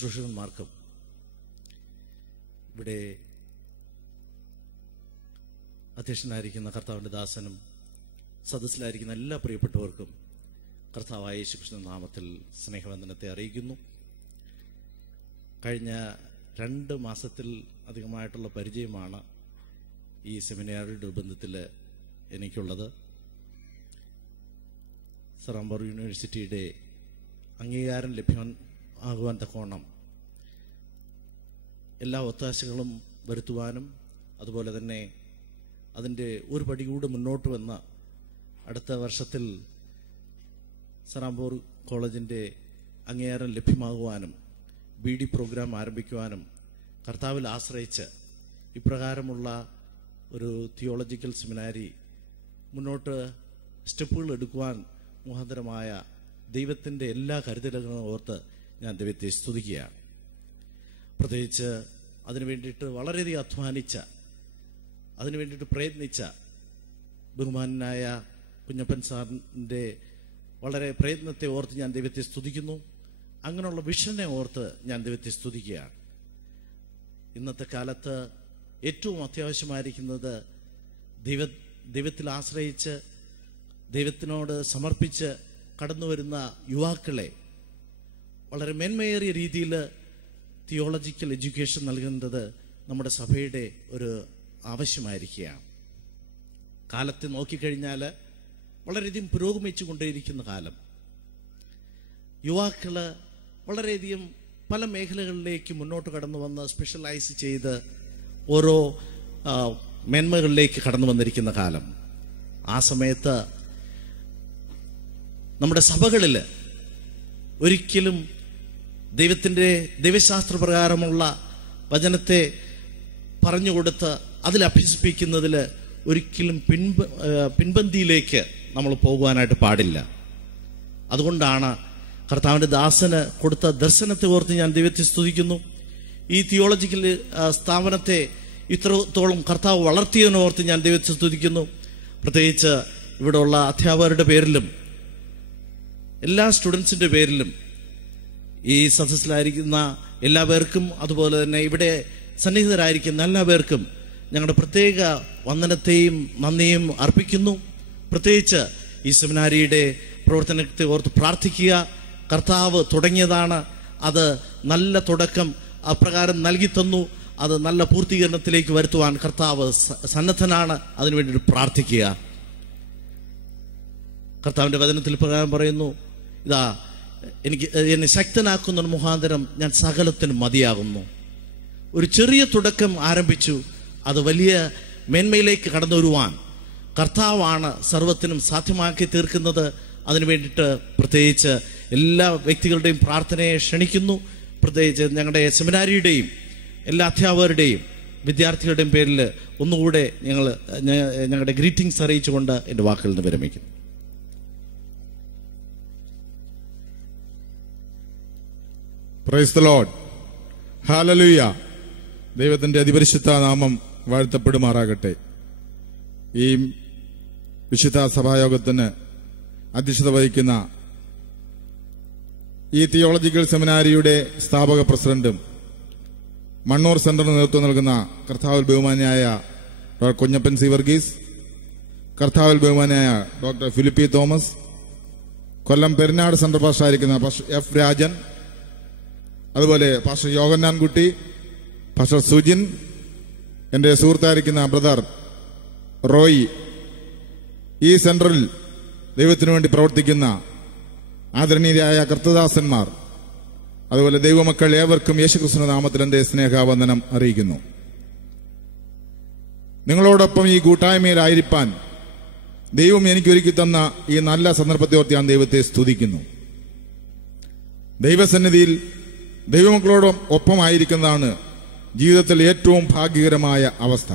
ശുശ്രൂഷകന്മാർക്കും ഇവിടെ അധ്യക്ഷനായിരിക്കുന്ന കർത്താവിൻ്റെ ദാസനും സദസ്സിലായിരിക്കുന്ന എല്ലാ പ്രിയപ്പെട്ടവർക്കും കർത്താവായ യേശുക്രിസ്തു നാമത്തിൽ സ്നേഹവന്ദനത്തെ അറിയിക്കുന്നു. കഴിഞ്ഞ 2 മാസത്തിൽ അധികമായിട്ടുള്ള പരിചയമാണ് ഈ സെമിനാറിയുടെ ബന്ധത്തിൽ എനിക്കുള്ളത്. സറാംബർ യൂണിവേഴ്സിറ്റിയുടെ അംഗീകാരം ലഭ്യമാകുവാൻ തക്കവണ്ണം എല്ലാ ഒത്താശകളും വരുത്തുവാനും അതുപോലെ തന്നെ അതിൻ്റെ ഒരു പടി കൂടി മുന്നോട്ട് വന്ന അടുത്ത വർഷത്തിൽ സറാംബൂർ കോളേജിൻ്റെ അംഗീകാരം ലഭ്യമാകുവാനും BD പ്രോഗ്രാം ആരംഭിക്കുവാനും കർത്താവിൽ ആശ്രയിച്ച് ഇപ്രകാരമുള്ള ഒരു തിയോളജിക്കൽ സെമിനാരി മുന്നോട്ട് സ്റ്റെപ്പുകൾ എടുക്കുവാൻ മുഖാന്തരമായ ദൈവത്തിൻ്റെ എല്ലാ കരുതലുകളും ഓർത്ത് ഞാൻ ദൈവത്തെ സ്തുതിക്കുകയാണ്. പ്രത്യേകിച്ച് അതിനു വേണ്ടിയിട്ട് വളരെയധികം അധ്വാനിച്ച, അതിനു വേണ്ടിയിട്ട് പ്രയത്നിച്ച ബഹുമാനായ കുഞ്ഞപ്പൻ സാറിൻ്റെ വളരെ പ്രയത്നത്തെ ഓർത്ത് ഞാൻ ദൈവത്തെ സ്തുതിക്കുന്നു. അങ്ങനെയുള്ള വിഷനെ ഓർത്ത് ഞാൻ ദൈവത്തെ സ്തുതിക്കുകയാണ്. ഇന്നത്തെ കാലത്ത് ഏറ്റവും അത്യാവശ്യമായിരിക്കുന്നത് ദൈവത്തിൽ ആശ്രയിച്ച് ദൈവത്തിനോട് സമർപ്പിച്ച് കടന്നു വരുന്ന യുവാക്കളെ വളരെ മേന്മയേറിയ രീതിയിൽ തിയോളജിക്കൽ എഡ്യൂക്കേഷൻ നൽകുന്നത് നമ്മുടെ സഭയുടെ ഒരു ആവശ്യമായിരിക്കുകയാണ്. കാലത്തെ നോക്കിക്കഴിഞ്ഞാൽ വളരെയധികം പുരോഗമിച്ചു കൊണ്ടേയിരിക്കുന്ന കാലം. യുവാക്കൾ വളരെയധികം പല മേഖലകളിലേക്ക് മുന്നോട്ട് കടന്നു വന്ന് സ്പെഷ്യലൈസ് ചെയ്ത് ഓരോ മേന്മകളിലേക്ക് കടന്നു വന്നിരിക്കുന്ന കാലം. ആ സമയത്ത് നമ്മുടെ സഭകളിൽ ഒരിക്കലും ദൈവത്തിൻ്റെ ദൈവശാസ്ത്രപ്രകാരമുള്ള വചനത്തെ പറഞ്ഞുകൊടുത്ത് അതിൽ അഭ്യസിപ്പിക്കുന്നതിൽ ഒരിക്കലും പിൻപന്തിയിലേക്ക് നമ്മൾ പോകുവാനായിട്ട് പാടില്ല. അതുകൊണ്ടാണ് കർത്താവിൻ്റെ ദാസന് കൊടുത്ത ദർശനത്തെ ഓർത്ത് ഞാൻ ദൈവത്തെ സ്തുതിക്കുന്നു. ഈ തിയോളജിക്കൽ സ്ഥാപനത്തെ ഇത്രത്തോളം കർത്താവ് വളർത്തിയതിനോർത്ത് ഞാൻ ദൈവത്തെ സ്തുതിക്കുന്നു. പ്രത്യേകിച്ച് ഇവിടെയുള്ള അധ്യാപകരുടെ പേരിലും എല്ലാ സ്റ്റുഡൻസിൻ്റെ പേരിലും ഈ സദസ്സിലായിരിക്കുന്ന എല്ലാ പേർക്കും അതുപോലെ തന്നെ ഇവിടെ സന്നിഹിതരായിരിക്കുന്ന എല്ലാ പേർക്കും ഞങ്ങളുടെ പ്രത്യേക വന്ദനത്തെയും നന്ദിയും അർപ്പിക്കുന്നു. പ്രത്യേകിച്ച് ഈ സെമിനാരിയുടെ പ്രവർത്തനത്തെ ഓർത്ത് പ്രാർത്ഥിക്കുക. കർത്താവ് തുടങ്ങിയതാണ്, അത് നല്ല തുടക്കം അപ്രകാരം നൽകി തന്നു. അത് നല്ല പൂർത്തീകരണത്തിലേക്ക് വരുത്തുവാൻ കർത്താവ് സന്നദ്ധനാണ്. അതിനുവേണ്ടി പ്രാർത്ഥിക്കുക. കർത്താവിൻ്റെ വചനത്തിൽ പ്രകാരം പറയുന്നു, ഇതാ എന്നെ ശക്തനാക്കുന്ന മുഖാന്തരം ഞാൻ സകലത്തിനും മതിയാകുന്നു. ഒരു ചെറിയ തുടക്കം ആരംഭിച്ചു, അത് വലിയ മേന്മയിലേക്ക് കടന്നു വരുവാൻ കർത്താവാണ് സർവത്തിനും സാധ്യമാക്കി തീർക്കുന്നത്. അതിനു വേണ്ടിയിട്ട് പ്രത്യേകിച്ച് എല്ലാ വ്യക്തികളുടെയും പ്രാർത്ഥനയെ ക്ഷണിക്കുന്നു. പ്രത്യേകിച്ച് ഞങ്ങളുടെ സെമിനാരിയുടെയും എല്ലാ അധ്യാപകരുടെയും വിദ്യാർത്ഥികളുടെയും പേരിൽ ഒന്നുകൂടെ ഞങ്ങളുടെ ഗ്രീറ്റിംഗ്സ് അറിയിച്ചുകൊണ്ട് എൻ്റെ വാക്കുകളിൽ നിന്ന് വിരമിക്കുന്നു. Praise the Lord. ഹല്ലേലൂയ. ദൈവത്തിന്റെ അതിപരിശുദ്ധ നാമം വാഴ്ത്തപ്പെടുമാറാകട്ടെ. ഈ വിശുദ്ധ സഭായോഗത്തിന് അധ്യക്ഷത വഹിക്കുന്ന ഈ തിയോളജിക്കൽ സെമിനാരിയുടെ സ്ഥാപക പ്രസിഡന്റും മണ്ണൂർ സെന്ററിന് നേതൃത്വം നൽകുന്ന കർത്താവിൽ ബഹുമാന്യായ ഡോക്ടർ കുഞ്ഞപ്പൻ സി വർഗീസ്, കർത്താവിൽ ബഹുമാന്യായ doctor Philip P Thomas, Kollam Perinad centre പാസ്റ്ററായിരിക്കുന്ന പാസ്റ്റർ F. രാജൻ, അതുപോലെ പാസ്റ്റർ യോഗന്നാൻകുട്ടി, പാസ്റ്റർ സുജിൻ, എൻ്റെ സുഹൃത്തായിരിക്കുന്ന ബ്രദർ റോയി, ഈ സെന്ററിൽ ദൈവത്തിനു വേണ്ടി പ്രവർത്തിക്കുന്ന ആദരണീയരായ കർത്തദാസന്മാർ, അതുപോലെ ദൈവമക്കൾ ഏവർക്കും യേശുക്രിസ്തുവിന്റെ നാമത്തിൽ എൻ്റെ സ്നേഹവന്ദനം അറിയിക്കുന്നു. നിങ്ങളോടൊപ്പം ഈ കൂട്ടായ്മയിലായിരിക്കാൻ ദൈവം എനിക്ക് ഒരുക്കി തന്ന ഈ നല്ല സന്ദർഭത്തെ ഓർത്ത് ഞാൻ ദൈവത്തെ സ്തുതിക്കുന്നു. ദൈവസന്നിധിയിൽ ദൈവമക്കളോടും ഒപ്പമായിരിക്കുന്നതാണ് ജീവിതത്തിൽ ഏറ്റവും ഭാഗ്യകരമായ അവസ്ഥ.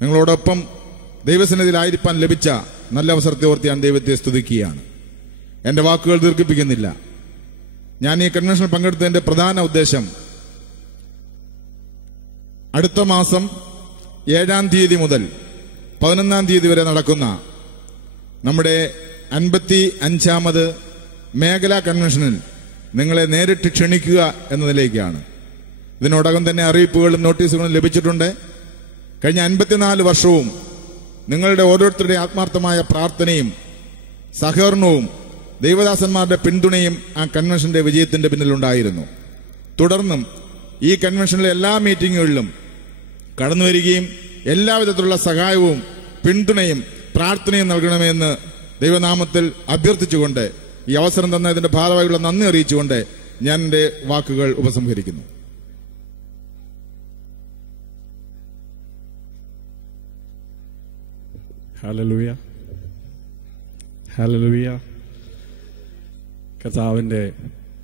നിങ്ങളോടൊപ്പം ദൈവസന്നിധിയിലായിരിക്കാൻ ലഭിച്ച നല്ല അവസരത്തെ ഓർത്ത് ഞാൻ ദൈവത്തെ സ്തുതിക്കുകയാണ്. എൻ്റെ വാക്കുകൾ ദീർഘിപ്പിക്കുന്നില്ല. ഞാൻ ഈ കൺവെൻഷനിൽ പങ്കെടുത്തതിന്റെ പ്രധാന ഉദ്ദേശം അടുത്ത മാസം 7-ാം തീയതി മുതൽ 11-ാം തീയതി വരെ നടക്കുന്ന നമ്മുടെ 55ാമത് മേഖലാ കൺവെൻഷനിൽ നിങ്ങളെ നേരിട്ട് ക്ഷണിക്കുക എന്നതിലേക്കാണ്. ഇതിനോടകം തന്നെ അറിയിപ്പുകളും നോട്ടീസുകളും ലഭിച്ചിട്ടുണ്ട്. കഴിഞ്ഞ 54 വർഷവും നിങ്ങളുടെ ഓരോരുത്തരുടെ ആത്മാർത്ഥമായ പ്രാർത്ഥനയും സഹകരണവും ദൈവദാസന്മാരുടെ പിന്തുണയും ആ കൺവെൻഷന്റെ വിജയത്തിന്റെ പിന്നിലുണ്ടായിരുന്നു. തുടർന്നും ഈ കൺവെൻഷനിലെ എല്ലാ മീറ്റിങ്ങുകളിലും കടന്നു വരികയും എല്ലാവിധത്തിലുള്ള സഹായവും പിന്തുണയും പ്രാർത്ഥനയും നൽകണമെന്ന് ദൈവനാമത്തിൽ അഭ്യർത്ഥിച്ചുകൊണ്ട് ഈ അവസരം തന്ന ഇതിന്റെ ഭാഗമായുള്ള നന്ദി അറിയിച്ചുകൊണ്ട് ഞാൻ എന്റെ വാക്കുകൾ ഉപസംഹരിക്കുന്നു. Hallelujah, hallelujah. കർത്താവിന്റെ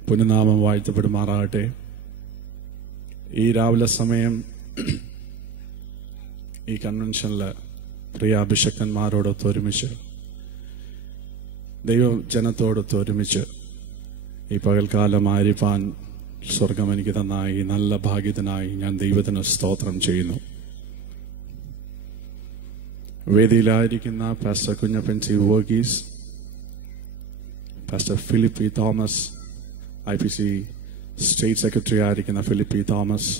പുനഃനാമം വാഴ്ത്തപ്പെടുമാറാകട്ടെ. ഈ രാവിലെ സമയം ഈ കൺവെൻഷനില് പ്രിയ അഭിഷക്തന്മാരോടൊത്ത് ഒരുമിച്ച് ദൈവജനത്തോടൊത്ത് ഒരുമിച്ച് ഈ പകൽക്കാലം ആയിരിക്കാൻ സ്വർഗം എനിക്ക് തന്ന ഈ നല്ല ഭാഗ്യത്തിനായി ഞാൻ ദൈവത്തിന് സ്തോത്രം ചെയ്യുന്നു. വേദിയിലായിരിക്കുന്ന pastor Kunjappan C Varghese, pastor Philip P Thomas, IPC state secretary ആയിരിക്കുന്ന Philip P Thomas,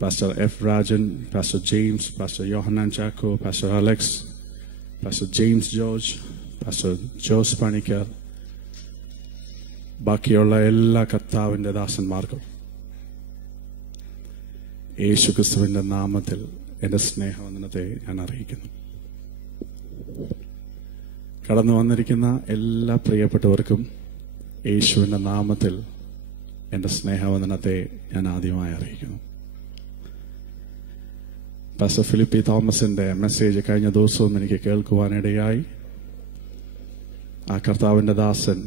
pastor F Rajan, pastor James, pastor Yohannan Chacko, pastor Alex, pastor James George, pastor Jose Panicker, ബാക്കിയുള്ള എല്ലാ കർത്താവിന്റെ ദാസന്മാർക്കും യേശുക്രിസ്തുവിന്റെ നാമത്തിൽ എന്റെ സ്നേഹവന്ദനത്തെ ഞാൻ അറിയിക്കുന്നു. കടന്നു വന്നിരിക്കുന്ന എല്ലാ പ്രിയപ്പെട്ടവർക്കും യേശുവിന്റെ നാമത്തിൽ എന്റെ സ്നേഹവന്ദനത്തെ ഞാൻ ആദ്യമായി അറിയിക്കുന്നു. പാസ്റ്റർ ഫിലിപ്പ് പി തോമസിന്റെ മെസ്സേജ് കഴിഞ്ഞ ദിവസവും എനിക്ക് കേൾക്കുവാനിടയായി. ആ കർത്താവിന്റെ ദാസൻ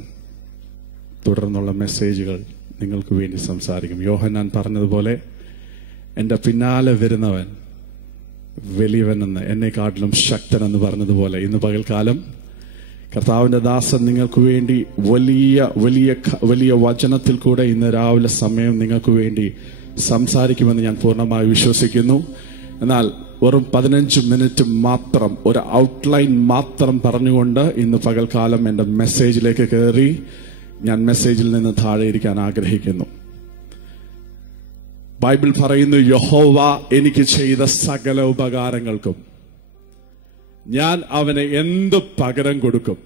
തുടർന്നുള്ള മെസ്സേജുകൾ നിങ്ങൾക്ക് വേണ്ടി സംസാരിക്കും. യോഹന്നാൻ പറഞ്ഞതുപോലെ എന്റെ പിന്നാലെ വരുന്നവൻ വലിയവനെന്ന്, എന്നെക്കാട്ടിലും ശക്തനെന്ന് പറഞ്ഞതുപോലെ ഇന്ന് പകൽക്കാലം കർത്താവിന്റെ ദാസൻ നിങ്ങൾക്ക് വേണ്ടി വലിയ വലിയ വലിയ വചനത്തിൽ കൂടെ ഇന്ന് രാവിലെ സമയം നിങ്ങൾക്ക് വേണ്ടി സംസാരിക്കുമെന്ന് ഞാൻ പൂർണ്ണമായി വിശ്വസിക്കുന്നു. എന്നാൽ വെറും 15 മിനിറ്റ് മാത്രം ഒരു ഔട്ട്ലൈൻ മാത്രം പറഞ്ഞുകൊണ്ട് ഇന്ന് പകൽക്കാലം എന്റെ മെസ്സേജിലേക്ക് കയറി ഞാൻ മെസ്സേജിൽ നിന്ന് താഴെ ഇരിക്കാൻ ആഗ്രഹിക്കുന്നു. ബൈബിൾ പറയുന്നു, യഹോവ എനിക്ക് ചെയ്ത സകല ഉപകാരങ്ങൾക്കും ഞാൻ അവന് എന്ത് പകരം കൊടുക്കും?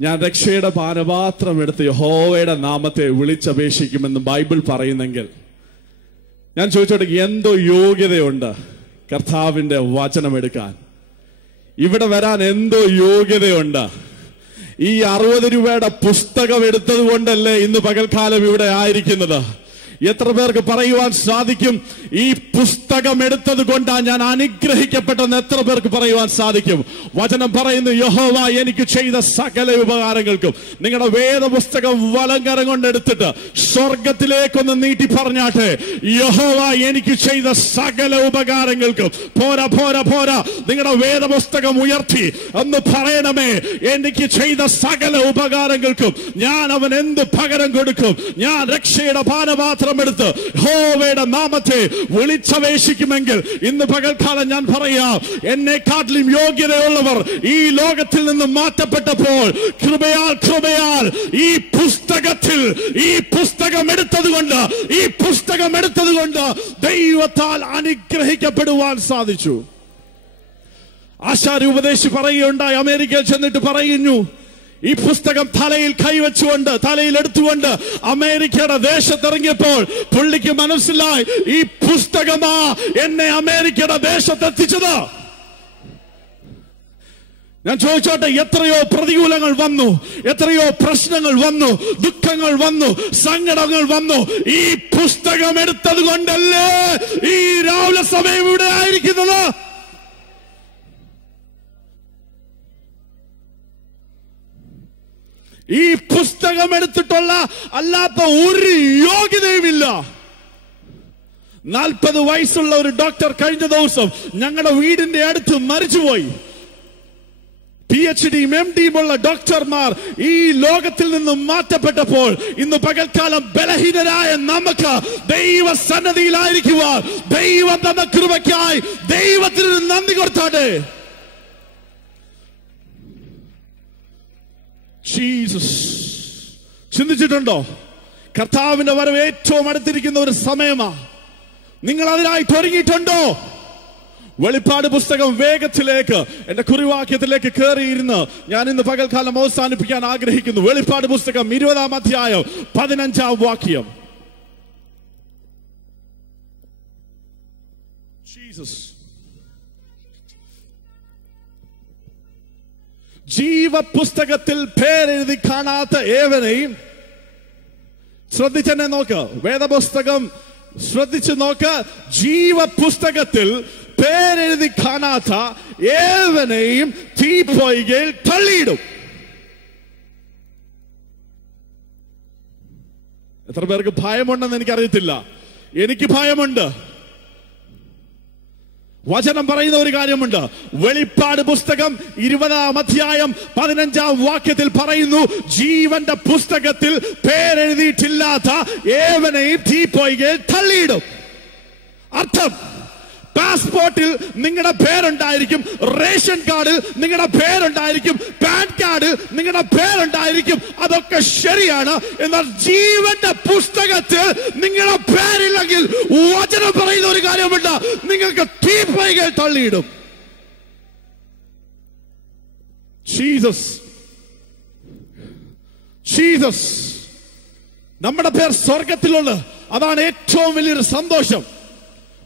ഞാൻ രക്ഷയുടെ പാനപാത്രം എടുത്ത് യഹോവയുടെ നാമത്തെ വിളിച്ചപേക്ഷിക്കുമെന്ന് ബൈബിൾ പറയുന്നെങ്കിൽ ഞാൻ ചോദിച്ചോട്ടെ, എന്തോ യോഗ്യതയുണ്ട് കർത്താവിന്റെ വചനമെടുക്കാൻ? ഇവിടെ വരാൻ എന്തോ യോഗ്യതയുണ്ട്? ഈ 60 രൂപയുടെ പുസ്തകം എടുത്തത് കൊണ്ടല്ലേ ഇന്ന് പകൽക്കാലം ഇവിടെ ആയിരിക്കുന്നത്? എത്ര പേർക്ക് പറയുവാൻ സാധിക്കും, ഈ പുസ്തകം എടുത്തത് കൊണ്ടാണ് ഞാൻ അനുഗ്രഹിക്കപ്പെട്ടെന്ന് എത്ര പേർക്ക് പറയുവാൻ സാധിക്കും? വചനം പറയുന്നു, യഹോവ എനിക്ക് ചെയ്ത സകല ഉപകാരങ്ങൾക്കും. നിങ്ങളുടെ വേദപുസ്തകം വലങ്കരം കൊണ്ടെടുത്തിട്ട് സ്വർഗത്തിലേക്കൊന്ന് നീട്ടി പറഞ്ഞാട്ടെ, യഹോവ എനിക്ക് ചെയ്ത സകല ഉപകാരങ്ങൾക്കും. പോരാ പോരാ പോരാ, നിങ്ങളുടെ വേദപുസ്തകം ഉയർത്തി ഒന്ന് പറയണമേ, എനിക്ക് ചെയ്ത സകല ഉപകാരങ്ങൾക്കും ഞാൻ അവൻ എന്ത് പകരം കൊടുക്കും? ഞാൻ രക്ഷയുടെ പാനപാത്രം എടുത്ത് യഹോവയുടെ നാമത്തെ വിളിച്ചപേക്ഷിക്കുമെങ്കിൽ ഇന്ന് പകൽക്കാലം ഞാൻ പറയാം, എന്നെക്കാട്ടിലും യോഗ്യതയുള്ളവർ ഈ ലോകത്തിൽ നിന്ന് മാറ്റപ്പെട്ടപ്പോൾ കൃപയാൽ ഈ പുസ്തകം എടുത്തത് കൊണ്ട് ദൈവത്താൽ അനുഗ്രഹിക്കപ്പെടുവാൻ സാധിച്ചു. ആശാരി പറയുകയുണ്ടായി, അമേരിക്കയിൽ ചെന്നിട്ട് പറയുന്നു, ഈ പുസ്തകം തലയിൽ എടുത്തുകൊണ്ട് അമേരിക്കയുടെ ദേശത്തിറങ്ങിയപ്പോൾ പുള്ളിക്ക് മനസ്സിലായി, ഈ പുസ്തകമാ എന്നെ അമേരിക്കയുടെ ദേശത്തെത്തിച്ചത്. ഞാൻ ചോദിച്ചോട്ടെ, എത്രയോ പ്രതികൂലങ്ങൾ വന്നു, എത്രയോ പ്രശ്നങ്ങൾ വന്നു, ദുഃഖങ്ങൾ വന്നു, സങ്കടങ്ങൾ വന്നു. ഈ പുസ്തകം എടുത്തത് കൊണ്ടല്ലേ ഈ രാവിലെ സമയം ഇവിടെ ആയിരിക്കുന്നത്? ഈ പുസ്തകം എടുത്തിട്ടുള്ള അല്ലാത്ത ഒരു യോഗ്യതയുമില്ല. 40 വയസ്സുള്ള ഒരു ഡോക്ടർ കഴിഞ്ഞ ദിവസം ഞങ്ങളുടെ വീടിന്റെ അടുത്ത് മരിച്ചുപോയി. PhD MD ഉള്ള ഡോക്ടർമാർ ഈ ലോകത്തിൽ നിന്നും മാറ്റപ്പെട്ടപ്പോൾ ഇന്ന് പകൽക്കാലം ബലഹീനരായ നമുക്ക് ദൈവസന്നിധിയിലായിരിക്കുവാൻ ദൈവം തന്ന കൃപയ്ക്കായി ദൈവത്തിന് നന്ദി കൊടുത്താട്ടെ. ജീസസ് ചിന്തിച്ചിട്ടുണ്ടോ? കർത്താവിന്റെ വരവ് ഏറ്റവും അടുത്തിരിക്കുന്ന ഒരു സമയമാ. നിങ്ങൾ അതിനായിട്ട് ഒരുങ്ങിയിട്ടുണ്ടോ? വെളിപ്പാട് പുസ്തകം വേഗത്തിലേക്ക് എന്റെ കുറിവാക്യത്തിലേക്ക് കയറിയിരുന്ന് ഞാൻ ഇന്ന് പകൽക്കാലം അവസാനിപ്പിക്കാൻ ആഗ്രഹിക്കുന്നു. വെളിപ്പാട് പുസ്തകം 20-ാം അധ്യായം 15-ാം വാക്യം. ജീസസ്. ജീവപുസ്തകത്തിൽ പേരെഴുതി കാണാത്ത ഏവനെയും, ശ്രദ്ധിച്ചെന്നെ നോക്ക്, വേദപുസ്തകം ശ്രദ്ധിച്ചു നോക്ക്, ജീവപുസ്തകത്തിൽ പേരെഴുതി കാണാത്ത ഏവനെയും തീപ്പൊയ്കയിൽ തള്ളിയിടും. എത്ര പേർക്ക് ഭയമുണ്ടെന്ന് എനിക്കറിയത്തില്ല. എനിക്ക് ഭയമുണ്ട്. വചനം പറയുന്ന ഒരു കാര്യമുണ്ട്. വെളിപ്പാട് പുസ്തകം 20-ാം അധ്യായം 15-ാം വാക്യത്തിൽ പറയുന്നു, ജീവന്റെ പുസ്തകത്തിൽ പേരെഴുതിയിട്ടില്ലാത്ത ഏവനെയും തീപ്പൊയ്കയിൽ തള്ളിയിടും. അർത്ഥം, പാസ്പോർട്ടിൽ നിങ്ങളുടെ പേരുണ്ടായിരിക്കും, റേഷൻ കാർഡിൽ നിങ്ങളുടെ പേരുണ്ടായിരിക്കും, പാൻ കാർഡിൽ നിങ്ങളുടെ പേരുണ്ടായിരിക്കും, അതൊക്കെ ശരിയാണ്. എന്നാൽ ജീവന്റെ പുസ്തകത്തിൽ നിങ്ങളുടെ പേരില്ലെങ്കിൽ വചനം പറയുന്ന ഒരു കാര്യമുണ്ട്, നിങ്ങൾക്ക് തീപ്പൊയ്കയിൽ തള്ളിയിടും. Jesus, Jesus. നമ്മുടെ പേർ സ്വർഗത്തിലുണ്ട്. അതാണ് ഏറ്റവും വലിയൊരു സന്തോഷം.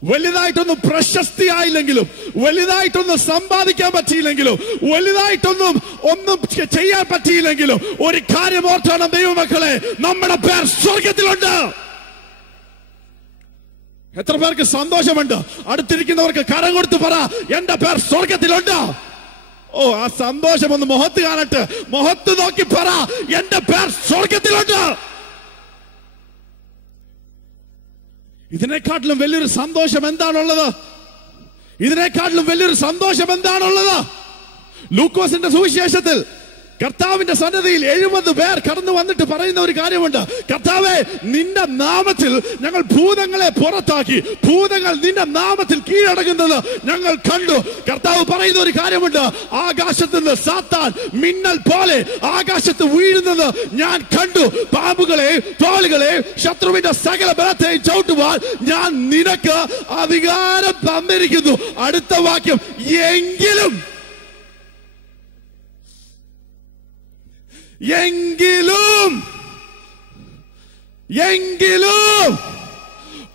വലുതായിട്ടൊന്നും പ്രശസ്തിയായില്ലെങ്കിലും, വലുതായിട്ടൊന്നും സമ്പാദിക്കാൻ പറ്റിയില്ലെങ്കിലും, വലുതായിട്ടൊന്നും ചെയ്യാൻ പറ്റിയില്ലെങ്കിലും ഒരു കാര്യം ഓർക്കണം ദൈവമക്കളെ, നമ്മുടെ പേർ സ്വർഗത്തിലുണ്ട്. എത്ര പേർക്ക് സന്തോഷമുണ്ട്? അടുത്തിരിക്കുന്നവർക്ക് കരം കൊടുത്ത് പറ, എന്റെ പേർ സ്വർഗത്തിലുണ്ട്. ഓ, ആ സന്തോഷം ഒന്ന് മുഖത്ത് കാണട്ടെ. മുഖത്ത് നോക്കി പറ, എന്റെ പേർ സ്വർഗത്തിലുണ്ട്. ഇതിനെക്കാട്ടിലും വലിയൊരു സന്തോഷം എന്താണുള്ളത്? ഇതിനെക്കാട്ടിലും വലിയൊരു സന്തോഷം എന്താണുള്ളത്? ലൂക്കോസിന്റെ സുവിശേഷത്തിൽ കർത്താവിന്റെ സന്നിധിയിൽ 70 പേർ കടന്നു വന്നിട്ട് പറയുന്ന ഒരു കാര്യമുണ്ട്. കർത്താവേ, നിന്റെ നാമത്തിൽ ഞങ്ങൾ ഭൂതങ്ങളെ പുറത്താക്കി, ഭൂതങ്ങൾ നിന്റെ നാമത്തിൽ കീഴടങ്ങുന്നത് ഞങ്ങൾ കണ്ടു. കർത്താവ് പറയുന്ന ഒരു കാര്യമുണ്ട്, ആകാശത്ത് നിന്ന് സാത്താൻ മിന്നൽ പോലെ ആകാശത്ത് വീഴുന്നത് ഞാൻ കണ്ടു. പാമ്പുകളെ, തോളുകളെ, ശത്രുവിന്റെ സകല ബലത്തെയും ചവിട്ടുവാൻ ഞാൻ നിനക്ക് അധികാരം തന്നിരിക്കുന്നു. അടുത്ത വാക്യം, എങ്കിലും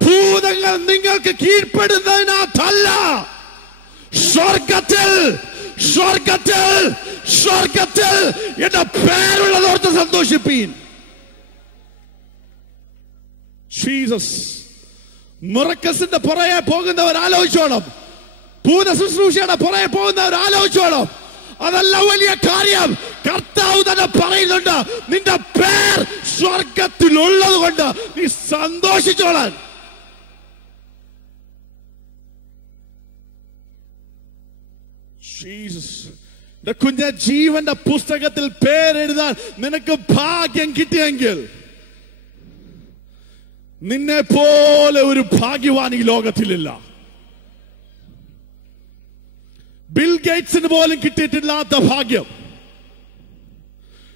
ഭൂതങ്ങൾ നിങ്ങൾക്ക് കീഴ്പ്പെടുന്നതിനകത്തല്ല, സ്വർഗത്തിൽ എന്റെ പേരുള്ളതോർത്ത് സന്തോഷിപ്പീൻ. ജീസസ്. മിറക്കസിന്റെ പുറകെ പോകുന്നവർ ആലോചിച്ചോണം, ഭൂത ശുശ്രൂഷയുടെ പുറകെ പോകുന്നവർ ആലോചിച്ചോണം. അതല്ല വലിയ കാര്യം. കർത്താവ് തന്നെ പറയുന്നുണ്ട്, നിന്റെ പേർ സ്വർഗത്തിലുള്ളത് കൊണ്ട് നീ സന്തോഷിച്ചോളാൻ. കുഞ്ഞ, ജീവന്റെ പുസ്തകത്തിൽ പേരെഴുതാൻ നിനക്ക് ഭാഗ്യം കിട്ടിയെങ്കിൽ നിന്നെ പോലെ ഒരു ഭാഗ്യവാൻ ഈ ലോകത്തിലില്ല. ബിൽ ഗേറ്റ്സിന് പോലും കിട്ടിയിട്ടില്ലാത്ത ഭാഗ്യം,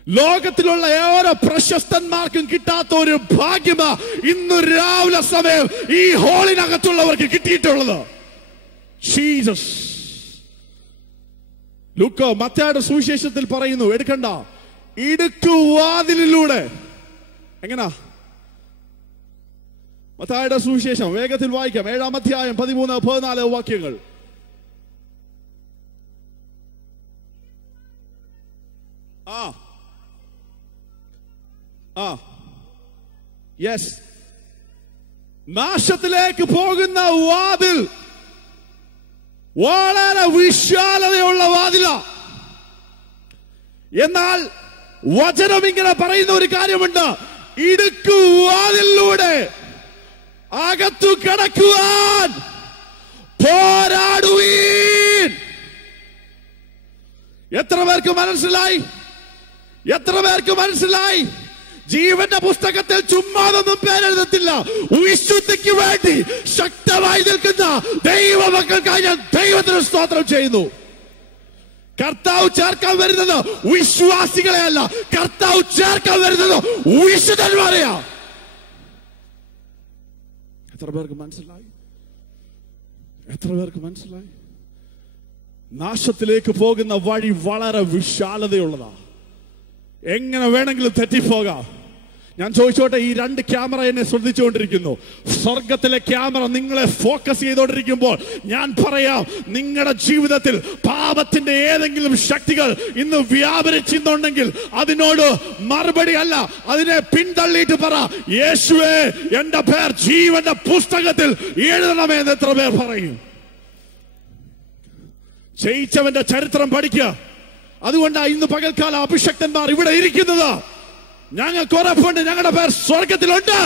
ലോകത്തിലുള്ള ഓരോ പ്രശസ്തന്മാർക്കും കിട്ടാത്ത ഒരു ഭാഗ്യമാ ഇന്ന് രാവിലെ സമയം ഈ ഹോളിനകത്തുള്ളവർക്ക് കിട്ടിയിട്ടുള്ളത്. ജീസസ്. ലൂക്കോ മത്തായിയുടെ സുവിശേഷത്തിൽ പറയുന്നു, എടുക്കണ്ട, ഇടുക്കുവാതിലിലൂടെ. എങ്ങനാ? മത്തായിയുടെ സുവിശേഷം വേഗത്തിൽ വായിക്കാം. 7-ാം അധ്യായം 13-14 വാക്യങ്ങൾ. യെസ്. നാശത്തിലേക്ക് പോകുന്ന വാതിൽ വളരെ വിശാലതയുള്ള വാതില. എന്നാൽ വചനം ഇങ്ങനെ പറയുന്ന ഒരു കാര്യമുണ്ട്, ഇടുക്കുവാതിലൂടെ അകത്തു കടക്കുവാൻ പോരാടുവീൻ. എത്ര പേർക്ക് മനസ്സിലായി? എത്ര പേർക്ക് മനസ്സിലായി? ജീവന്റെ പുസ്തകത്തിൽ ചുമ്മാതൊന്നും പേരെഴുതത്തില്ല. വിശുദ്ധിക്ക് വേണ്ടി ശക്തമായി നിൽക്കുന്ന ദൈവമക്കൾക്കായി ഞാൻ ദൈവത്തിന് സ്തോത്രം ചെയ്യുന്നു. കർത്താവ് ചേർക്കാൻ വരുന്നത് വിശ്വാസികളെ അല്ല, കർത്താവ് ചേർക്കാൻ വരുന്നത് വിശുദ്ധന്മാരെയാ. എത്ര പേർക്ക് മനസ്സിലായി? എത്ര പേർക്ക് മനസ്സിലായി? നാശത്തിലേക്ക് പോകുന്ന വഴി വളരെ വിശാലതയുള്ളതാ. എങ്ങനെ വേണമെങ്കിലും തെറ്റിപ്പോകാം. ഞാൻ ചോദിച്ചോട്ടെ, ഈ 2 ക്യാമറ എന്നെ ശ്രദ്ധിച്ചുകൊണ്ടിരിക്കുന്നു. സ്വർഗത്തിലെ ക്യാമറ നിങ്ങളെ ഫോക്കസ് ചെയ്തുകൊണ്ടിരിക്കുമ്പോൾ ഞാൻ പറയാം, നിങ്ങളുടെ ജീവിതത്തിൽ പാപത്തിന്റെ ഏതെങ്കിലും ശക്തികൾ ഇന്ന് വ്യാപരിച്ചിട്ടുണ്ടെങ്കിൽ അതിനോട് മറുപടി അല്ല, അതിനെ പിന്തള്ളിയിട്ട് പറ, യേശുവേ എന്റെ പേർ ജീവന്റെ പുസ്തകത്തിൽ എഴുതണമേ എന്ന് എത്ര പേർ പറയും? ജയിച്ചവന്റെ ചരിത്രം പഠിക്കുക. അതുകൊണ്ടാണ് ഇന്ന് പകൽക്കാലം അഭിഷക്തന്മാർ ഇവിടെ ഇരിക്കുന്നത്. ഞങ്ങൾക്ക് ഉറപ്പുണ്ട്, ഞങ്ങളുടെ പേർ സ്വർഗത്തിലുണ്ട്.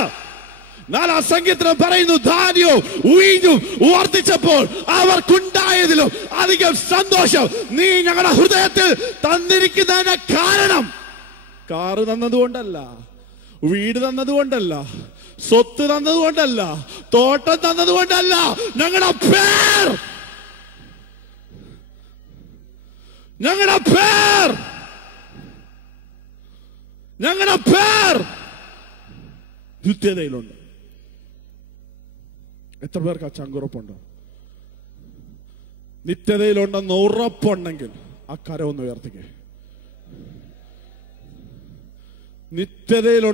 4-ാം സങ്കീർത്തനം പറയുന്നു, ധാന്യവും വീഞ്ഞും വർദ്ധിച്ചപ്പോൾ അവർക്കുണ്ടായതിലും അധികം സന്തോഷം നീ ഞങ്ങളുടെ ഹൃദയത്തിൽ തന്നിരിക്കുന്നതിന്റെ കാരണം കാറ് തന്നതുകൊണ്ടല്ല, വീട് തന്നതുകൊണ്ടല്ല, സ്വത്ത് തന്നതുകൊണ്ടല്ല, തോട്ടം തന്നതുകൊണ്ടല്ല. ഞങ്ങളുടെ പേർ നിത്യതയിലുണ്ട്. എത്ര പേർക്ക് ആ ചങ്കുറപ്പുണ്ട്? നിത്യതയിലുണ്ടെന്ന് ഉറപ്പുണ്ടെങ്കിൽ ആ കരമൊന്ന് ഉയർത്തിക്കേ. നിത്യതയിൽ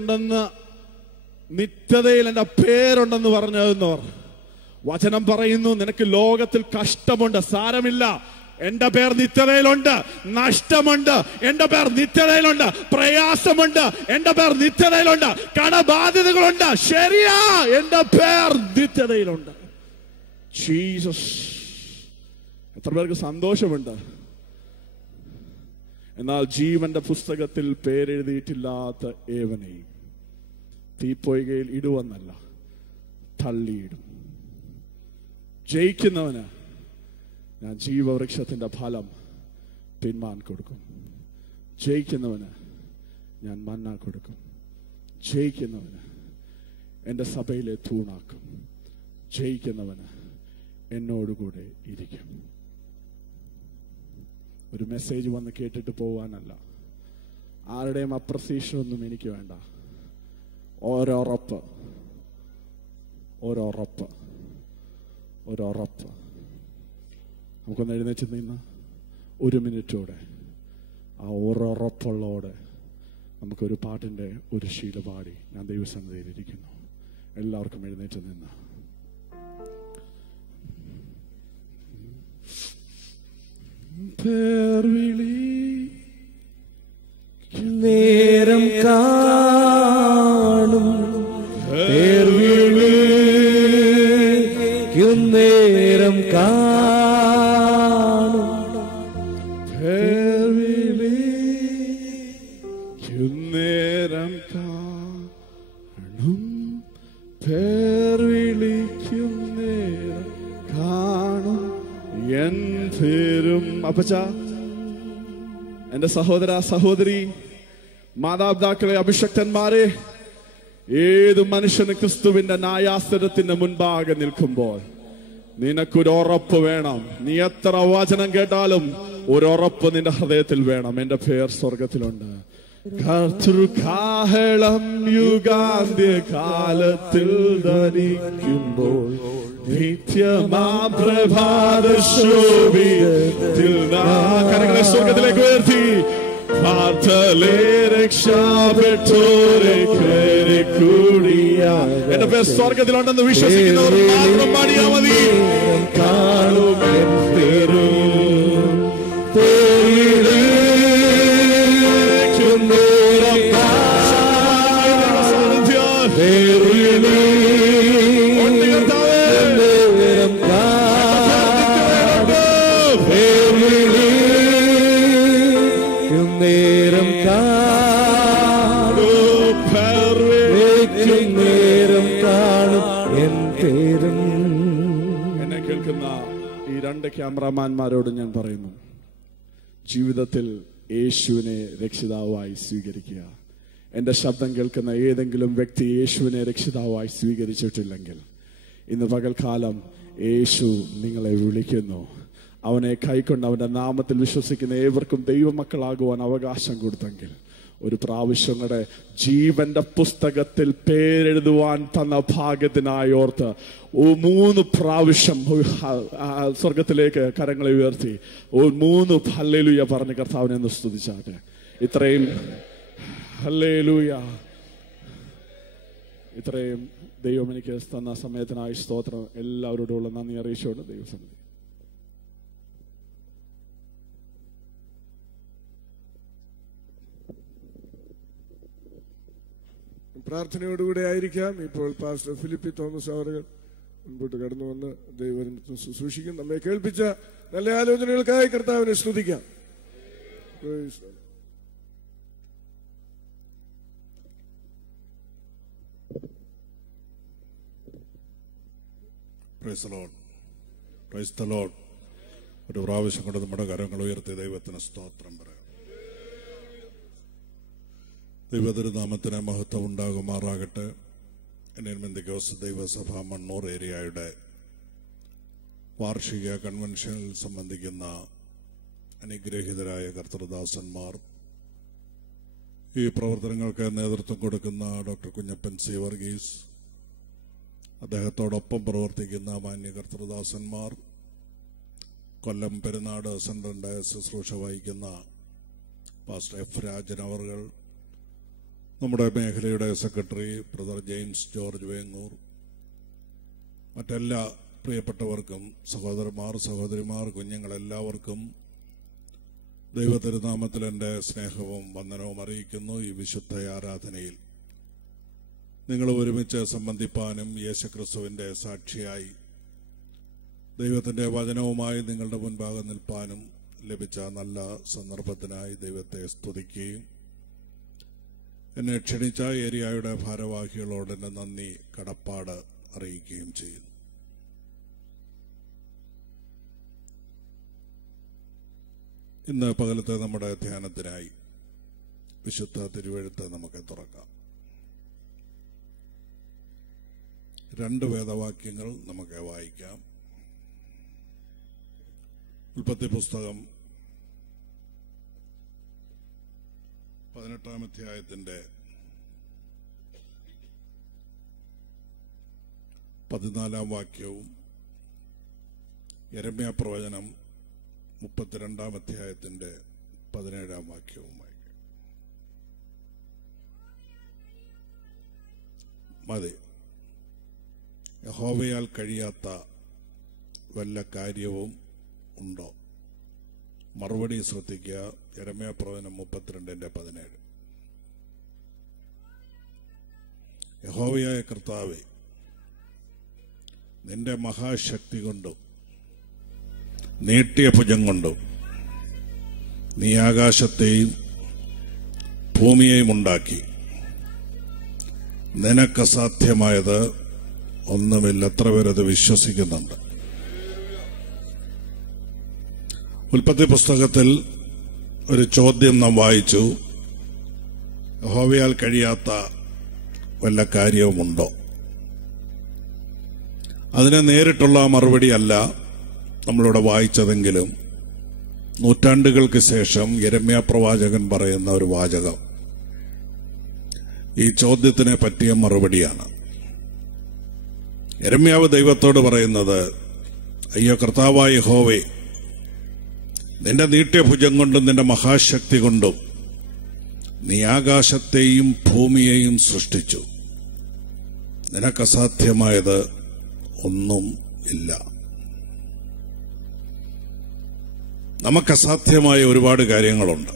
എന്റെ പേരുണ്ടെന്ന് പറഞ്ഞതെന്നവർ വചനം പറയുന്നു, നിനക്ക് ലോകത്തിൽ കഷ്ടമുണ്ട്, സാരമില്ല, എന്റെ പേർ നിത്യതയിലുണ്ട്. നഷ്ടമുണ്ട്, എന്റെ പേർ നിത്യതയിലുണ്ട്. പ്രയാസമുണ്ട്, എന്റെ പേർ നിത്യതയിലുണ്ട്. കടബാധ്യതകളുണ്ട്, ശരിയാ, എന്റെ പേർ നിത്യതയിലുണ്ട്. ജീസസ്. എത്ര പേർക്ക് സന്തോഷമുണ്ട്? എന്നാൽ ജീവന്റെ പുസ്തകത്തിൽ പേരെഴുതിയിട്ടില്ലാത്ത ഏവനെയും തീപ്പൊയ്കയിൽ ഇടുവെന്നല്ല, തള്ളിയിടും. ജയിക്കുന്നവന് ഞാൻ ജീവവൃക്ഷത്തിന്റെ ഫലം പിന്മാൻ കൊടുക്കും. ജയിക്കുന്നവന് ഞാൻ മന്ന കൊടുക്കും. ജയിക്കുന്നവന് എൻ്റെ സഭയിലെ തൂണാക്കും. ജയിക്കുന്നവന് എന്നോടുകൂടെ ഇരിക്കും. ഒരു മെസ്സേജ് വന്ന് കേട്ടിട്ട് പോവാനല്ല, ആരുടെയും അപ്രസീഷൻ ഒന്നും എനിക്ക് വേണ്ട. ഓരോറപ്പ് നമുക്കൊന്ന് എഴുന്നേറ്റ് നിന്ന് 1 മിനിറ്റോടെ ആ ഉറപ്പുള്ളോടെ നമുക്കൊരു പാട്ടിന്റെ ഒരു ശീല പാടി ഞാൻ ദൈവസന്നിധിയിലിരിക്കുന്നു. എല്ലാവർക്കും എഴുന്നേറ്റ് നിന്ന് നേരം കാണും നേരം കാണും നേരം കാണും പേർ വിളിക്കും നേരം കാണും എൻ പേരും. അപ്പച്ച, എന്റെ സഹോദര സഹോദരി, മാതാപിതാക്കളെ, അഭിഷക്തന്മാരെ, ഏത് മനുഷ്യന് ക്രിസ്തുവിന്റെ ന്യായാസനത്തിന്റെ മുൻപാകെ നിൽക്കുമ്പോൾ നിനക്കൊരു ഉറപ്പ് വേണം. നീ എത്ര വചനം കേട്ടാലും ഒരു ഉറപ്പ് നിന്റെ ഹൃദയത്തിൽ വേണം. എന്റെ പേർ സ്വർഗത്തിലുണ്ട്. കർത്തൃകാഹളം യുഗാന്ത്യ കാലത്തിൽ ധരിക്കുമ്പോൾ നിത്യമാം പ്രഭാത ശോഭിതത്തിൽ കരങ്ങളെ സ്വർഗത്തിലേക്ക് ഉയർത്തി പ്രാർത്ഥനേ രക്ഷാപ്പെട്ടോരെ കൂടിയ എന്റെ പേർ സ്വർഗത്തിലുണ്ടെന്ന് വിശ്വസിക്കുന്നവർ മാത്രം പാടിയാ മതി. കാണും എന്നെ കേൾക്കുന്ന ഈ 2 ക്യാമറാമാൻമാരോട് ഞാൻ പറയുന്നു, ജീവിതത്തിൽ യേശുവിനെ രക്ഷിതാവായി സ്വീകരിക്കുക. എന്റെ ശബ്ദം കേൾക്കുന്ന ഏതെങ്കിലും വ്യക്തി യേശുവിനെ രക്ഷിതാവായി സ്വീകരിച്ചിട്ടില്ലെങ്കിൽ ഇന്ന് പകൽക്കാലം യേശു നിങ്ങളെ വിളിക്കുന്നു. അവനെ കൈക്കൊണ്ട് അവന്റെ നാമത്തിൽ വിശ്വസിക്കുന്ന ഏവർക്കും ദൈവമക്കളാകുവാൻ അവകാശം കൊടുത്തെങ്കിൽ ഒരു പ്രാവശ്യം കൂടെ ജീവന്റെ പുസ്തകത്തിൽ പേരെഴുതുവാൻ തന്ന ഭാഗ്യത്തിനായി ഓർത്ത് 3 പ്രാവശ്യം സ്വർഗത്തിലേക്ക് കരങ്ങളെ ഉയർത്തി 3 ഹല്ലേലൂയ പറഞ്ഞ് കർത്താവിനെ ഒന്ന് സ്തുതിച്ചാട്ടെ. ഇത്രയും ഹല്ലേലൂയ, ഇത്രയും ദൈവം എനിക്ക് തന്ന സമയത്തിനായി സ്തോത്രം. എല്ലാവരോടുമുള്ള നന്ദി അറിയിച്ചുകൊണ്ട് ദൈവസന്നിധി. പ്രാർത്ഥനയോടുകൂടെ ആയിരിക്കാം. ഇപ്പോൾ പാസ്റ്റർ ഫിലിപ്പി തോമസ് അവർ മുൻപോട്ട് കടന്നു വന്ന് ദൈവം ശുശ്രൂഷിക്കും. നമ്മെ കേൾപ്പിച്ച നല്ല ആലോചനകൾക്കായി കർത്താവിനെ സ്തുതിക്കാം. Price the Lord. ഒരു പ്രാവശ്യം കൊണ്ട് നമ്മുടെ കരങ്ങൾ ഉയർത്തി ദൈവത്തിന് സ്തോത്രം പറയാം. ദൈവതിരുനാമത്തിന് മഹത്വം ഉണ്ടാകുമാറാകട്ടെ. ബെന്തിക്കോസ് ദൈവസഭ മണ്ണൂർ ഏരിയയുടെ വാർഷിക കൺവെൻഷനിൽ സംബന്ധിക്കുന്ന അനുഗ്രഹീതരായ കർത്തൃദാസന്മാർ, ഈ പ്രവർത്തനങ്ങൾക്ക് നേതൃത്വം കൊടുക്കുന്ന ഡോക്ടർ കുഞ്ഞപ്പൻ സി വർഗീസ്, അദ്ദേഹത്തോടൊപ്പം പ്രവർത്തിക്കുന്ന മാന്യ കർത്തൃദാസന്മാർ, കൊല്ലം പെരുന്നാട് സെൻട്രലിന്റെ ശുശ്രൂഷ വഹിക്കുന്ന പാസ്റ്റർ എഫ് രാജൻ അവർകൾ, നമ്മുടെ മേഖലയുടെ secretary brother James George Vengoor, മറ്റെല്ലാ പ്രിയപ്പെട്ടവർക്കും, സഹോദരന്മാർ, സഹോദരിമാർ, കുഞ്ഞുങ്ങളെല്ലാവർക്കും ദൈവതിരുനാമത്തിൽ എൻ്റെ സ്നേഹവും വന്ദനവും അറിയിക്കുന്നു. ഈ വിശുദ്ധ ആരാധനയിൽ നിങ്ങൾ ഒരുമിച്ച് സംബന്ധിപ്പാനും യേശുക്രിസ്തുവിൻ്റെ സാക്ഷിയായി ദൈവത്തിൻ്റെ വചനവുമായി നിങ്ങളുടെ മുൻപാകെ നിൽപ്പാനും ലഭിച്ച നല്ല സന്ദർഭത്തിനായി ദൈവത്തെ സ്തുതിക്കുകയും എന്നെ ക്ഷണിച്ച ഏരിയയുടെ ഭാരവാഹികളോട് എൻ്റെ നന്ദി കടപ്പാട് അറിയിക്കുകയും ചെയ്യുന്നു. ഇന്ന് പകലത്തെ നമ്മുടെ ധ്യാനത്തിനായി വിശുദ്ധ തിരുവെഴുത്ത് നമുക്ക് തുറക്കാം. 2 വേദവാക്യങ്ങൾ നമുക്ക് വായിക്കാം. ഉൽപ്പത്തി പുസ്തകം 18-ാം അധ്യായത്തിന്റെ 14-ാം വാക്യവും യെരമ്യാ പ്രവചനം 32-ാം അധ്യായത്തിന്റെ 17-ാം വാക്യവും വായിക്കാം. മതി. യഹോവയാൽ കഴിയാത്ത വല്ല കാര്യവും ഉണ്ടോ? മറുപടി ശ്രദ്ധിക്കുക. യെരമ്യാ പ്രവചനം 32:17. യഹോവയായ കർത്താവേ, നിന്റെ മഹാശക്തി കൊണ്ടും നീട്ടിയ ഭുജം കൊണ്ടും നീ ആകാശത്തെയും ഭൂമിയെയും ഉണ്ടാക്കി. നിനക്കസാധ്യമായത് ഒന്നുമില്ല. എത്ര പേരത് വിശ്വസിക്കുന്നുണ്ട്? ഉൽപ്പത്തി പുസ്തകത്തിൽ ഒരു ചോദ്യം നാം വായിച്ചു. യഹോവയാൽ കഴിയാത്ത വല്ല കാര്യവുമുണ്ടോ? അതിന് നേരിട്ടുള്ള മറുപടി അല്ല നമ്മളിവിടെ വായിച്ചതെങ്കിലും നൂറ്റാണ്ടുകൾക്ക് ശേഷം യെരമ്യാ പ്രവാചകൻ പറയുന്ന ഒരു വാചകം ഈ ചോദ്യത്തിനെ പറ്റിയ മറുപടിയാണ്. യെരമ്യാവ് ദൈവത്തോട് പറയുന്നത്, അയ്യോ കർത്താവായ യഹോവേ, നിന്റെ നീട്ടിയ ഭുജം കൊണ്ടും നിന്റെ മഹാശക്തി കൊണ്ടും നീ ആകാശത്തെയും ഭൂമിയെയും സൃഷ്ടിച്ചു. നിനക്കസാധ്യമായത് ഒന്നും ഇല്ല. നമുക്കസാധ്യമായ ഒരുപാട് കാര്യങ്ങളുണ്ട്.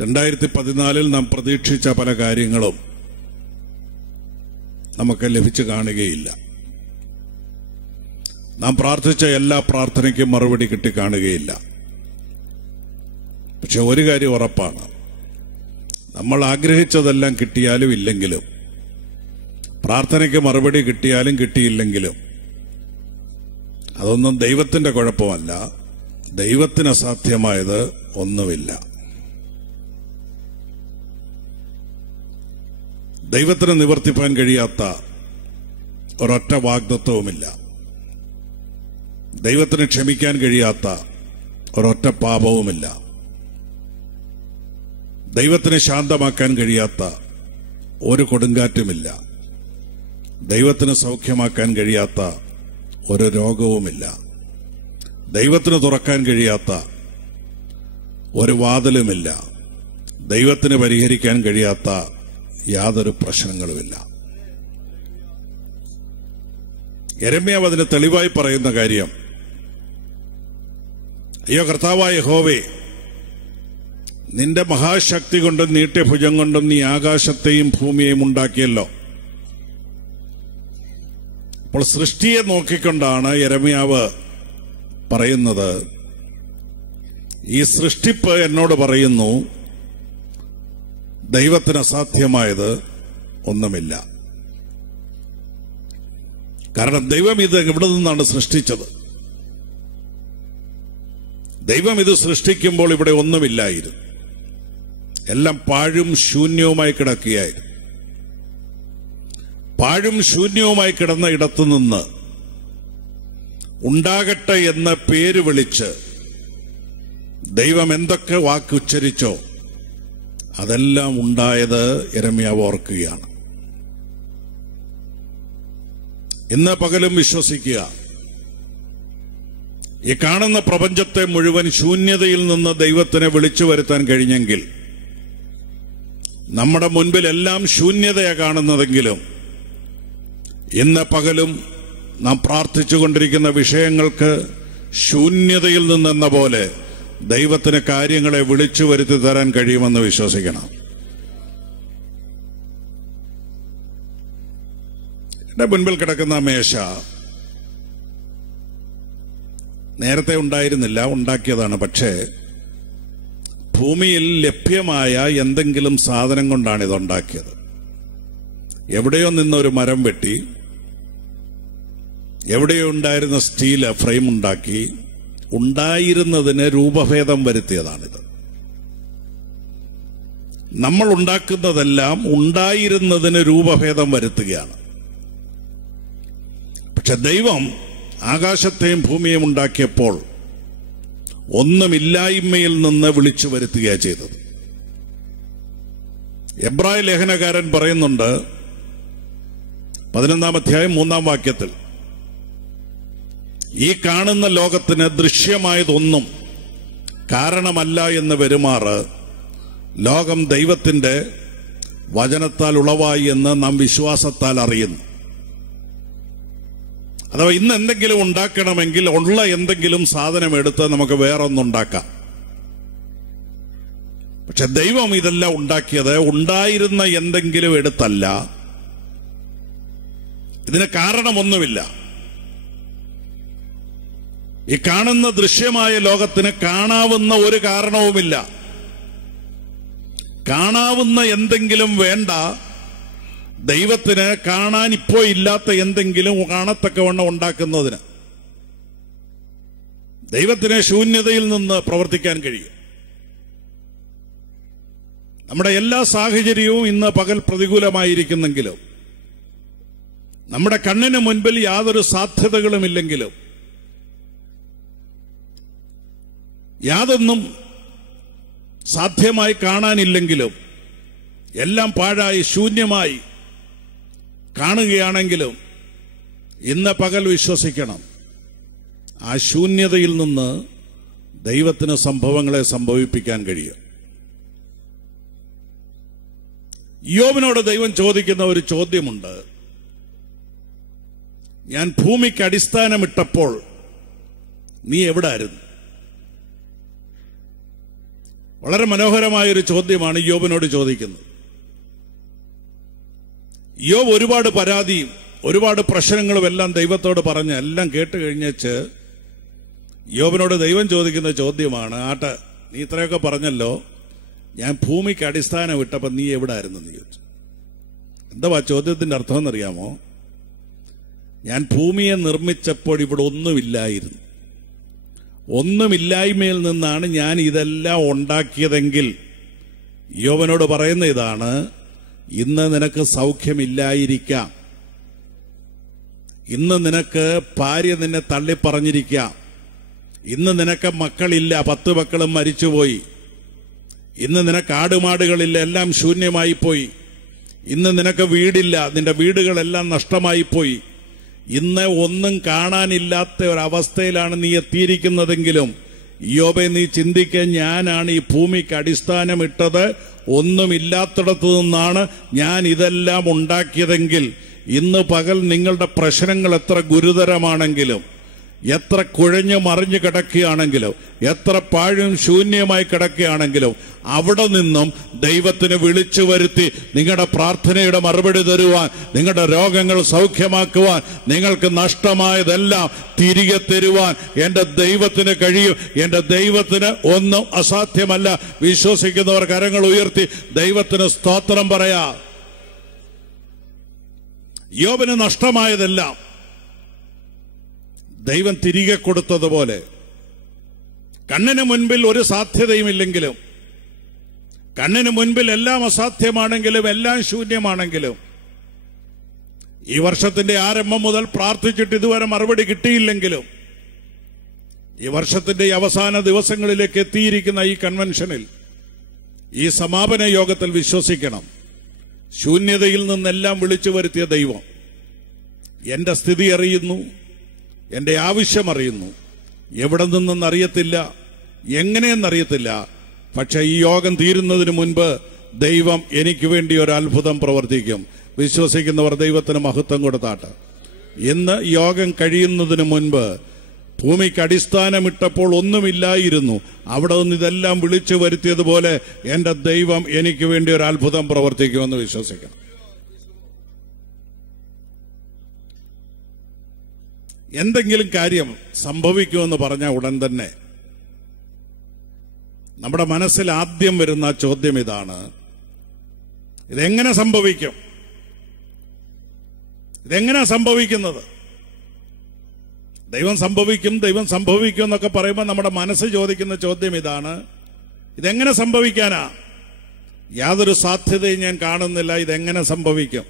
2014 നാം പ്രതീക്ഷിച്ച പല കാര്യങ്ങളും നമുക്ക് ലഭിച്ചു കാണുകയില്ല. നാം പ്രാർത്ഥിച്ച എല്ലാ പ്രാർത്ഥനയ്ക്കും മറുപടി കിട്ടിക്കാണുകയില്ല. പക്ഷെ ഒരു കാര്യം ഉറപ്പാണ്, നമ്മൾ ആഗ്രഹിച്ചതെല്ലാം കിട്ടിയാലും ഇല്ലെങ്കിലും, പ്രാർത്ഥനയ്ക്ക് മറുപടി കിട്ടിയാലും കിട്ടിയില്ലെങ്കിലും അതൊന്നും ദൈവത്തിന്റെ കുഴപ്പമല്ല. ദൈവത്തിന് അസാധ്യമായത് ഒന്നുമില്ല. ദൈവത്തിന് നിവർത്തിപ്പാൻ കഴിയാത്ത ഒരൊറ്റ വാഗ്ദത്വവുമില്ല. ദൈവത്തിന് ക്ഷമിക്കാൻ കഴിയാത്ത ഒരൊറ്റ പാപവുമില്ല. ദൈവത്തിന് ശാന്തമാക്കാൻ കഴിയാത്ത ഒരു കൊടുങ്കാറ്റുമില്ല. ദൈവത്തിന് സൗഖ്യമാക്കാൻ കഴിയാത്ത ഒരു രോഗവുമില്ല. ദൈവത്തിന് തുറക്കാൻ കഴിയാത്ത ഒരു വാതിലുമില്ല. ദൈവത്തിന് പരിഹരിക്കാൻ കഴിയാത്ത യാതൊരു പ്രശ്നങ്ങളുമില്ല. യെരമ്യാവ് അതിന് തെളിവായി പറയുന്ന കാര്യം, അയ്യോ കർത്താവായ യഹോവേ, നിന്റെ മഹാശക്തി കൊണ്ടും നീട്ടിയ ഭുജം കൊണ്ടും നീ ആകാശത്തെയും ഭൂമിയെയും ഉണ്ടാക്കിയല്ലോ. അപ്പോൾ സൃഷ്ടിയെ നോക്കിക്കൊണ്ടാണ് യെരമ്യാവ് പറയുന്നത്, ഈ സൃഷ്ടിപ്പ് എന്നോട് പറയുന്നു ദൈവത്തിന് അസാധ്യമായത് ഒന്നുമില്ല. കാരണം ദൈവം ഇത് എവിടെ നിന്നാണ് സൃഷ്ടിച്ചത്? ദൈവം ഇത് സൃഷ്ടിക്കുമ്പോൾ ഇവിടെ ഒന്നുമില്ലായിരുന്നു. എല്ലാം പാഴും ശൂന്യവുമായി കിടക്കുകയായിരുന്നു. പാഴും ശൂന്യവുമായി കിടന്ന ഇടത്തുനിന്ന് ഉണ്ടാകട്ടെ എന്ന പേര് വിളിച്ച് ദൈവം എന്തൊക്കെ വാക്കുച്ചരിച്ചോ അതെല്ലാം ഉണ്ടായത് യെരമ്യാവ് ഓർക്കുകയാണ്. ഇന്ന് പകലും വിശ്വസിക്കുക, ഈ കാണുന്ന പ്രപഞ്ചത്തെ മുഴുവൻ ശൂന്യതയിൽ നിന്ന് ദൈവത്തിനെ വിളിച്ചു വരുത്താൻ കഴിഞ്ഞെങ്കിൽ, നമ്മുടെ മുൻപിൽ എല്ലാം ശൂന്യതയാണ് കാണുന്നതെങ്കിലും ഇന്ന് പകലും നാം പ്രാർത്ഥിച്ചുകൊണ്ടിരിക്കുന്ന വിഷയങ്ങൾക്ക് ശൂന്യതയിൽ നിന്നെന്ന പോലെ ദൈവത്തിന് കാര്യങ്ങളെ വിളിച്ചു വരുത്തി തരാൻ കഴിയുമെന്ന് വിശ്വസിക്കണം. എന്റെ മുൻപിൽ കിടക്കുന്ന മേശ നേരത്തെ ഉണ്ടായിരുന്നില്ല, ഉണ്ടാക്കിയതാണ്. പക്ഷേ ഭൂമിയിൽ ലഭ്യമായ എന്തെങ്കിലും സാധനം കൊണ്ടാണ് ഇതുണ്ടാക്കിയത്. എവിടെയോ നിന്നൊരു മരം വെട്ടി, എവിടെയോ ഉണ്ടായിരുന്ന സ്റ്റീൽ ഫ്രെയിം ഉണ്ടാക്കി, ഉണ്ടായിരുന്നതിന് രൂപഭേദം വരുത്തിയതാണിത്. നമ്മൾ ഉണ്ടാക്കുന്നതെല്ലാം ഉണ്ടായിരുന്നതിന് രൂപഭേദം വരുത്തുകയാണ്. പക്ഷെ ദൈവം ആകാശത്തെയും ഭൂമിയെയും ഉണ്ടാക്കിയപ്പോൾ ഒന്നുമില്ലായ്മയിൽ നിന്ന് വിളിച്ചു വരുത്തുകയാണ് ചെയ്തത്. എബ്രായ ലേഖനകാരൻ പറയുന്നുണ്ട് 11-ാം അധ്യായം 3-ാം വാക്യത്തിൽ, ഈ കാണുന്ന ലോകത്തിന് ദൃശ്യമായതൊന്നും കാരണമല്ല എന്ന് വരുമാറ് ലോകം ദൈവത്തിന്റെ വചനത്താൽ ഉളവായി എന്ന് നാം വിശ്വാസത്താൽ അറിയുന്നു. അഥവാ ഇന്ന് എന്തെങ്കിലും ഉണ്ടാക്കണമെങ്കിൽ ഉള്ള എന്തെങ്കിലും സാധനം എടുത്ത് നമുക്ക് വേറൊന്നുണ്ടാക്കാം. പക്ഷെ ദൈവം ഇതെല്ലാം ഉണ്ടാക്കിയത് ഉണ്ടായിരുന്ന എന്തെങ്കിലും എടുത്തല്ല. ഇതിന് കാരണമൊന്നുമില്ല. ഈ കാണുന്ന ദൃശ്യമായ ലോകത്തിന് കാണാവുന്ന ഒരു കാരണവുമില്ല. കാണാവുന്ന എന്തെങ്കിലും വേണ്ട, ദൈവത്തിന് കാണാൻ ഇപ്പോ ഇല്ലാത്ത എന്തെങ്കിലും കാണത്തക്കവണ്ണം ഉണ്ടാക്കുന്നതിന്. ദൈവത്തിന് ശൂന്യതയിൽ നിന്ന് പ്രവർത്തിക്കാൻ കഴിയും. നമ്മുടെ എല്ലാ സാഹചര്യവും ഇന്ന് പകൽ പ്രതികൂലമായിരിക്കുന്നെങ്കിലും, നമ്മുടെ കണ്ണിന് മുൻപിൽ യാതൊരു സാധ്യതകളുമില്ലെങ്കിലും, യാതൊന്നും സാധ്യമായി കാണാനില്ലെങ്കിലും, എല്ലാം പാഴായി ശൂന്യമായി കാണുകയാണെങ്കിലും, ഇന്ന് പകൽ വിശ്വസിക്കണം, ആ ശൂന്യതയിൽ നിന്ന് ദൈവത്തിന് സംഭവങ്ങളെ സംഭവിപ്പിക്കാൻ കഴിയും. യോബിനോട് ദൈവം ചോദിക്കുന്ന ഒരു ചോദ്യമുണ്ട്. ഞാൻ ഭൂമിക്ക് അടിസ്ഥാനമിട്ടപ്പോൾ നീ എവിടായിരുന്നു? വളരെ മനോഹരമായൊരു ചോദ്യമാണ് യോബിനോട് ചോദിക്കുന്നത്. യോബ് ഒരുപാട് പരാതിയും ഒരുപാട് പ്രശ്നങ്ങളും എല്ലാം ദൈവത്തോട് പറഞ്ഞ് എല്ലാം കേട്ട് കഴിഞ്ഞേച്ച് യോബിനോട് ദൈവം ചോദിക്കുന്ന ചോദ്യമാണ്, നീ ഇത്രയൊക്കെ പറഞ്ഞല്ലോ, ഞാൻ ഭൂമിക്ക് അടിസ്ഥാനം ഇട്ടപ്പോൾ നീ എവിടായിരുന്നു എന്ന് ചോദിച്ചു. എന്താ ചോദ്യത്തിന്റെ അർത്ഥം എന്നറിയാമോ? ഞാൻ ഭൂമിയെ നിർമ്മിച്ചപ്പോൾ ഇവിടെ ഒന്നുമില്ലായിരുന്നു. ഒന്നുമില്ലായ്മയിൽ നിന്നാണ് ഞാൻ ഇതെല്ലാം ഉണ്ടാക്കിയതെങ്കിൽ യോബിനോട് പറയുന്ന ഇതാണ്, ഇന്ന് നിനക്ക് സൗഖ്യമില്ലായിരിക്കാം, ഇന്ന് നിനക്ക് ഭാര്യ നിന്നെ തള്ളിപ്പറഞ്ഞിരിക്കാം, ഇന്ന് നിനക്ക് മക്കളില്ല, 10 മക്കളും മരിച്ചുപോയി, ഇന്ന് നിനക്ക് ആടുമാടുകളില്ല, എല്ലാം ശൂന്യമായി പോയി, ഇന്ന് നിനക്ക് വീടില്ല, നിന്റെ വീടുകളെല്ലാം നഷ്ടമായി പോയി, ഇന്ന് ഒന്നും കാണാനില്ലാത്ത ഒരവസ്ഥയിലാണ് നീ എത്തിയിരിക്കുന്നതെങ്കിലും യോബേ, നീ ചിന്തിക്കുക, ഞാനാണ് ഈ ഭൂമിക്ക് അടിസ്ഥാനമിട്ടത്, ഒന്നുമില്ലാത്തിടത്തു നിന്നാണ് ഞാൻ ഇതെല്ലാം ഉണ്ടാക്കിയതെങ്കിൽ ഇന്ന് പകൽ നിങ്ങളുടെ പ്രശ്നങ്ങൾ എത്ര ഗുരുതരമാണെങ്കിലും, എത്ര കുഴഞ്ഞു മറിഞ്ഞു കിടക്കുകയാണെങ്കിലും, എത്ര പാഴും ശൂന്യമായി കിടക്കുകയാണെങ്കിലും അവിടെ നിന്നും ദൈവത്തിന് വിളിച്ചു വരുത്തി നിങ്ങളുടെ പ്രാർത്ഥനയുടെ മറുപടി തരുവാൻ, നിങ്ങളുടെ രോഗങ്ങൾ സൗഖ്യമാക്കുവാൻ, നിങ്ങൾക്ക് നഷ്ടമായതെല്ലാം തിരികെ തരുവാൻ എന്റെ ദൈവത്തിന് കഴിയും. എന്റെ ദൈവത്തിന് ഒന്നും അസാധ്യമല്ല. വിശ്വസിക്കുന്നവർ കരങ്ങൾ ഉയർത്തി ദൈവത്തിന് സ്തോത്രം പറയാ. യോബിന് നഷ്ടമായതെല്ലാം ദൈവം തിരികെ കൊടുത്തതുപോലെ കണ്ണിന് മുൻപിൽ ഒരു സാധ്യതയുമില്ലെങ്കിലും, കണ്ണിന് മുൻപിൽ എല്ലാം അസാധ്യമാണെങ്കിലും, എല്ലാം ശൂന്യമാണെങ്കിലും, ഈ വർഷത്തിന്റെ ആരംഭം മുതൽ പ്രാർത്ഥിച്ചിട്ട് ഇതുവരെ മറുപടി കിട്ടിയില്ലെങ്കിലും, ഈ വർഷത്തിന്റെ അവസാന ദിവസങ്ങളിലേക്ക് എത്തിയിരിക്കുന്ന ഈ കൺവെൻഷനിൽ, ഈ സമാപന യോഗത്തിൽ വിശ്വസിക്കണം, ശൂന്യതയിൽ നിന്നെല്ലാം വിളിച്ചു വരുത്തിയ ദൈവം എന്റെ സ്ഥിതി അറിയുന്നു, എന്റെ ആവശ്യം അറിയുന്നു. എവിടെ നിന്നെന്നറിയത്തില്ല, എങ്ങനെയെന്നറിയത്തില്ല. പക്ഷെ ഈ യോഗം തീരുന്നതിന് മുൻപ് ദൈവം എനിക്ക് വേണ്ടി ഒരു അത്ഭുതം പ്രവർത്തിക്കും. വിശ്വസിക്കുന്നവർ ദൈവത്തിന് മഹത്വം കൊടുത്താട്ടെ. ഇന്ന് യോഗം കഴിയുന്നതിന് മുൻപ് ഭൂമിക്ക് അടിസ്ഥാനമിട്ടപ്പോൾ ഒന്നുമില്ലായിരുന്നു, അവിടെ നിന്ന് ഇതെല്ലാം വിളിച്ചു വരുത്തിയതുപോലെ എന്റെ ദൈവം എനിക്ക് വേണ്ടി ഒരു അത്ഭുതം പ്രവർത്തിക്കുമെന്ന് വിശ്വസിക്കണം. എന്തെങ്കിലും കാര്യം സംഭവിക്കുമെന്ന് പറഞ്ഞ ഉടൻ തന്നെ നമ്മുടെ മനസ്സിൽ ആദ്യം വരുന്ന ചോദ്യം ഇതാണ്: ഇതെങ്ങനെ സംഭവിക്കും? ഇതെങ്ങനെയാ സംഭവിക്കുന്നത്? ദൈവം സംഭവിക്കും, ദൈവം സംഭവിക്കും എന്നൊക്കെ പറയുമ്പോൾ നമ്മുടെ മനസ്സ് ചോദിക്കുന്ന ചോദ്യം ഇതാണ്: ഇതെങ്ങനെ സംഭവിക്കാനാ? യാതൊരു സാധ്യതയും ഞാൻ കാണുന്നില്ല, ഇതെങ്ങനെ സംഭവിക്കും?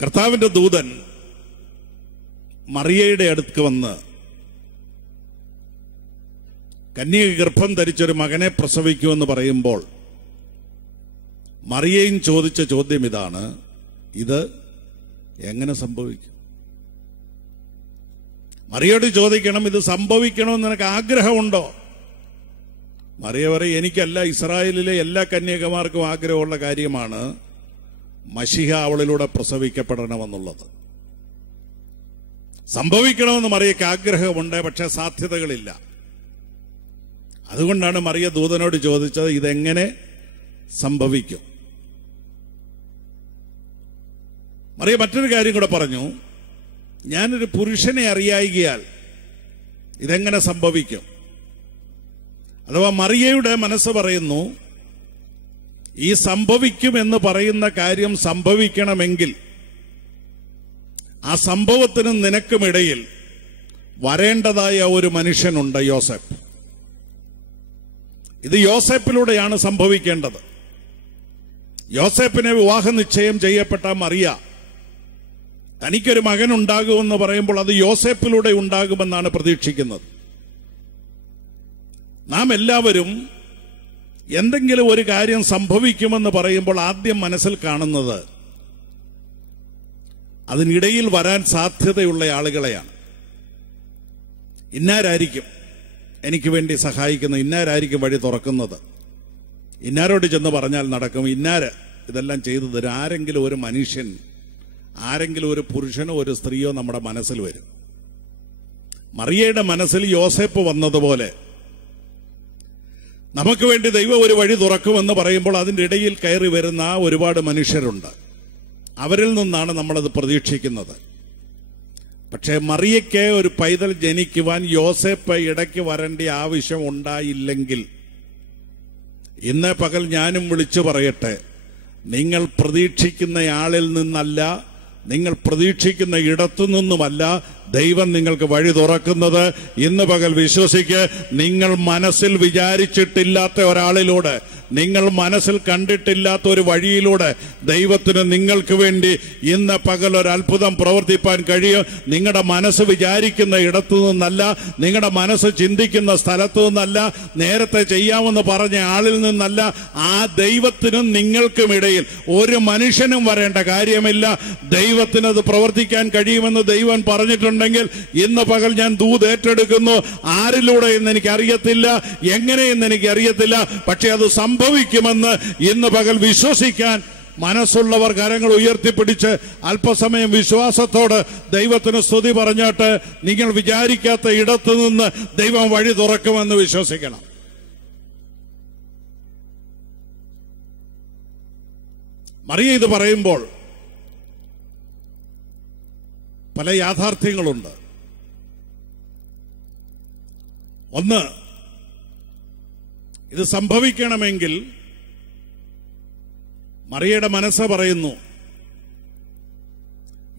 കർത്താവിന്റെ ദൂതൻ മറിയയുടെ അടുത്ത് വന്ന് കന്യക ഗർഭം ധരിച്ചൊരു മകനെ പ്രസവിക്കുമെന്ന് പറയുമ്പോൾ മറിയയും ചോദിച്ച ചോദ്യം ഇതാണ്: ഇത് എങ്ങനെ സംഭവിക്കും? മറിയോട് ചോദിക്കണം, ഇത് സംഭവിക്കണമെന്ന് നിനക്ക് ആഗ്രഹമുണ്ടോ? മറിയ പറയും, എനിക്കല്ല, ഇസ്രായേലിലെ എല്ലാ കന്യകമാർക്കും ആഗ്രഹമുള്ള കാര്യമാണ് മശിഹ അവളിലൂടെ പ്രസവിക്കപ്പെടണമെന്നുള്ളത്. സംഭവിക്കണമെന്ന് മറിയയ്ക്ക് ആഗ്രഹമുണ്ട്, പക്ഷെ സാധ്യതകളില്ല. അതുകൊണ്ടാണ് മറിയ ദൂതനോട് ചോദിച്ചത്, ഇതെങ്ങനെ സംഭവിക്കും? മറിയ മറ്റൊരു കാര്യം കൂടെ പറഞ്ഞു, ഞാനൊരു പുരുഷനെ അറിയായികയാൽ ഇതെങ്ങനെ സംഭവിക്കും? അഥവാ മറിയയുടെ മനസ്സ് പറയുന്നു, ഈ സംഭവിക്കുമെന്ന് പറയുന്ന കാര്യം സംഭവിക്കണമെങ്കിൽ ആ സംഭവത്തിനും നിനക്കുമിടയിൽ വരേണ്ടതായ ഒരു മനുഷ്യനുണ്ട്, യോസേപ്പ്. ഇത് യോസേപ്പിലൂടെയാണ് സംഭവിക്കേണ്ടത്. യോസേപ്പിനെ വിവാഹ നിശ്ചയം ചെയ്യപ്പെട്ട മറിയ തനിക്കൊരു മകൻ ഉണ്ടാകുമെന്ന് പറയുമ്പോൾ അത് യോസേപ്പിലൂടെ ഉണ്ടാകുമെന്നാണ് പ്രതീക്ഷിക്കുന്നത്. നാം എല്ലാവരും എന്തെങ്കിലും ഒരു കാര്യം സംഭവിക്കുമെന്ന് പറയുമ്പോൾ ആദ്യം മനസ്സിൽ കാണുന്നത് അതിനിടയിൽ വരാൻ സാധ്യതയുള്ള ആളുകളെയാണ്. ഇന്നാരായിരിക്കും എനിക്ക് വേണ്ടി സഹായിക്കുന്നത്, ഇന്നാരായിരിക്കും വഴി തുറക്കുന്നത്, ഇന്നാരോട് ചെന്ന് പറഞ്ഞാൽ നടക്കും, ഇന്നാര് ഇതെല്ലാം ചെയ്തു തരും. ആരെങ്കിലും ഒരു മനുഷ്യൻ, ആരെങ്കിലും ഒരു പുരുഷനോ ഒരു സ്ത്രീയോ നമ്മുടെ മനസ്സിൽ വരും. മറിയയുടെ മനസ്സിൽ യോസേപ്പ് വന്നതുപോലെ നമുക്ക് വേണ്ടി ദൈവം ഒരു വഴി തുറക്കുമെന്ന് പറയുമ്പോൾ അതിൻ്റെ ഇടയിൽ കയറി വരുന്ന ഒരുപാട് മനുഷ്യരുണ്ട്. അവരിൽ നിന്നാണ് നമ്മളത് പ്രതീക്ഷിക്കുന്നത്. പക്ഷേ മറിയയ്ക്ക് ഒരു പൈതൽ ജനിക്കുവാൻ യോസേപ്പ് ഇടയ്ക്ക് വരേണ്ട ആവശ്യം ഉണ്ടായില്ലെങ്കിൽ, ഇന്ന് പകൽ ഞാനും വിളിച്ചു പറയട്ടെ, നിങ്ങൾ പ്രതീക്ഷിക്കുന്നയാളിൽ നിന്നല്ല, നിങ്ങൾ പ്രതീക്ഷിക്കുന്ന ഇടത്തു നിന്നുമല്ല ദൈവം നിങ്ങൾക്ക് വഴി തുറക്കുന്നത്. ഇന്ന് പകൽ വിശ്വസിക്ക്, നിങ്ങൾ മനസ്സിൽ വിചാരിച്ചിട്ടില്ലാത്ത ഒരാളിലൂടെ, നിങ്ങൾ മനസ്സിൽ കണ്ടിട്ടില്ലാത്ത ഒരു വഴിയിലൂടെ ദൈവത്തിന് നിങ്ങൾക്ക് വേണ്ടി ഇന്ന് പകൽ ഒരു അത്ഭുതം പ്രവർത്തിപ്പാൻ കഴിയും. നിങ്ങളുടെ മനസ്സ് വിചാരിക്കുന്ന ഇടത്തു നിന്നല്ല, നിങ്ങളുടെ മനസ്സ് ചിന്തിക്കുന്ന സ്ഥലത്തു നിന്നല്ല, നേരത്തെ ചെയ്യാമെന്ന് പറഞ്ഞ ആളിൽ നിന്നല്ല. ആ ദൈവത്തിനും നിങ്ങൾക്കും ഇടയിൽ ഒരു മനുഷ്യനും വരേണ്ട കാര്യമില്ല. ദൈവത്തിനത് പ്രവർത്തിക്കാൻ കഴിയുമെന്ന് ദൈവം പറഞ്ഞിട്ടുണ്ടെങ്കിൽ ഇന്ന് പകൽ ഞാൻ ദൂത് ഏറ്റെടുക്കുന്നു. ആരിലൂടെ എന്ന് എനിക്കറിയത്തില്ല, എങ്ങനെയെന്ന് എനിക്കറിയത്തില്ല, പക്ഷെ അത് സംഭവിക്കുമെന്ന് ഇന്ന് പകൽ വിശ്വസിക്കാൻ മനസ്സുള്ളവർ കരങ്ങൾ ഉയർത്തിപ്പിടിച്ച് അല്പസമയം വിശ്വാസത്തോട് ദൈവത്തിന് സ്തുതി പറഞ്ഞാട്ട് നിങ്ങൾ വിചാരിക്കാത്ത ഇടത്തു നിന്ന് ദൈവം വഴി തുറക്കുമെന്ന് വിശ്വസിക്കണം. മറിയ ഇത് പറയുമ്പോൾ പല യാഥാർത്ഥ്യങ്ങളുണ്ട്. ഒന്ന്, ഇത് സംഭവിക്കണമെങ്കിൽ മറിയയുടെ മനസ്സ് പറയുന്നു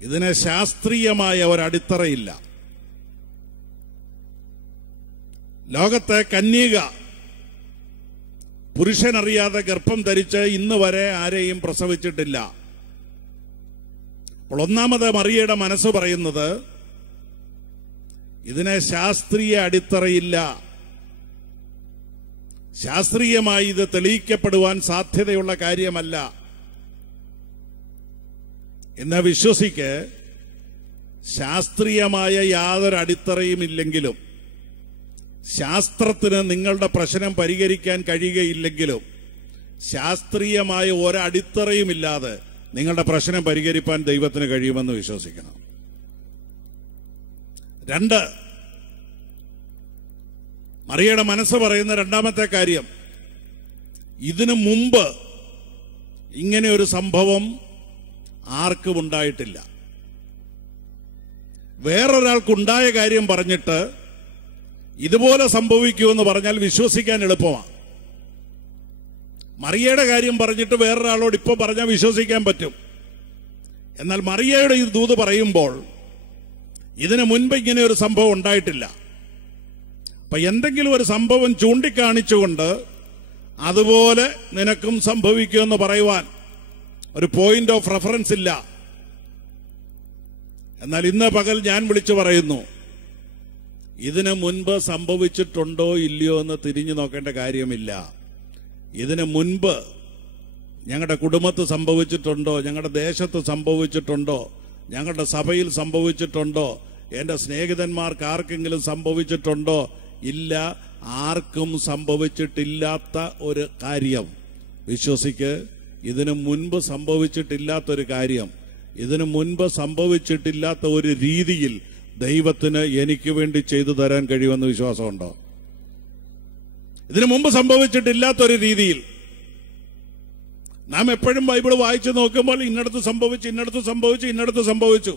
ഇതിന് ശാസ്ത്രീയമായ ഒരടിത്തറയില്ല. ലോകത്തെ കന്യക പുരുഷനറിയാതെ ഗർഭം ധരിച്ച് ഇന്ന് വരെ ആരെയും പ്രസവിച്ചിട്ടില്ല. അപ്പോൾ ഒന്നാമത് മറിയയുടെ മനസ്സ് പറയുന്നത് ഇതിന് ശാസ്ത്രീയ അടിത്തറയില്ല, ശാസ്ത്രീയമായി ഇത് തെളിയിക്കപ്പെടുവാൻ സാധ്യതയുള്ള കാര്യമല്ല. എന്ന വിശ്വസിക്ക് ശാസ്ത്രീയമായ യാതൊരു അടിത്തറയും ഇല്ലെങ്കിലും, ശാസ്ത്രത്തിന് നിങ്ങളുടെ പ്രശ്നം പരിഹരിക്കാൻ കഴിയുകയില്ലെങ്കിലും, ശാസ്ത്രീയമായ ഒരടിത്തറയുമില്ലാതെ നിങ്ങളുടെ പ്രശ്നം പരിഹരിപ്പാൻ ദൈവത്തിന് കഴിയുമെന്ന് വിശ്വസിക്കണം. രണ്ട്, മറിയയുടെ മനസ്സ് പറയുന്ന രണ്ടാമത്തെ കാര്യം, ഇതിനു മുമ്പ് ഇങ്ങനെ ഒരു സംഭവം ആർക്കും ഉണ്ടായിട്ടില്ല. വേറൊരാൾക്കുണ്ടായ കാര്യം പറഞ്ഞിട്ട് ഇതുപോലെ സംഭവിക്കുമെന്ന് പറഞ്ഞാൽ വിശ്വസിക്കാൻ എളുപ്പമാണ്. മറിയയുടെ കാര്യം പറഞ്ഞിട്ട് വേറൊരാളോട് ഇപ്പൊ പറഞ്ഞാൽ വിശ്വസിക്കാൻ പറ്റും. എന്നാൽ മറിയയുടെ ഈ ദൂത് പറയുമ്പോൾ ഇതിനു മുൻപ് ഇങ്ങനെ ഒരു സംഭവം ഉണ്ടായിട്ടില്ല. അപ്പൊ എന്തെങ്കിലും ഒരു സംഭവം ചൂണ്ടിക്കാണിച്ചുകൊണ്ട് അതുപോലെ നിനക്കും സംഭവിക്കുമെന്ന് പറയുവാൻ ഒരു പോയിന്റ് ഓഫ് റെഫറൻസ് ഇല്ല. എന്നാൽ ഇന്ന് പകൽ ഞാൻ വിളിച്ചു പറയുന്നു, ഇതിനു മുൻപ് സംഭവിച്ചിട്ടുണ്ടോ ഇല്ലയോ എന്ന് തിരിഞ്ഞു നോക്കേണ്ട കാര്യമില്ല. ഇതിനു മുൻപ് ഞങ്ങളുടെ കുടുംബത്ത് സംഭവിച്ചിട്ടുണ്ടോ, ഞങ്ങളുടെ ദേശത്ത് സംഭവിച്ചിട്ടുണ്ടോ, ഞങ്ങളുടെ സഭയിൽ സംഭവിച്ചിട്ടുണ്ടോ, എന്റെ സ്നേഹിതന്മാർക്ക് ആർക്കെങ്കിലും സംഭവിച്ചിട്ടുണ്ടോ? ഇല്ല, ആർക്കും സംഭവിച്ചിട്ടില്ലാത്ത ഒരു കാര്യം വിശ്വസിക്ക്. ഇതിനു മുൻപ് സംഭവിച്ചിട്ടില്ലാത്തൊരു കാര്യം, ഇതിനു മുൻപ് സംഭവിച്ചിട്ടില്ലാത്ത ഒരു രീതിയിൽ ദൈവത്തിന് എനിക്ക് വേണ്ടി ചെയ്തു തരാൻ കഴിയുമെന്ന് വിശ്വാസമുണ്ടോ? ഇതിനു മുമ്പ് സംഭവിച്ചിട്ടില്ലാത്തൊരു രീതിയിൽ. നാം എപ്പോഴും ബൈബിൾ വായിച്ചു നോക്കുമ്പോൾ ഇന്നടത്ത് സംഭവിച്ചു, ഇന്നടത്ത് സംഭവിച്ചു, ഇന്നടത്ത് സംഭവിച്ചു,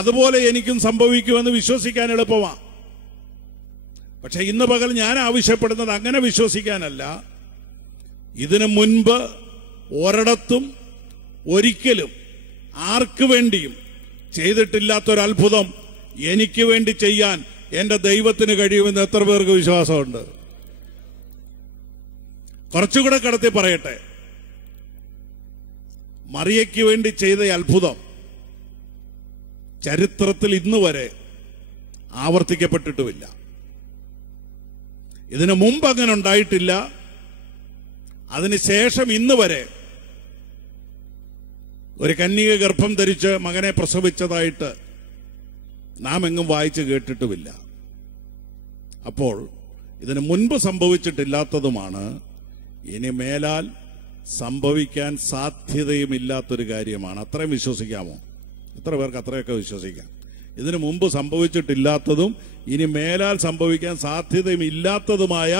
അതുപോലെ എനിക്കും സംഭവിക്കുമെന്ന് വിശ്വസിക്കാൻ എളുപ്പമാണ്. പക്ഷെ ഇന്ന് പകൽ ഞാൻ ആവശ്യപ്പെടുന്നത് അങ്ങനെ വിശ്വസിക്കാനല്ല. ഇതിനു മുൻപ് ഒരിടത്തും ഒരിക്കലും ആർക്കു വേണ്ടിയും ചെയ്തിട്ടില്ലാത്തൊരത്ഭുതം എനിക്ക് വേണ്ടി ചെയ്യാൻ എന്റെ ദൈവത്തിന് കഴിയുമെന്ന് എത്ര പേർക്ക് വിശ്വാസമുണ്ട്? കുറച്ചുകൂടെ കടത്തി പറയട്ടെ, മറിയയ്ക്ക് വേണ്ടി ചെയ്ത അത്ഭുതം ചരിത്രത്തിൽ ഇന്ന് വരെ ആവർത്തിക്കപ്പെട്ടിട്ടുമില്ല. ഇതിനു മുമ്പ് അങ്ങനെ ഉണ്ടായിട്ടില്ല. അതിനുശേഷം ഇന്ന് വരെ ഒരു കന്യക ഗർഭം ധരിച്ച് മകനെ പ്രസവിച്ചതായിട്ട് നാം എങ്ങും വായിച്ചു കേട്ടിട്ടുമില്ല. അപ്പോൾ ഇതിനു മുൻപ് സംഭവിച്ചിട്ടില്ലാത്തതുമാണ്, ഇനി മേലാൽ സംഭവിക്കാൻ സാധ്യതയുമില്ലാത്തൊരു കാര്യമാണ്. അത്രയും വിശ്വസിക്കാമോ? എത്ര പേർക്ക് അത്രയൊക്കെ വിശ്വസിക്കാം? ഇതിനു മുമ്പ് സംഭവിച്ചിട്ടില്ലാത്തതും ഇനി മേലാൽ സംഭവിക്കാൻ സാധ്യതയും ഇല്ലാത്തതുമായ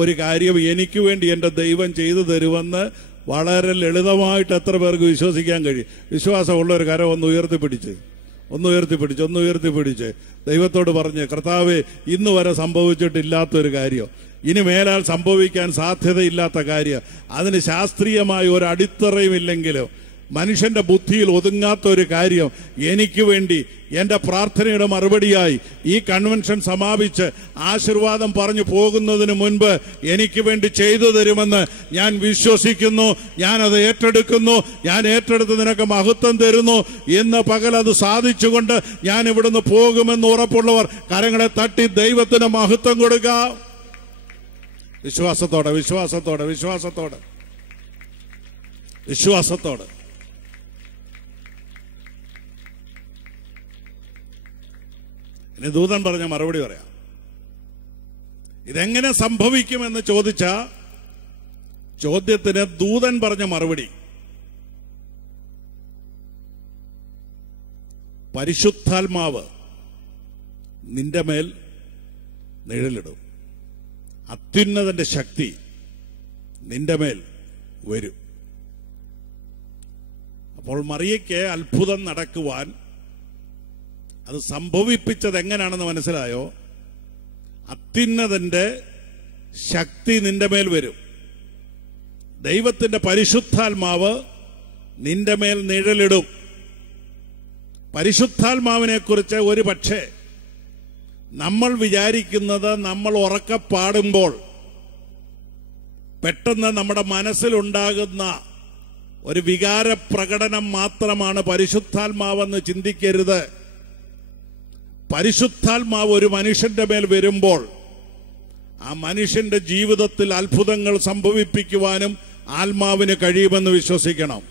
ഒരു കാര്യം എനിക്ക് വേണ്ടി എന്റെ ദൈവം ചെയ്തു തരുമെന്ന് വളരെ ലളിതമായിട്ട് എത്ര പേർക്ക് വിശ്വസിക്കാൻ കഴിയും? വിശ്വാസമുള്ള ഒരു കരം ഒന്ന് ഉയർത്തിപ്പിടിച്ച് ദൈവത്തോട് പറഞ്ഞ്, കർത്താവേ, ഇന്ന് വരെ സംഭവിച്ചിട്ടില്ലാത്തൊരു കാര്യം, ഇനി മേലാൽ സംഭവിക്കാൻ സാധ്യതയില്ലാത്ത കാര്യം, അതിന് ശാസ്ത്രീയമായ ഒരു അടിത്തറയും ഇല്ലെങ്കിലും മനുഷ്യന്റെ ബുദ്ധിയിൽ ഒതുങ്ങാത്ത ഒരു കാര്യം എനിക്ക് വേണ്ടി എന്റെ പ്രാർത്ഥനയുടെ മറുപടിയായി ഈ കൺവെൻഷൻ സമാപിച്ച് ആശീർവാദം പറഞ്ഞു പോകുന്നതിന് മുൻപ് എനിക്ക് വേണ്ടി ചെയ്തു തരുമെന്ന് ഞാൻ വിശ്വസിക്കുന്നു. ഞാനത് ഏറ്റെടുക്കുന്നു. ഞാൻ ഏറ്റെടുത്ത് നിനക്ക് മഹത്വം തരുന്നു. ഇന്ന് പകൽ അത് സാധിച്ചുകൊണ്ട് ഞാൻ ഇവിടുന്ന് പോകുമെന്ന് ഉറപ്പുള്ളവർ കരങ്ങളെ തട്ടി ദൈവത്തിന് മഹത്വം കൊടുക്കുക. വിശ്വാസത്തോടെ വിശ്വാസത്തോടെ വിശ്വാസത്തോടെ വിശ്വാസത്തോടെ. ഇനി ദൂതൻ പറഞ്ഞ മറുപടി പറയാം. ഇതെങ്ങനെ സംഭവിക്കുമെന്ന് ചോദിച്ച ചോദ്യത്തിന് ദൂതൻ പറഞ്ഞ മറുപടി, പരിശുദ്ധാത്മാവ് നിന്റെ മേൽ നിഴലിടും, അത്യുന്നതന്റെ ശക്തി നിന്റെ മേൽ വരും. അപ്പോൾ മറിയയ്ക്ക് അത്ഭുതം നടക്കുവാൻ അത് സംഭവിപ്പിച്ചത് എങ്ങനെയാണെന്ന് മനസ്സിലായോ? അത്യുന്നതന്റെ ശക്തി നിന്റെ മേൽ വരും. ദൈവത്തിന്റെ പരിശുദ്ധാത്മാവ് നിന്റെ മേൽ നിഴലിടും. പരിശുദ്ധാത്മാവിനെ കുറിച്ച് ഒരു പക്ഷേ നമ്മൾ വിചാരിക്കുന്നത് നമ്മൾ ഉറക്കെ പാടുമ്പോൾ പെട്ടെന്ന് നമ്മുടെ മനസ്സിലുണ്ടാകുന്ന ഒരു വികാര പ്രകടനം മാത്രമാണ് പരിശുദ്ധാത്മാവെന്ന് ചിന്തിക്കരുത്. പരിശുദ്ധാത്മാവ് ഒരു മനുഷ്യന്റെ മേൽ വരുമ്പോൾ ആ മനുഷ്യന്റെ ജീവിതത്തിൽ അത്ഭുതങ്ങൾ സംഭവിപ്പിക്കുവാനും ആത്മാവിന് കഴിയുമെന്ന് വിശ്വസിക്കണം.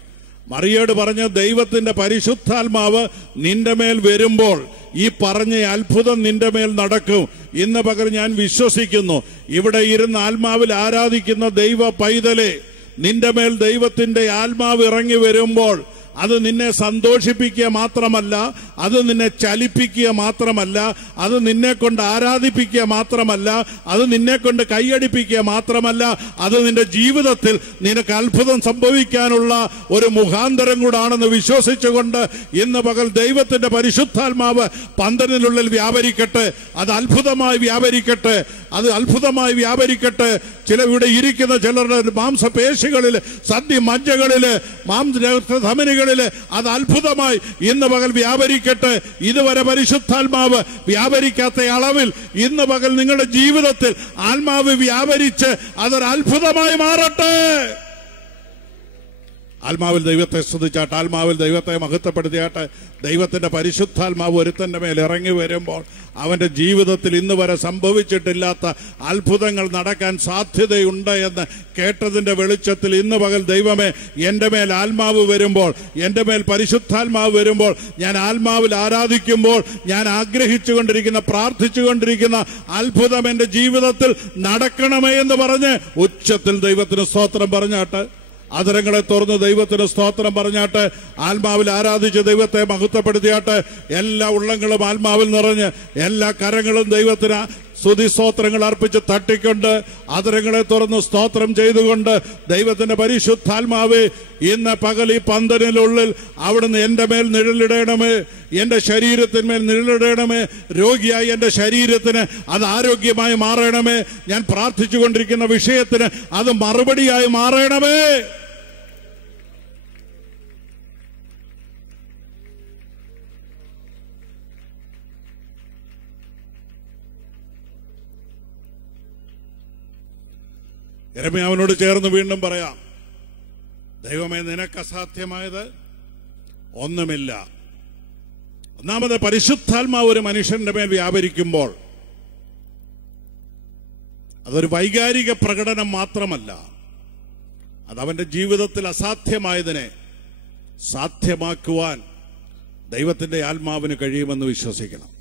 മറിയോട് പറഞ്ഞ ദൈവത്തിന്റെ പരിശുദ്ധാത്മാവ് നിന്റെ മേൽ വരുമ്പോൾ ഈ പറഞ്ഞ അത്ഭുതം നിന്റെ മേൽ നടക്കും. ഇന്ന് പകൽ ഞാൻ വിശ്വസിക്കുന്നു, ഇവിടെ ഇരുന്ന് ആത്മാവിൽ ആരാധിക്കുന്ന ദൈവ പൈതലെ, നിന്റെ മേൽ ദൈവത്തിന്റെ ആത്മാവ് ഇറങ്ങി വരുമ്പോൾ അത് നിന്നെ സന്തോഷിപ്പിക്കുക മാത്രമല്ല, അത് നിന്നെ ചലിപ്പിക്കുക മാത്രമല്ല, അത് നിന്നെ കൊണ്ട് ആരാധിപ്പിക്കുക മാത്രമല്ല, അത് നിന്നെ കൊണ്ട് കൈയടിപ്പിക്കുക മാത്രമല്ല, അത് നിന്റെ ജീവിതത്തിൽ നിനക്ക് അത്ഭുതം സംഭവിക്കാനുള്ള ഒരു മുഖാന്തരം കൂടാണെന്ന് വിശ്വസിച്ചുകൊണ്ട് ഇന്ന് പകൽ ദൈവത്തിന്റെ പരിശുദ്ധാത്മാവ് പന്തലിനുള്ളിൽ വ്യാപരിക്കട്ടെ. അത് അത്ഭുതമായി വ്യാപരിക്കട്ടെ. അത് അത്ഭുതമായി വ്യാപരിക്കട്ടെ. ഇവിടെ ഇരിക്കുന്ന ചിലരുടെ മാംസപേശികളിൽ, സന്ധി മജ്ജകളില്, മാംസധമനികളില് അത് അത്ഭുതമായി ഇന്ന് പകൽ വ്യാപരിക്കട്ടെ. ഇതുവരെ പരിശുദ്ധാത്മാവ് വ്യാപരിക്കാത്ത അളവിൽ ഇന്ന് പകൽ നിങ്ങളുടെ ജീവിതത്തിൽ ആത്മാവ് വ്യാപരിച്ച് അതൊരു അത്ഭുതമായി മാറട്ടെ. ആത്മാവിൽ ദൈവത്തെ സ്തുതിച്ചാട്ടെ, ആത്മാവിൽ ദൈവത്തെ മഹത്വപ്പെടുത്തിയാട്ടെ. ദൈവത്തിന്റെ പരിശുദ്ധാത്മാവ് ഒരുത്തന്റെ മേൽ ഇറങ്ങി വരുമ്പോൾ അവന്റെ ജീവിതത്തിൽ ഇന്ന് വരെ സംഭവിച്ചിട്ടില്ലാത്ത അത്ഭുതങ്ങൾ നടക്കാൻ സാധ്യതയുണ്ട് എന്ന് കേട്ടതിന്റെ വെളിച്ചത്തിൽ ഇന്ന് പകൽ ദൈവമേ, എന്റെ മേൽ ആത്മാവ് വരുമ്പോൾ, എന്റെ മേൽ പരിശുദ്ധാത്മാവ് വരുമ്പോൾ, ഞാൻ ആത്മാവിൽ ആരാധിക്കുമ്പോൾ ഞാൻ ആഗ്രഹിച്ചുകൊണ്ടിരിക്കുന്ന, പ്രാർത്ഥിച്ചുകൊണ്ടിരിക്കുന്ന അത്ഭുതം എന്റെ ജീവിതത്തിൽ നടക്കണമേ എന്ന് പറഞ്ഞ് ഉച്ചത്തിൽ ദൈവത്തിന് സ്തോത്രം പറഞ്ഞാട്ടെ. ആദരങ്ങളെ തുറന്ന് ദൈവത്തിന് സ്തോത്രം പറഞ്ഞാട്ടെ. ആത്മാവിൽ ആരാധിച്ച് ദൈവത്തെ മഹത്വപ്പെടുത്തിയാട്ടെ. എല്ലാ ഉള്ളങ്ങളും ആത്മാവിൽ നിറഞ്ഞ് എല്ലാ കരങ്ങളും ദൈവത്തിന് സ്തുതി സ്തോത്രങ്ങൾ അർപ്പിച്ച് തട്ടിക്കൊണ്ട് ആദരങ്ങളെ തുറന്ന് സ്തോത്രം ചെയ്തുകൊണ്ട് ദൈവത്തിന്റെ പരിശുദ്ധാത്മാവേ, ഇന്ന് പകൽ ഈ പന്തലിനുള്ളിൽ അവിടുന്ന് എന്റെ മേൽ നിഴലിടണമേ, എന്റെ ശരീരത്തിന്മേൽ നിഴലിടണമേ. രോഗിയായി എന്റെ ശരീരത്തിന് അത് ആരോഗ്യമായി മാറണമേ. ഞാൻ പ്രാർത്ഥിച്ചുകൊണ്ടിരിക്കുന്ന വിഷയത്തിന് അത് മറുപടിയായി മാറണമേ. യെരമ്യാവിനോട് ചേർന്ന് വീണ്ടും പറയാം, ദൈവമേ, നിനക്ക് അസാധ്യമായത് ഒന്നുമില്ല. ഒന്നാമത് പരിശുദ്ധാത്മാവ് ഒരു മനുഷ്യന്റെ മേൽ വ്യാപരിക്കുമ്പോൾ അതൊരു വൈകാരിക പ്രകടനം മാത്രമല്ല, അതവന്റെ ജീവിതത്തിൽ അസാധ്യമായതിനെ സാധ്യമാക്കുവാൻ ദൈവത്തിന്റെ ആത്മാവിന് കഴിയുമെന്ന് വിശ്വസിക്കണം.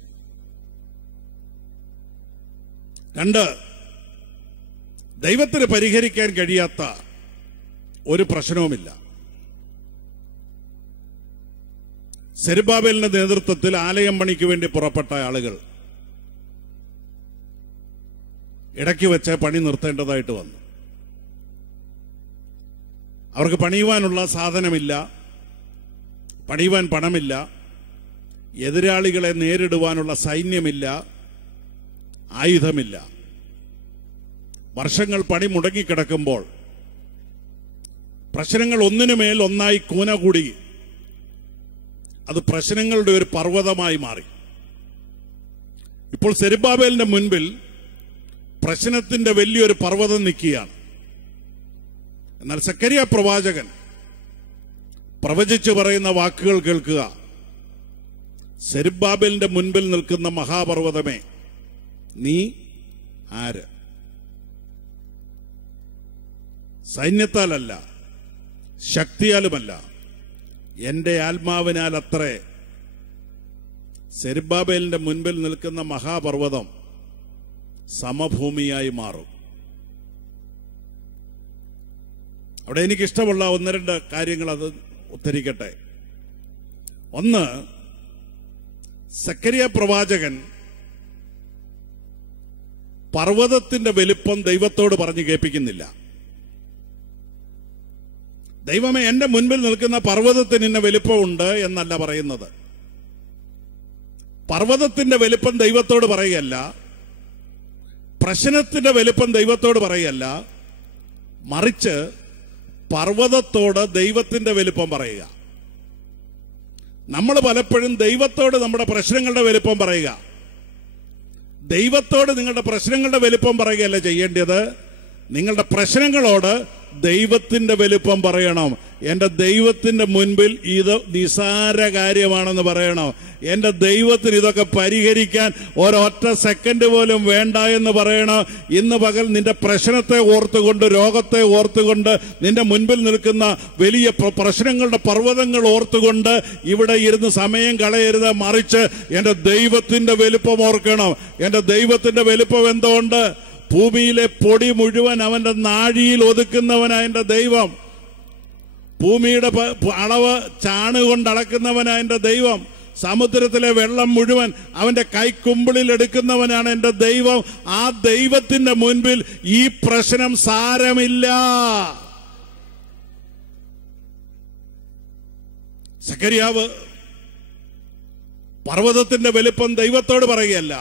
രണ്ട്, ദൈവത്തിന് പരിഹരിക്കാൻ കഴിയാത്ത ഒരു പ്രശ്നവുമില്ല. സെരുബ്ബാബേലിന്റെ നേതൃത്വത്തിൽ ആലയം പണിക്ക് വേണ്ടി പുറപ്പെട്ട ആളുകൾ ഇടയ്ക്ക് വെച്ച് പണി നിർത്തേണ്ടതായിട്ട് വന്നു. അവർക്ക് പണിയുവാനുള്ള സാധനമില്ല, പണിയുവാൻ പണമില്ല, എതിരാളികളെ നേരിടുവാനുള്ള സൈന്യമില്ല, ആയുധമില്ല. വർഷങ്ങൾ പണി മുടങ്ങിക്കിടക്കുമ്പോൾ പ്രശ്നങ്ങൾ ഒന്നിനുമേൽ ഒന്നായി കൂന കൂടി അത് പ്രശ്നങ്ങളുടെ ഒരു പർവ്വതമായി മാറി. ഇപ്പോൾ സെരുബ്ബാബേലിന്റെ മുൻപിൽ പ്രശ്നത്തിന്റെ വലിയൊരു പർവ്വതം നിൽക്കുകയാണ്. എന്നാൽ സക്കറിയ പ്രവാചകൻ പ്രവചിച്ചു പറയുന്ന വാക്കുകൾ കേൾക്കുക. സെരുബ്ബാബേലിന്റെ മുൻപിൽ നിൽക്കുന്ന മഹാപർവ്വതമേ, നീ ആര്? സൈന്യത്താലല്ല, ശക്തിയാലുമല്ല, എന്റെ ആത്മാവിനാൽ അത്രേ. സെരുബ്ബാബേലിന്റെ മുൻപിൽ നിൽക്കുന്ന മഹാപർവ്വതം സമഭൂമിയായി മാറും. അവിടെ എനിക്കിഷ്ടമുള്ള ഒന്ന് രണ്ട് കാര്യങ്ങൾ അത് ഉദ്ധരിക്കട്ടെ. ഒന്ന്, സക്കറിയ പ്രവാചകൻ പർവ്വതത്തിന്റെ വലിപ്പം ദൈവത്തോട് പറഞ്ഞു കേൾപ്പിക്കുന്നില്ല. ദൈവമേ, എന്റെ മുൻപിൽ നിൽക്കുന്ന പർവ്വതത്തിന് ഇന്ന വലിപ്പമുണ്ട് എന്നല്ല പറയുന്നത്. പർവ്വതത്തിന്റെ വലിപ്പം ദൈവത്തോട് പറയുകയല്ല, പ്രശ്നത്തിന്റെ വലിപ്പം ദൈവത്തോട് പറയുകയല്ല, മറിച്ച് പർവ്വതത്തോട് ദൈവത്തിന്റെ വലിപ്പം പറയുക. നമ്മൾ പലപ്പോഴും ദൈവത്തോട് നമ്മുടെ പ്രശ്നങ്ങളുടെ വലിപ്പം പറയുക. ദൈവത്തോട് നിങ്ങളുടെ പ്രശ്നങ്ങളുടെ വലിപ്പം പറയുകയല്ല ചെയ്യേണ്ടത്. നിങ്ങളുടെ പ്രശ്നങ്ങളോട് ദൈവത്തിന്റെ വലിപ്പം പറയണം. എന്റെ ദൈവത്തിന്റെ മുൻപിൽ ഇത് നിസാര കാര്യമാണെന്ന് പറയണം. എന്റെ ദൈവത്തിന് ഇതൊക്കെ പരിഹരിക്കാൻ ഒരൊറ്റ സെക്കൻഡ് പോലും വേണ്ട എന്ന് പറയണം. ഇന്ന് പകൽ നിന്റെ പ്രശ്നത്തെ ഓർത്തുകൊണ്ട്, രോഗത്തെ ഓർത്തുകൊണ്ട്, നിന്റെ മുൻപിൽ നിൽക്കുന്ന വലിയ പ്രശ്നങ്ങളുടെ പർവ്വതങ്ങൾ ഓർത്തുകൊണ്ട് ഇവിടെ ഇരുന്ന് സമയം കളയരുത്. മറിച്ച് എന്റെ ദൈവത്തിന്റെ വലിപ്പം ഓർക്കണം. എന്റെ ദൈവത്തിന്റെ വലിപ്പം എന്തുകൊണ്ട്? ഭൂമിയിലെ പൊടി മുഴുവൻ അവന്റെ നാഴിയിൽ ഒതുക്കുന്നവനായ എന്റെ ദൈവം. ഭൂമിയുടെ അളവ് ചാണുകൊണ്ട് അളക്കുന്നവനായ എന്റെ ദൈവം. സമുദ്രത്തിലെ വെള്ളം മുഴുവൻ അവന്റെ കൈക്കുമ്പിളിൽ എടുക്കുന്നവനാണ് എന്റെ ദൈവം. ആ ദൈവത്തിന്റെ മുൻപിൽ ഈ പ്രശ്നം സാരമില്ല. സക്കറിയാവ് പർവ്വതത്തിന്റെ വലിപ്പം ദൈവത്തോട് പറയുകയല്ല,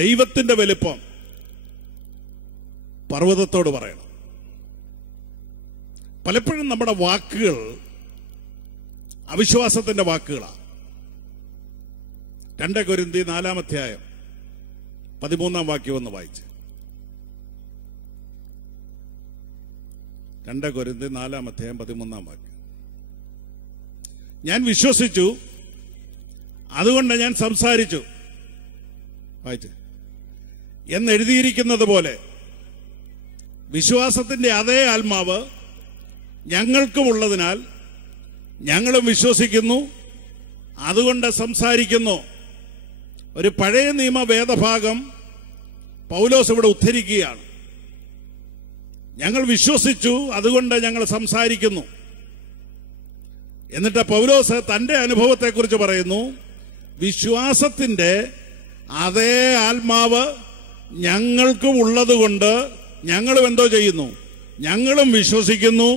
ദൈവത്തിന്റെ വലിപ്പം പർവ്വതത്തോട് പറയണം. പലപ്പോഴും നമ്മുടെ വാക്കുകൾ അവിശ്വാസത്തിന്റെ വാക്കുകളാണ്. 2 കൊരിന്ത്യർ 4-ാം അധ്യായം 13-ാം വാക്യം ഒന്ന് വായിച്ച്. 2 കൊരിന്ത്യർ 4-ാം അധ്യായം 13-ാം വാക്യം. ഞാൻ വിശ്വസിച്ചു, അതുകൊണ്ട് ഞാൻ സംസാരിച്ചു. വായിച്ച്. എന്നെഴുതിയിരിക്കുന്നത് പോലെ വിശ്വാസത്തിന്റെ അതേ ആത്മാവ് ഞങ്ങൾക്കും ഉള്ളതിനാൽ ഞങ്ങളും വിശ്വസിക്കുന്നു, അതുകൊണ്ട് സംസാരിക്കുന്നു. ഒരു പഴയ നിയമ വേദഭാഗം പൗലോസ് ഇവിടെ ഉദ്ധരിക്കുകയാണ്. ഞങ്ങൾ വിശ്വസിച്ചു, അതുകൊണ്ട് ഞങ്ങൾ സംസാരിക്കുന്നു. എന്നിട്ട് പൗലോസ് തന്റെ അനുഭവത്തെക്കുറിച്ച് പറയുന്നു. വിശ്വാസത്തിന്റെ അതേ ആത്മാവ് ഞങ്ങൾക്കും ഉള്ളതുകൊണ്ട് ഞങ്ങളും എന്തോ ചെയ്യുന്നു? ഞങ്ങളും വിശ്വസിക്കുന്നു,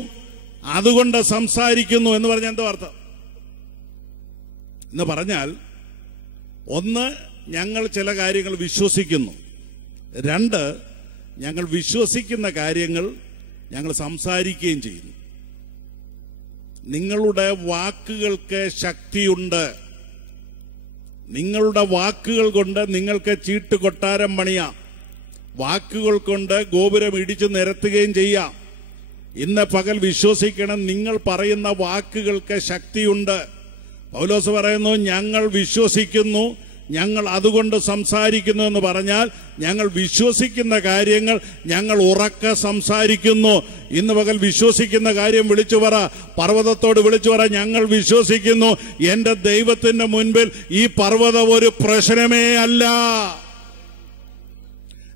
അതുകൊണ്ട് സംസാരിക്കുന്നു എന്ന് പറഞ്ഞാൽ എന്തോ അർത്ഥം? എന്ന് പറഞ്ഞാൽ, ഒന്ന്, ഞങ്ങൾ ചില കാര്യങ്ങൾ വിശ്വസിക്കുന്നു. 2, ഞങ്ങൾ വിശ്വസിക്കുന്ന കാര്യങ്ങൾ ഞങ്ങൾ സംസാരിക്കുകയും ചെയ്യുന്നു. നിങ്ങളുടെ വാക്കുകൾക്ക് ശക്തിയുണ്ട്. നിങ്ങളുടെ വാക്കുകൾ കൊണ്ട് നിങ്ങൾക്ക് ചീട്ട് കൊട്ടാരം പണിയാം. വാക്കുകൾ കൊണ്ട് ഗോപുരം ഇടിച്ചു നിരത്തുകയും ചെയ്യാം. ഇന്ന് പകൽ വിശ്വസിക്കണം, നിങ്ങൾ പറയുന്ന വാക്കുകൾക്ക് ശക്തിയുണ്ട്. പൗലോസ് പറയുന്നു, ഞങ്ങൾ വിശ്വസിക്കുന്നു, ഞങ്ങൾ അതുകൊണ്ട് സംസാരിക്കുന്നു എന്ന് പറഞ്ഞാൽ, ഞങ്ങൾ വിശ്വസിക്കുന്ന കാര്യങ്ങൾ ഞങ്ങൾ ഉറക്കെ സംസാരിക്കുന്നു. ഇന്ന് പകൽ വിശ്വസിക്കുന്ന കാര്യം വിളിച്ചു പറ. പർവ്വതത്തോട് വിളിച്ചു പറ, ഞങ്ങൾ വിശ്വസിക്കുന്നു, എന്റെ ദൈവത്തിന്റെ മുൻപിൽ ഈ പർവ്വതം ഒരു പ്രശ്നമേ അല്ല.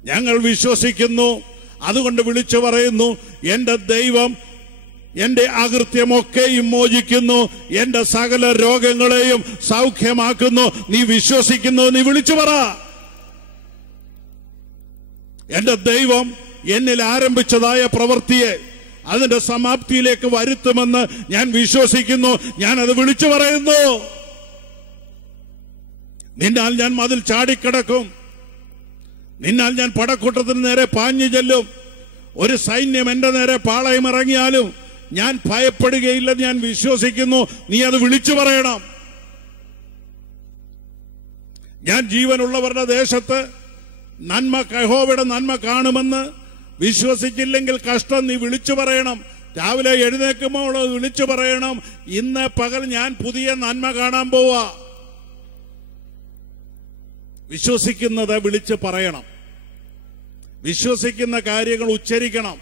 ഞങ്ങൾ വിശ്വസിക്കുന്നു, അതുകൊണ്ട് വിളിച്ചു പറയുന്നു, എന്റെ ദൈവം എന്റെ അകൃത്യമൊക്കെയും മോചിക്കുന്നു, എന്റെ സകല രോഗങ്ങളെയും സൗഖ്യമാക്കുന്നു. നീ വിശ്വസിക്കുന്നു, നീ വിളിച്ചു പറ. എന്റെ ദൈവം എന്നിൽ ആരംഭിച്ചതായ പ്രവൃത്തിയെ അതിന്റെ സമാപ്തിയിലേക്ക് വരുത്തുമെന്ന് ഞാൻ വിശ്വസിക്കുന്നു. ഞാനത് വിളിച്ചു പറയുന്നു. നിന്നാൽ ഞാൻ മതിൽ ചാടിക്കിടക്കും, നിന്നാൽ ഞാൻ പടക്കൂട്ടത്തിന് നേരെ പാഞ്ഞു ചെല്ലും. ഒരു സൈന്യം എന്റെ നേരെ പാളയമിറങ്ങിയാലും ഞാൻ ഭയപ്പെടുകയില്ലെന്ന് ഞാൻ വിശ്വസിക്കുന്നു. നീ അത് വിളിച്ചു പറയണം. ഞാൻ ജീവനുള്ളവരുടെ ദേശത്ത് യഹോവയുടെ നന്മ കാണുമെന്ന് വിശ്വസിച്ചില്ലെങ്കിൽ കഷ്ടം. നീ വിളിച്ചു പറയണം. രാവിലെ എഴുന്നേൽക്കുമ്പോൾ വിളിച്ചു പറയണം, ഇന്ന് പകൽ ഞാൻ പുതിയ നന്മ കാണാൻ പോവാ. വിശ്വസിക്കുന്നത് വിളിച്ച് പറയണം. വിശ്വസിക്കുന്ന കാര്യങ്ങൾ ഉച്ചരിക്കണം.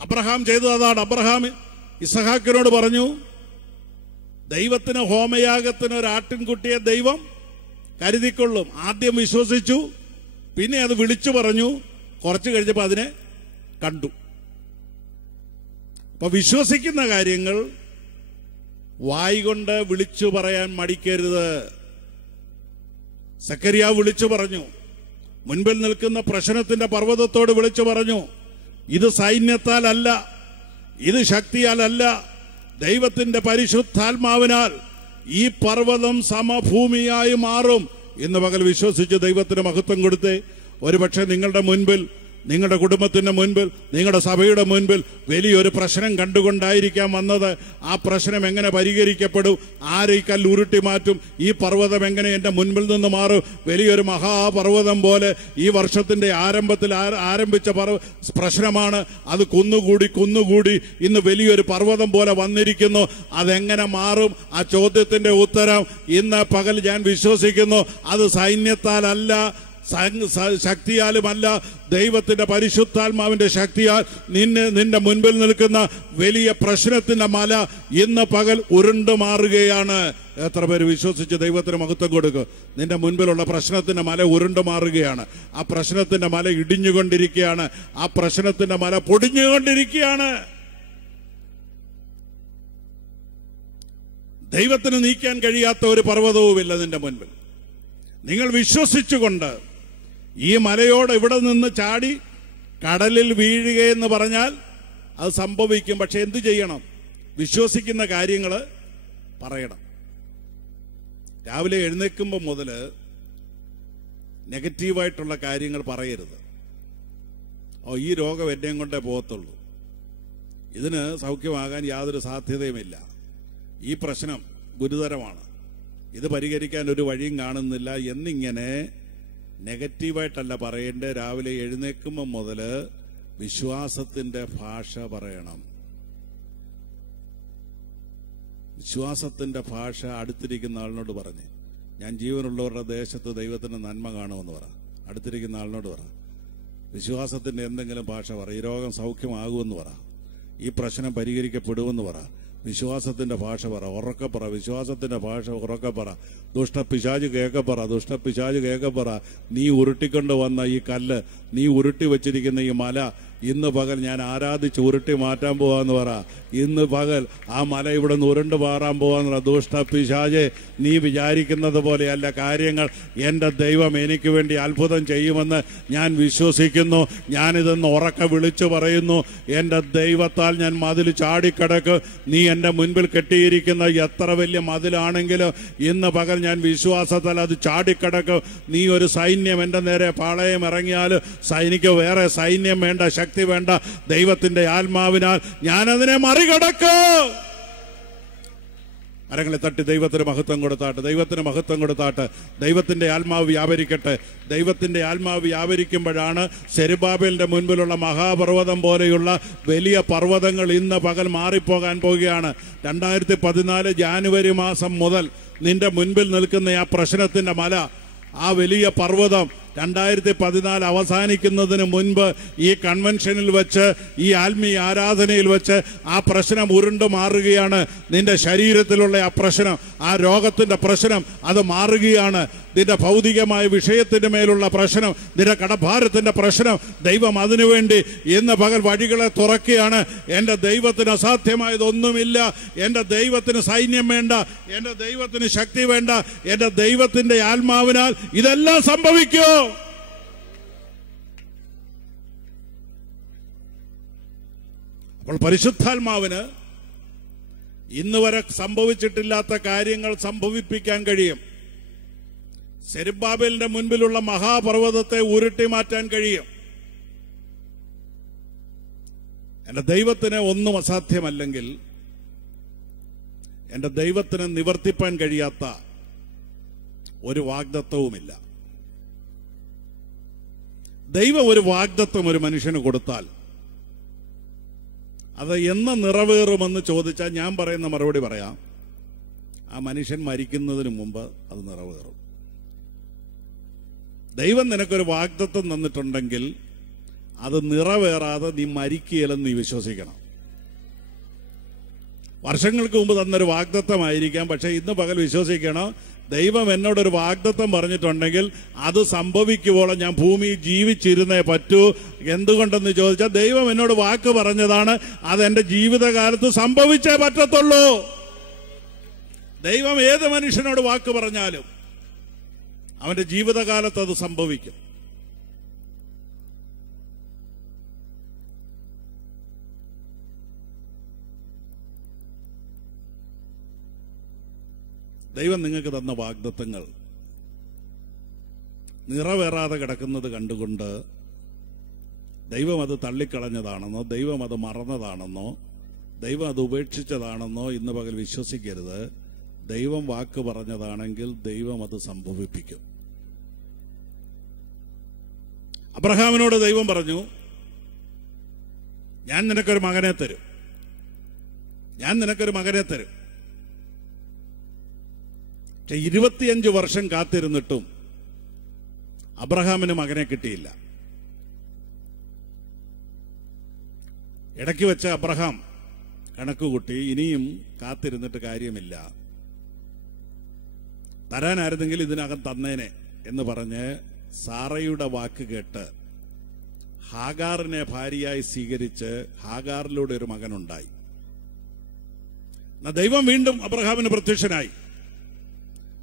അബ്രഹാം ചെയ്തത് അതാണ്. അബ്രഹാം ഇസഹാക്കിനോട് പറഞ്ഞു, ദൈവത്തിന് ഹോമയാഗത്തിന് ഒരു ആട്ടിൻകുട്ടിയെ ദൈവം കരുതിക്കൊള്ളും. ആദ്യം വിശ്വസിച്ചു, പിന്നെ അത് വിളിച്ചു പറഞ്ഞു. കുറച്ച് കഴിഞ്ഞപ്പോൾ അതിനെ കണ്ടു. അപ്പൊ വിശ്വസിക്കുന്ന കാര്യങ്ങൾ വായ്കൊണ്ട് വിളിച്ചു പറയാൻ മടിക്കരുത്. സക്കറിയാവ് വിളിച്ചു പറഞ്ഞു. മുൻപിൽ നിൽക്കുന്ന പ്രശ്നത്തിന്റെ പർവ്വതത്തോട് വിളിച്ചു പറഞ്ഞു, ഇത് സൈന്യത്താലല്ല, ഇത് ശക്തിയാലല്ല, ദൈവത്തിന്റെ പരിശുദ്ധാത്മാവിനാൽ ഈ പർവ്വതം സമഭൂമിയായി മാറും. ഇന്ന് പകൽ വിശ്വസിച്ച് ദൈവത്തിന് മഹത്വം കൊടുത്തേ. ഒരുപക്ഷെ നിങ്ങളുടെ മുൻപിൽ, നിങ്ങളുടെ കുടുംബത്തിന്റെ മുൻപിൽ, നിങ്ങളുടെ സഭയുടെ മുൻപിൽ വലിയൊരു പ്രശ്നം കണ്ടുകൊണ്ടായിരിക്കാം വന്നത്. ആ പ്രശ്നം എങ്ങനെ പരിഹരിക്കപ്പെടും? ആരെ ഈ കല്ല് ഉരുട്ടി മാറ്റും? ഈ പർവ്വതം എങ്ങനെ എന്റെ മുൻപിൽ നിന്ന് മാറും? വലിയൊരു മഹാപർവ്വതം പോലെ ഈ വർഷത്തിന്റെ ആരംഭത്തിൽ ആരംഭിച്ച പ്രശ്നമാണ്. അത് കുന്നുകൂടി ഇന്ന് വലിയൊരു പർവ്വതം പോലെ വന്നിരിക്കുന്നു. അതെങ്ങനെ മാറും? ആ ചോദ്യത്തിന്റെ ഉത്തരം ഇന്ന് പകൽ ഞാൻ വിശ്വസിക്കുന്നു, അത് സൈന്യത്താലല്ല, ശക്തിയാലുമല്ല, ദൈവത്തിന്റെ പരിശുദ്ധാത്മാവിന്റെ ശക്തിയാൽ നിന്റെ മുൻപിൽ നിൽക്കുന്ന വലിയ പ്രശ്നത്തിന്റെ മല ഇന്ന് പകൽ ഉരുണ്ടു മാറുകയാണ്. എത്ര പേര് വിശ്വസിച്ച് ദൈവത്തിന് മഹത്വം കൊടുക്കും? നിന്റെ മുൻപിലുള്ള പ്രശ്നത്തിന്റെ മല ഉരുണ്ടു മാറുകയാണ്. ആ പ്രശ്നത്തിന്റെ മല ഇടിഞ്ഞുകൊണ്ടിരിക്കുകയാണ്. ആ പ്രശ്നത്തിന്റെ മല പൊടിഞ്ഞുകൊണ്ടിരിക്കുകയാണ്. ദൈവത്തിന് നീക്കാൻ കഴിയാത്ത ഒരു പർവ്വതവുമില്ല നിന്റെ മുൻപിൽ. നിങ്ങൾ വിശ്വസിച്ചുകൊണ്ട് ഈ മലയോട് ഇവിടെ നിന്ന് ചാടി കടലിൽ വീഴുകയെന്ന് പറഞ്ഞാൽ അത് സംഭവിക്കും. പക്ഷെ എന്തു ചെയ്യണം? വിശ്വസിക്കുന്ന കാര്യങ്ങൾ പറയണം. രാവിലെ എഴുന്നേൽക്കുമ്പോൾ മുതൽ നെഗറ്റീവായിട്ടുള്ള കാര്യങ്ങൾ പറയരുത്. ഈ രോഗം എന്നെയും കൊണ്ടേ പോകത്തുള്ളൂ, ഇതിന് സൗഖ്യമാകാൻ യാതൊരു സാധ്യതയുമില്ല, ഈ പ്രശ്നം ഗുരുതരമാണ്, ഇത് പരിഹരിക്കാൻ ഒരു വഴിയും കാണുന്നില്ല എന്നിങ്ങനെ നെഗറ്റീവായിട്ടല്ല പറയേണ്ടത്. രാവിലെ എഴുന്നേൽക്കുമ്പോൾ മുതൽ വിശ്വാസത്തിന്റെ ഭാഷ പറയണം. വിശ്വാസത്തിന്റെ ഭാഷ അടുത്തിരിക്കുന്ന ആളിനോട് പറഞ്ഞ്, ഞാൻ ജീവനുള്ളവരുടെ ദേശത്ത് ദൈവത്തിന്റെ നന്മ കാണുമെന്ന് പറ. അടുത്തിരിക്കുന്ന ആളിനോട് പറ. വിശ്വാസത്തിന്റെ എന്തെങ്കിലും ഭാഷ പറ. ഈ രോഗം സൗഖ്യമാകുമെന്ന് പറ. ഈ പ്രശ്നം പരിഹരിക്കപ്പെടുമെന്ന് പറ. വിശ്വാസത്തിന്റെ ഭാഷ പറ. ഉറക്കെ പറ. വിശ്വാസത്തിന്റെ ഭാഷ ഉറക്കെ പറ. ദുഷ്ടപിശാച് കേൾക്കപ്പറ. ദുഷ്ടപിശാച് കേൾക്കപ്പറ. നീ ഉരുട്ടിക്കൊണ്ട് വന്ന ഈ കല്ല്, നീ ഉരുട്ടി വച്ചിരിക്കുന്ന ഈ മല ഇന്ന് പകൽ ഞാൻ ആരാധിച്ച് ഉരുട്ടി മാറ്റാൻ പോവാന്ന് പറ. ഇന്ന് പകൽ ആ മല ഇവിടെ നിന്ന് ഉരുണ്ട് മാറാൻ പോവാന്ന് പറ. ദുഷ്ടപിശാചേ, നീ വിചാരിക്കുന്നത് പോലെയല്ല കാര്യങ്ങൾ. എന്റെ ദൈവം എനിക്ക് വേണ്ടി അത്ഭുതം ചെയ്യുമെന്ന് ഞാൻ വിശ്വസിക്കുന്നു. ഞാനിതെന്ന് ഉറക്കെ വിളിച്ചു പറയുന്നു. എന്റെ ദൈവത്താൽ ഞാൻ മതിൽ ചാടിക്കിടക്കും. നീ എന്റെ മുൻപിൽ കെട്ടിയിരിക്കുന്ന എത്ര വലിയ മതിലാണെങ്കിലും ഇന്ന് പകൽ ഞാൻ വിശ്വാസത്താൽ അത് ചാടിക്കിടക്കും. നീ ഒരു സൈന്യം എന്റെ നേരെ പാളയം ഇറങ്ങിയാൽ എനിക്ക് വേറെ സൈന്യം വേണ്ട, ശക്തി വേണ്ട. ദൈവത്തിന്റെ ആത്മാവിനാൽ ഞാനതിനെ മറികടക്കും. അരങ്ങളെ തട്ടി ദൈവത്തിന് മഹത്വം കൊടുത്താട്ട്. ദൈവത്തിന് മഹത്വം കൊടുത്താട്ട്. ദൈവത്തിന്റെ ആത്മാവ് വ്യാപരിക്കട്ടെ. ദൈവത്തിന്റെ ആത്മാവ് വ്യാപരിക്കുമ്പോഴാണ് സെരുബാബേലിന്റെ മുൻപിലുള്ള മഹാപർവ്വതം പോലെയുള്ള വലിയ പർവ്വതങ്ങൾ ഇന്ന് പകൽ മാറിപ്പോകാൻ പോവുകയാണ്. 2014 ജാനുവരി മാസം മുതൽ നിന്റെ മുൻപിൽ നിൽക്കുന്ന ആ പ്രശ്നത്തിന്റെ മല, ആ വലിയ പർവ്വതം 2014 അവസാനിക്കുന്നതിന് മുൻപ് ഈ കൺവെൻഷനിൽ വെച്ച്, ഈ ആത്മീയ ആരാധനയിൽ വെച്ച് ആ പ്രശ്നം ഉരുണ്ടു മാറുകയാണ്. നിന്റെ ശരീരത്തിലുള്ള ആ പ്രശ്നം, ആ രോഗത്തിന്റെ പ്രശ്നം അത് മാറുകയാണ്. നിന്റെ ഭൗതികമായ വിഷയത്തിന്റെ മേലുള്ള പ്രശ്നം, നിന്റെ കടഭാരത്തിന്റെ പ്രശ്നം, ദൈവം അതിനുവേണ്ടി ഇന്ന് പകൽ വഴികളെ തുറക്കുകയാണ്. എന്റെ ദൈവത്തിന് അസാധ്യമായതൊന്നുമില്ല. എന്റെ ദൈവത്തിന് സൈന്യം വേണ്ട, എന്റെ ദൈവത്തിന് ശക്തി വേണ്ട. എന്റെ ദൈവത്തിന്റെ ആത്മാവിനാൽ ഇതെല്ലാം സംഭവിക്കൂ. അപ്പോൾ പരിശുദ്ധാത്മാവിന് ഇന്ന് വരെ സംഭവിച്ചിട്ടില്ലാത്ത കാര്യങ്ങൾ സംഭവിപ്പിക്കാൻ കഴിയും. സെരുബ്ബാബേലിന്റെ മുൻപിലുള്ള മഹാപർവ്വതത്തെ ഉരുട്ടി മാറ്റാൻ കഴിയും. എൻ്റെ ദൈവത്തിന് ഒന്നും അസാധ്യമല്ലെങ്കിൽ എൻ്റെ ദൈവത്തിന് നിവർത്തിപ്പാൻ കഴിയാത്ത ഒരു വാഗ്ദത്തവുമില്ല. ദൈവം ഒരു വാഗ്ദത്തം ഒരു മനുഷ്യന് കൊടുത്താൽ അത് എന്ന് നിറവേറുമെന്ന് ചോദിച്ചാൽ ഞാൻ പറയുന്ന മറുപടി പറയാം, ആ മനുഷ്യൻ മരിക്കുന്നതിന് മുമ്പ് അത് നിറവേറും. ദൈവം നിനക്കൊരു വാഗ്ദത്തം തന്നിട്ടുണ്ടെങ്കിൽ അത് നിറവേറാതെ നീ മരിക്കുകയില്ലെന്ന് നീ വിശ്വസിക്കണം. വർഷങ്ങൾക്ക് മുമ്പ് തന്നൊരു വാഗ്ദത്തമായിരിക്കാം, പക്ഷെ ഇന്ന് പകൽ വിശ്വസിക്കണം, ദൈവം എന്നോടൊരു വാഗ്ദത്തം പറഞ്ഞിട്ടുണ്ടെങ്കിൽ അത് സംഭവിക്കുവോളം ഞാൻ ഭൂമിയിൽ ജീവിച്ചിരുന്നേ പറ്റൂ. എന്തുകൊണ്ടെന്ന് ചോദിച്ചാൽ ദൈവം എന്നോട് വാക്ക് പറഞ്ഞതാണ്, അതെന്റെ ജീവിതകാലത്ത് സംഭവിച്ചേ പറ്റത്തുള്ളൂ. ദൈവം ഏത് മനുഷ്യനോട് വാക്ക് പറഞ്ഞാലും അവന്റെ ജീവിതകാലത്ത് അത് സംഭവിക്കും. ദൈവം നിങ്ങൾക്ക് തന്ന വാഗ്ദത്തങ്ങൾ നിറവേറാതെ കിടക്കുന്നത് കണ്ടുകൊണ്ട് ദൈവം അത് തള്ളിക്കളഞ്ഞതാണെന്നോ ദൈവം അത് മറന്നതാണെന്നോ ദൈവം അത് ഉപേക്ഷിച്ചതാണെന്നോ ഇന്ന് പകൽ വിശ്വസിക്കരുത്. ദൈവം വാക്ക് പറഞ്ഞതാണെങ്കിൽ ദൈവം അത് സംഭവിപ്പിക്കും. അബ്രഹാമിനോട് ദൈവം പറഞ്ഞു, ഞാൻ നിനക്കൊരു മകനെ തരും, ഞാൻ നിനക്കൊരു മകനെ തരും. പക്ഷെ 25 വർഷം കാത്തിരുന്നിട്ടും അബ്രഹാമിന് മകനെ കിട്ടിയില്ല. ഇടയ്ക്ക് വെച്ച അബ്രഹാം കണക്കുകൂട്ടി, ഇനിയും കാത്തിരുന്നിട്ട് കാര്യമില്ല, തരാനായിരുന്നെങ്കിൽ ഇതിനകം തന്നേനെ എന്ന് പറഞ്ഞ് സാറയുടെ വാക്ക് കേട്ട് ഹാഗാറിനെ ഭാര്യയായി സ്വീകരിച്ച് ഹാഗാറിലൂടെ ഒരു മകനുണ്ടായി. ദൈവം വീണ്ടും അബ്രഹാമിന്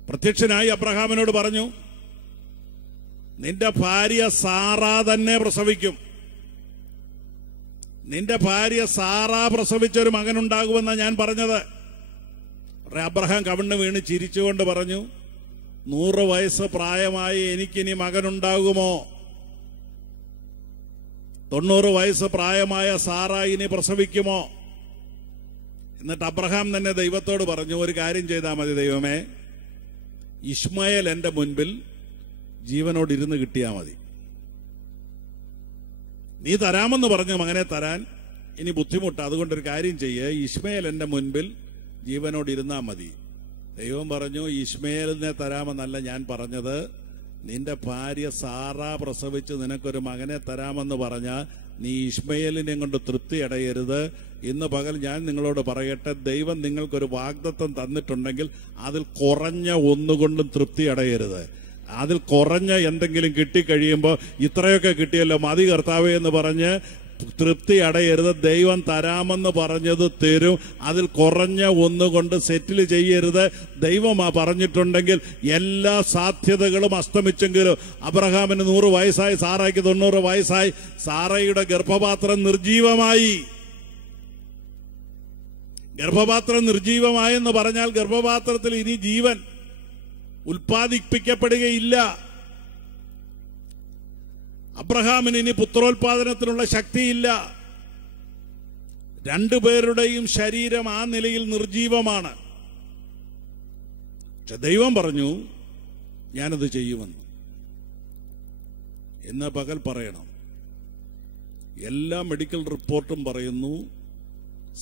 പ്രത്യക്ഷനായി അബ്രഹാമിനോട് പറഞ്ഞു, നിന്റെ ഭാര്യ സാറ തന്നെ പ്രസവിക്കും. നിന്റെ ഭാര്യ സാറ പ്രസവിച്ചൊരു മകനുണ്ടാകുമെന്നാണ് ഞാൻ പറഞ്ഞത്. അബ്രഹാം കവിണ്ണ് വീണ് ചിരിച്ചുകൊണ്ട് പറഞ്ഞു, 100 വയസ്സ് പ്രായമായി എനിക്കിനി മകനുണ്ടാകുമോ? 90 വയസ്സ് പ്രായമായ സാറ ഇനി പ്രസവിക്കുമോ? എന്നിട്ട് അബ്രഹാം തന്നെ ദൈവത്തോട് പറഞ്ഞു, ഒരു കാര്യം ചെയ്താൽ മതി ദൈവമേ, ഇശ്മായേൽ എന്റെ മുൻപിൽ ജീവനോട് ഇരുന്ന് കിട്ടിയാൽ മതി. നീ തരാമെന്ന് പറഞ്ഞു മകനെ തരാൻ ഇനി ബുദ്ധിമുട്ട്, അതുകൊണ്ടൊരു കാര്യം ചെയ്യേ, ഇശ്മായേൽ എന്റെ മുൻപിൽ ജീവനോട് ഇരുന്നാൽ മതി. ദൈവം പറഞ്ഞു, ഇശ്മായേലിനെ തരാമെന്നല്ല ഞാൻ പറഞ്ഞത്, നിന്റെ ഭാര്യ സാറ പ്രസവിച്ച് നിനക്കൊരു മകനെ തരാമെന്ന് പറഞ്ഞാൽ നീ ഇശ്മായേലിനെ കൊണ്ട് തൃപ്തി അടയരുത്. ഇന്ന് പകൽ ഞാൻ നിങ്ങളോട് പറയട്ടെ, ദൈവം നിങ്ങൾക്കൊരു വാഗ്ദത്തം തന്നിട്ടുണ്ടെങ്കിൽ അതിൽ കുറഞ്ഞ ഒന്നുകൊണ്ടും തൃപ്തി അടയരുത്. അതിൽ കുറഞ്ഞ എന്തെങ്കിലും കിട്ടിക്കഴിയുമ്പോൾ ഇത്രയൊക്കെ കിട്ടിയല്ലോ മതി കർത്താവേ എന്ന് പറഞ്ഞ് തൃപ്തി അടയരുത്. ദൈവം തരാമെന്ന് പറഞ്ഞത് തരും. അതിൽ കുറഞ്ഞ ഒന്നുകൊണ്ട് സെറ്റിൽ ചെയ്യരുത്. ദൈവം പറഞ്ഞിട്ടുണ്ടെങ്കിൽ എല്ലാ സാധ്യതകളും അസ്തമിച്ചെങ്കിലും അബ്രഹാമിന് 100 വയസ്സായി, സാറയ്ക്ക് 90 വയസ്സായി. സാറയുടെ ഗർഭപാത്രം നിർജീവമായി. ഗർഭപാത്രം നിർജീവമായെന്ന് പറഞ്ഞാൽ ഗർഭപാത്രത്തിൽ ഇനി ജീവൻ ഉൽപ്പാദിപ്പിക്കപ്പെടുകയില്ല. അബ്രഹാമിന് ഇനി പുത്രോത്പാദനത്തിനുള്ള ശക്തിയില്ല. രണ്ടുപേരുടെയും ശരീരം ആ നിലയിൽ നിർജീവമാണ്. പക്ഷെ ദൈവം പറഞ്ഞു, ഞാനത് ചെയ്യുമെന്ന്. ഇന്ന് പകൽ പറയണം, എല്ലാ മെഡിക്കൽ റിപ്പോർട്ടും പറയുന്നു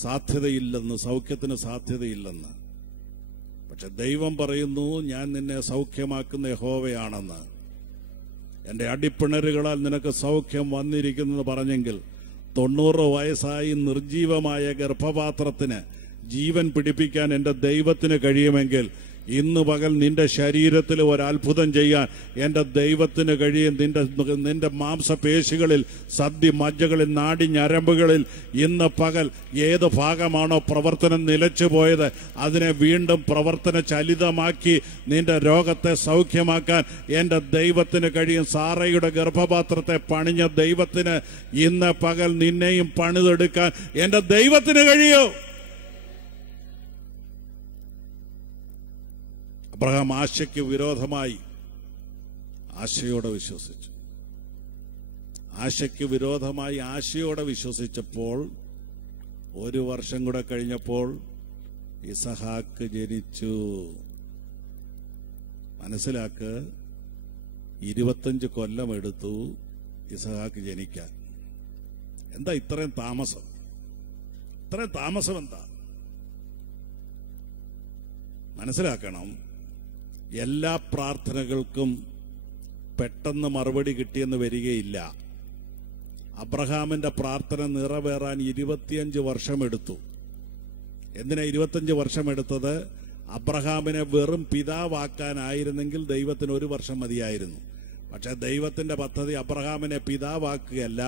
സാധ്യതയില്ലെന്ന്, സൗഖ്യത്തിന് സാധ്യതയില്ലെന്ന്. പക്ഷെ ദൈവം പറയുന്നു, ഞാൻ നിന്നെ സൗഖ്യമാക്കുന്ന യഹോവയാണെന്ന്. എന്റെ അടിപ്പിണരുകളാൽ നിനക്ക് സൗഖ്യം വന്നിരിക്കുന്നെന്ന് പറഞ്ഞെങ്കിൽ 90 വയസ്സായി നിർജീവമായ ഗർഭപാത്രത്തിന് ജീവൻ പിടിപ്പിക്കാൻ എന്റെ ദൈവത്തിന് കഴിയുമെങ്കിൽ ഇന്ന് പകൽ നിന്റെ ശരീരത്തിൽ ഒരത്ഭുതം ചെയ്യാൻ എന്റെ ദൈവത്തിന് കഴിയും. നിന്റെ മാംസപേശികളിൽ, സന്ധി മജ്ജകളിൽ, നാടി ഞരമ്പുകളിൽ ഇന്ന് പകൽ ഏത് ഭാഗമാണോ പ്രവർത്തനം നിലച്ചു പോയത് അതിനെ വീണ്ടും പ്രവർത്തന ചലിതമാക്കി നിന്റെ രോഗത്തെ സൗഖ്യമാക്കാൻ എന്റെ ദൈവത്തിന് കഴിയും. സാറയുടെ ഗർഭപാത്രത്തെ പണിഞ്ഞ ദൈവത്തിന് ഇന്ന് പകൽ നിന്നെയും പണിതെടുക്കാൻ എന്റെ ദൈവത്തിന് കഴിയും. അബ്രഹാം ആശയ്ക്ക് വിരോധമായി ആശയോടെ വിശ്വസിച്ചു. ആശയ്ക്ക് വിരോധമായി ആശയോടെ വിശ്വസിച്ചപ്പോൾ 1 വർഷം കൂടെ കഴിഞ്ഞപ്പോൾ ഇസഹാക്ക് ജനിച്ചു. മനസ്സിലാക്ക്, 25 കൊല്ലം എടുത്തു ഇസഹാക്ക് ജനിക്കാൻ. എന്താ ഇത്രയും താമസം? ഇത്രയും താമസം എന്താ? മനസ്സിലാക്കണം, എല്ലാ പ്രാർത്ഥനകൾക്കും പെട്ടെന്ന് മറുപടി കിട്ടിയെന്ന് വരികയില്ല. അബ്രഹാമിന്റെ പ്രാർത്ഥന നിറവേറാൻ 25 വർഷം എടുത്തു. എന്തിനാ 25 വർഷം എടുത്തത്? അബ്രഹാമിനെ വെറും പിതാവാക്കാനായിരുന്നെങ്കിൽ ദൈവത്തിന് 1 വർഷം മതിയായിരുന്നു. പക്ഷെ ദൈവത്തിന്റെ പദ്ധതി അബ്രഹാമിനെ പിതാവാക്കുകയല്ല,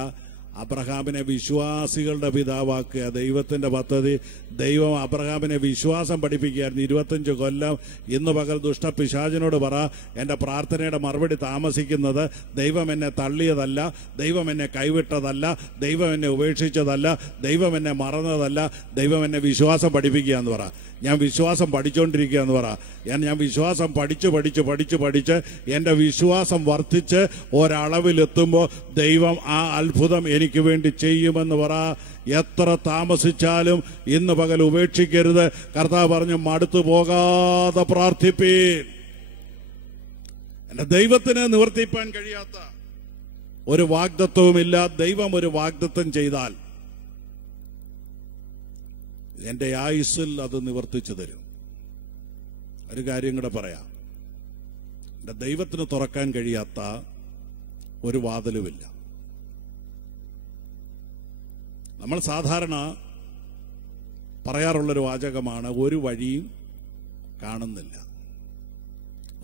അബ്രഹാമിനെ വിശ്വാസികളുടെ പിതാവാക്കുക. ദൈവത്തിന്റെ പദ്ധതി, ദൈവം അബ്രഹാമിനെ വിശ്വാസം പഠിപ്പിക്കുകയായിരുന്നു. 25 കൊല്ലം. ഇന്ന് പകൽ ദുഷ്ടപിശാചിനോട് പറ, എന്റെ പ്രാർത്ഥനയുടെ മറുപടി താമസിക്കുന്നത് ദൈവം എന്നെ തള്ളിയതല്ല, ദൈവം എന്നെ കൈവിട്ടതല്ല, ദൈവം എന്നെ ഉപേക്ഷിച്ചതല്ല, ദൈവം എന്നെ മറന്നതല്ല, ദൈവം എന്നെ വിശ്വാസം പഠിപ്പിക്കുക എന്ന് പറ. ഞാൻ വിശ്വാസം പഠിച്ചുകൊണ്ടിരിക്കുക എന്ന് പറ. ഞാൻ വിശ്വാസം പഠിച്ച് എൻ്റെ വിശ്വാസം വർദ്ധിച്ച് ഒരളവിലെത്തുമ്പോൾ ദൈവം ആ അത്ഭുതം എനിക്ക് വേണ്ടി ചെയ്യുമെന്ന് പറ. എത്ര താമസിച്ചാലും ഇന്ന് പകൽ ഉപേക്ഷിക്കരുത്. കർത്താവ് പറഞ്ഞു, മടുത്തു പോകാതെ പ്രാർത്ഥിപ്പീൻ. എന്റെ ദൈവത്തിന് നിവർത്തിപ്പാൻ കഴിയാത്ത ഒരു വാഗ്ദത്വവുമില്ല. ദൈവം ഒരു വാഗ്ദത്തം ചെയ്താൽ എന്റെ ആയുസ്സിൽ അത് നിവർത്തിച്ചു തരും. ഒരു കാര്യം കൂടെ പറയാം, എന്റെ ദൈവത്തിന് തുറക്കാൻ കഴിയാത്ത ഒരു വാതിലുമില്ല. നമ്മൾ സാധാരണ പറയാറുള്ളൊരു വാചകമാണ്, ഒരു വഴിയും കാണുന്നില്ല.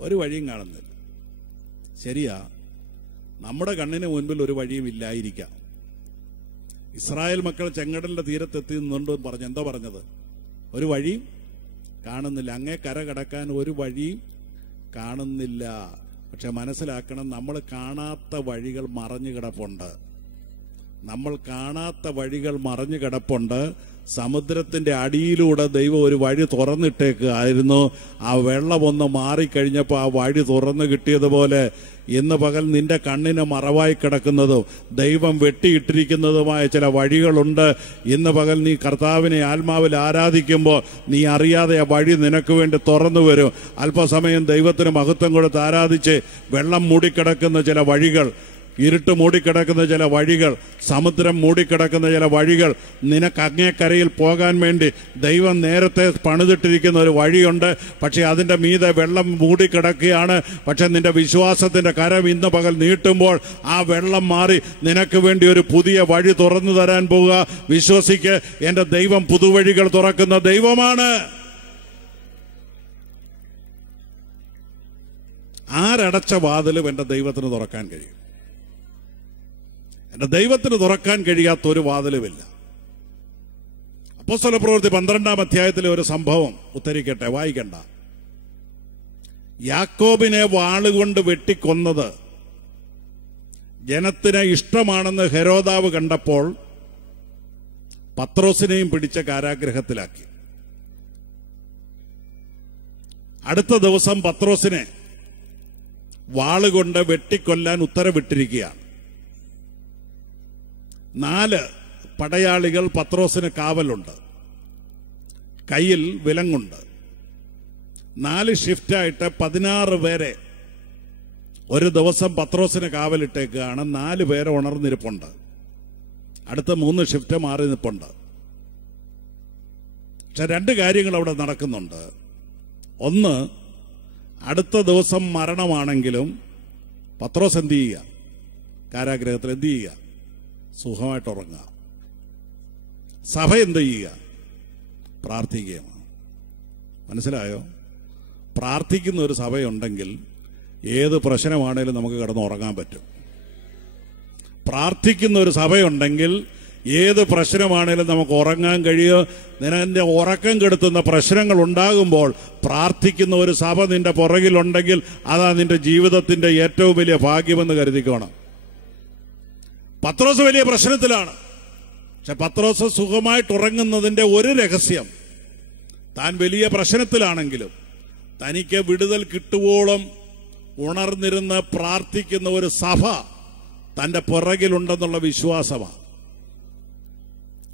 ഒരു വഴിയും കാണുന്നില്ല. ശരിയാ, നമ്മുടെ കണ്ണിന് മുൻപിൽ ഒരു വഴിയും ഇല്ലായിരിക്കാം. ഇസ്രായേൽ മക്കൾ ചെങ്കടലിന്റെ തീരത്തെത്തി നിന്നുകൊണ്ട് പറഞ്ഞു, എന്താ പറഞ്ഞത്? ഒരു വഴിയും കാണുന്നില്ല. അങ്ങേ കര കടക്കാൻ ഒരു വഴിയും കാണുന്നില്ല. പക്ഷെ മനസ്സിലാക്കണം, നമ്മൾ കാണാത്ത വഴികൾ മറഞ്ഞു കിടപ്പുണ്ട്. നമ്മൾ കാണാത്ത വഴികൾ മറഞ്ഞു കിടപ്പുണ്ട്. സമുദ്രത്തിന്റെ അടിയിലൂടെ ദൈവം ഒരു വഴി തുറന്നിട്ടേക്കായിരുന്നു. ആ വെള്ളം ഒന്ന് മാറിക്കഴിഞ്ഞപ്പോൾ ആ വഴി തുറന്നു കിട്ടിയതുപോലെ ഇന്ന് പകൽ നിന്റെ കണ്ണിന് മറവായി കിടക്കുന്നതും ദൈവം വെട്ടിയിട്ടിരിക്കുന്നതുമായ ചില വഴികളുണ്ട്. ഇന്ന് പകൽ നീ കർത്താവിനെ ആത്മാവിൽ ആരാധിക്കുമ്പോൾ നീ അറിയാതെ ആ വഴി നിനക്ക് വേണ്ടി തുറന്നു വരും. അല്പസമയം ദൈവത്തിന് മഹത്വം കൊടുത്ത് ആരാധിച്ച് വെള്ളം മൂടിക്കിടക്കുന്ന ചില വഴികൾ, ഇരുട്ട് മൂടിക്കിടക്കുന്ന ചില വഴികൾ, സമുദ്രം മൂടിക്കിടക്കുന്ന ചില വഴികൾ, നിനക്ക് അങ്ങേക്കരയിൽ പോകാൻ വേണ്ടി ദൈവം നേരത്തെ പണിതിട്ടിരിക്കുന്ന ഒരു വഴിയുണ്ട്. പക്ഷെ അതിന്റെ മീതെ വെള്ളം മൂടിക്കിടക്കുകയാണ്. പക്ഷെ നിന്റെ വിശ്വാസത്തിന്റെ കരം ഇന്ന് പകൽ നീട്ടുമ്പോൾ ആ വെള്ളം മാറി നിനക്ക് വേണ്ടി ഒരു പുതിയ വഴി തുറന്നു തരാൻ പോവുക. വിശ്വസിക്ക്, എന്റെ ദൈവം പുതുവഴികൾ തുറക്കുന്ന ദൈവമാണ്. ആരടച്ച വാതിലും എന്റെ ദൈവത്തിന് തുറക്കാൻ കഴിയും. എന്റെ ദൈവത്തിന് തുറക്കാൻ കഴിയാത്ത ഒരു വാതിലുമില്ല. അപ്പോസ്തലപ്രവൃത്തി 12-ാം അധ്യായത്തിലെ ഒരു സംഭവം ഉദ്ധരിക്കട്ടെ, വായിക്കണ്ട. യാക്കോബിനെ വാളുകൊണ്ട് വെട്ടിക്കൊന്നത് ജനത്തിന് ഇഷ്ടമാണെന്ന് ഹെരോദാവ് കണ്ടപ്പോൾ പത്രോസിനെയും പിടിച്ച കാരാഗൃഹത്തിലാക്കി. അടുത്ത ദിവസം പത്രോസിനെ വാളുകൊണ്ട് വെട്ടിക്കൊല്ലാൻ ഉത്തരവിട്ടിരിക്കുകയാണ്. 4 പടയാളികൾ പത്രോസിന് കാവലുണ്ട്, കയ്യിൽ വിലങ്ങുണ്ട്. 4 ഷിഫ്റ്റായിട്ട് 16 പേരെ ഒരു ദിവസം പത്രോസിന് കാവലിട്ടേക്കാണ്. 4 പേരെ ഉണർന്നിരിപ്പുണ്ട്, അടുത്ത 3 ഷിഫ്റ്റ് മാറി നിൽപ്പുണ്ട്. പക്ഷെ 2 കാര്യങ്ങൾ അവിടെ നടക്കുന്നുണ്ട്. ഒന്ന്, അടുത്ത ദിവസം മരണമാണെങ്കിലും പത്രോസ് എന്ത് ചെയ്യുക? കാരാഗ്രഹത്തിൽ എന്ത് ചെയ്യുക? സുഖമായിട്ട് ഉറങ്ങുക. സഭ എന്ത് ചെയ്യുക? പ്രാർത്ഥിക്കുകയാണ്. മനസ്സിലായോ? പ്രാർത്ഥിക്കുന്ന ഒരു സഭയുണ്ടെങ്കിൽ ഏത് പ്രശ്നമാണേലും നമുക്ക് കിടന്ന് ഉറങ്ങാൻ പറ്റും. പ്രാർത്ഥിക്കുന്ന ഒരു സഭയുണ്ടെങ്കിൽ ഏത് പ്രശ്നമാണേലും നമുക്ക് ഉറങ്ങാൻ കഴിയും. നിന്റെ ഉറക്കം കെടുത്തുന്ന പ്രശ്നങ്ങൾ ഉണ്ടാകുമ്പോൾ പ്രാർത്ഥിക്കുന്ന ഒരു സഭ നിന്റെ പുറകിലുണ്ടെങ്കിൽ അതാ നിന്റെ ജീവിതത്തിന്റെ ഏറ്റവും വലിയ ഭാഗ്യമെന്ന് കരുതിക്കോണം. പത്രോസ് വലിയ പ്രശ്നത്തിലാണ്. പക്ഷെ പത്രോസ് സുഖമായിട്ട് ഉറങ്ങുന്നതിന്റെ ഒരു രഹസ്യം, താൻ വലിയ പ്രശ്നത്തിലാണെങ്കിലും തനിക്ക് വിടുതൽ കിട്ടുവോളം ഉണർന്നിരുന്ന് പ്രാർത്ഥിക്കുന്ന ഒരു സഭ തന്റെ പുറകിലുണ്ടെന്നുള്ള വിശ്വാസമാണ്.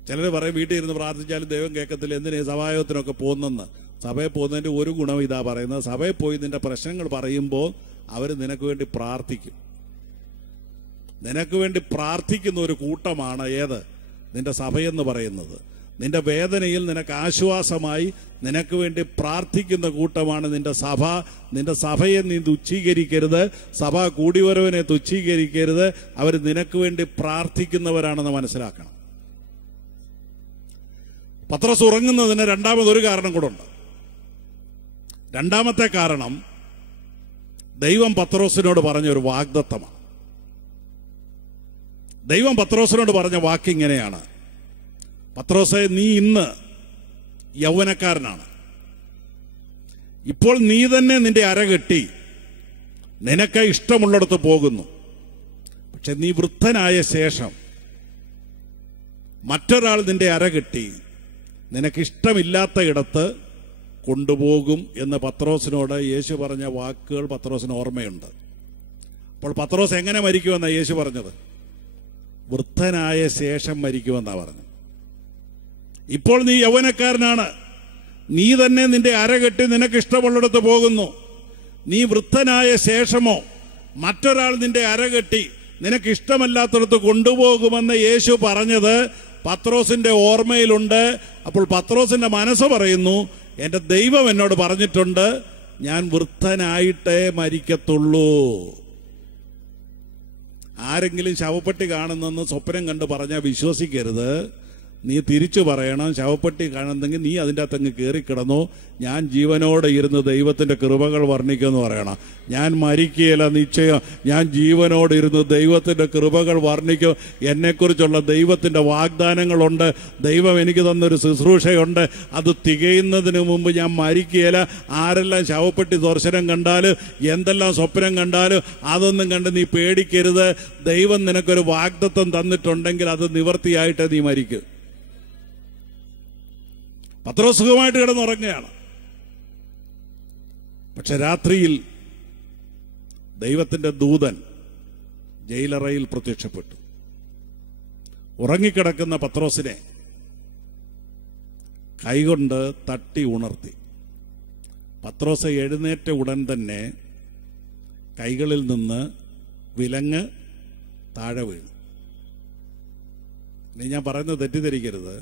ചിലർ പറയും വീട്ടിൽ ഇരുന്ന് പ്രാർത്ഥിച്ചാലും ദൈവം കേൾക്കത്തില്ല, എന്തിനാ സഭായോഗത്തിനൊക്കെ പോകുന്നെന്ന്. സഭയിൽ പോകുന്നതിൻ്റെ ഒരു ഗുണം ഇതാ പറയുന്നത്, സഭയിൽ പോയി നിന്റെ പ്രശ്നങ്ങൾ പറയുമ്പോൾ അവർ നിനക്ക് വേണ്ടി പ്രാർത്ഥിക്കും. നിനക്ക് വേണ്ടി പ്രാർത്ഥിക്കുന്ന ഒരു കൂട്ടമാണ് ഏത്? നിന്റെ സഭയെന്ന് പറയുന്നത്. നിന്റെ വേദനയിൽ നിനക്ക് ആശ്വാസമായി നിനക്ക് വേണ്ടി പ്രാർത്ഥിക്കുന്ന കൂട്ടമാണ് നിന്റെ സഭ. നിന്റെ സഭയെ നീ തുച്ഛീകരിക്കരുത്, സഭ കൂടിവരവനെ തുച്ഛീകരിക്കരുത്. അവർ നിനക്ക് വേണ്ടി പ്രാർത്ഥിക്കുന്നവരാണെന്ന് മനസ്സിലാക്കണം. പത്രോസ് ഉറങ്ങുന്നതിന് രണ്ടാമതൊരു കാരണം കൂടെ ഉണ്ട്. രണ്ടാമത്തെ കാരണം ദൈവം പത്രോസിനോട് പറഞ്ഞൊരു വാഗ്ദത്തമാണ്. ദൈവം പത്രോസിനോട് പറഞ്ഞ വാക്കിങ്ങനെയാണ്: പത്രോസേ, നീ ഇന്ന് യൗവനക്കാരനാണ്. ഇപ്പോൾ നീ തന്നെ നിന്റെ അരകെട്ടി നിനക്ക് ഇഷ്ടമുള്ളിടത്ത് പോകുന്നു. പക്ഷെ നീ വൃദ്ധനായ ശേഷം മറ്റൊരാൾ നിന്റെ അരകെട്ടി നിനക്കിഷ്ടമില്ലാത്ത ഇടത്ത് കൊണ്ടുപോകും എന്ന് പത്രോസിനോട് യേശു പറഞ്ഞ വാക്കുകൾ പത്രോസിന് ഓർമ്മയുണ്ട്. അപ്പോൾ പത്രോസ് എങ്ങനെ മരിക്കുമെന്നാണ് യേശു പറഞ്ഞത്? വൃദ്ധനായ ശേഷം മരിക്കുമെന്നാണ് പറഞ്ഞത്. ഇപ്പോൾ നീ യൗവനക്കാരനാണ്, നീ തന്നെ നിന്റെ അരകെട്ടി നിനക്കിഷ്ടമുള്ളിടത്ത് പോകുന്നു. നീ വൃദ്ധനായ ശേഷമോ മറ്റൊരാൾ നിന്റെ അരകെട്ടി നിനക്കിഷ്ടമല്ലാത്തടത്ത് കൊണ്ടുപോകുമെന്ന് യേശു പറഞ്ഞത് പത്രോസിന്റെ ഓർമ്മയിലുണ്ട്. അപ്പോൾ പത്രോസിന്റെ മനസ്സ് പറയുന്നു, എൻ്റെ ദൈവം എന്നോട് പറഞ്ഞിട്ടുണ്ട്, ഞാൻ വൃദ്ധനായിട്ടേ മരിക്കത്തുള്ളൂ. ആരെങ്കിലും ശവപ്പെട്ടി കാണുന്നെന്ന് സ്വപ്നം കണ്ട് പറഞ്ഞാൽ വിശ്വസിക്കരുത്. നീ തിരിച്ചു പറയണം, ശവപ്പെട്ടി കാണുന്നെങ്കിൽ നീ അതിൻ്റെ അകത്തങ്ങ് കയറിക്കിടന്നു, ഞാൻ ജീവനോടെ ഇരുന്ന് ദൈവത്തിൻ്റെ കൃപകൾ വർണ്ണിക്കുമെന്ന് പറയണം. ഞാൻ മരിക്കുകയില്ല നിശ്ചയം, ഞാൻ ജീവനോടെ ഇരുന്ന് ദൈവത്തിൻ്റെ കൃപകൾ വർണ്ണിക്കും. എന്നെക്കുറിച്ചുള്ള ദൈവത്തിൻ്റെ വാഗ്ദാനങ്ങളുണ്ട്, ദൈവം എനിക്ക് തന്നൊരു ശുശ്രൂഷയുണ്ട്, അത് തികയുന്നതിന് മുമ്പ് ഞാൻ മരിക്കുകയില്ല. ആരെല്ലാം ശവപ്പെട്ടി ദർശനം കണ്ടാലും എന്തെല്ലാം സ്വപ്നം കണ്ടാലും അതൊന്നും കണ്ട് നീ പേടിക്കരുത്. ദൈവം നിനക്കൊരു വാഗ്ദത്തം തന്നിട്ടുണ്ടെങ്കിൽ അത് നിവർത്തിയായിട്ടേ നീ മരിക്കും. പത്രോസ് സുഖമായിട്ട് കിടന്നുറങ്ങുകയാണ്. പക്ഷെ രാത്രിയിൽ ദൈവത്തിന്റെ ദൂതൻ ജയിലറയിൽ പ്രത്യക്ഷപ്പെട്ടു. ഉറങ്ങിക്കിടക്കുന്ന പത്രോസിനെ കൈകൊണ്ട് തട്ടി ഉണർത്തി. പത്രോസ് എഴുന്നേറ്റ ഉടൻ തന്നെ കൈകളിൽ നിന്ന് വിലങ്ങ് താഴെ വീണു. ഇനി ഞാൻ പറയുന്നത് തെറ്റിദ്ധരിക്കരുത്.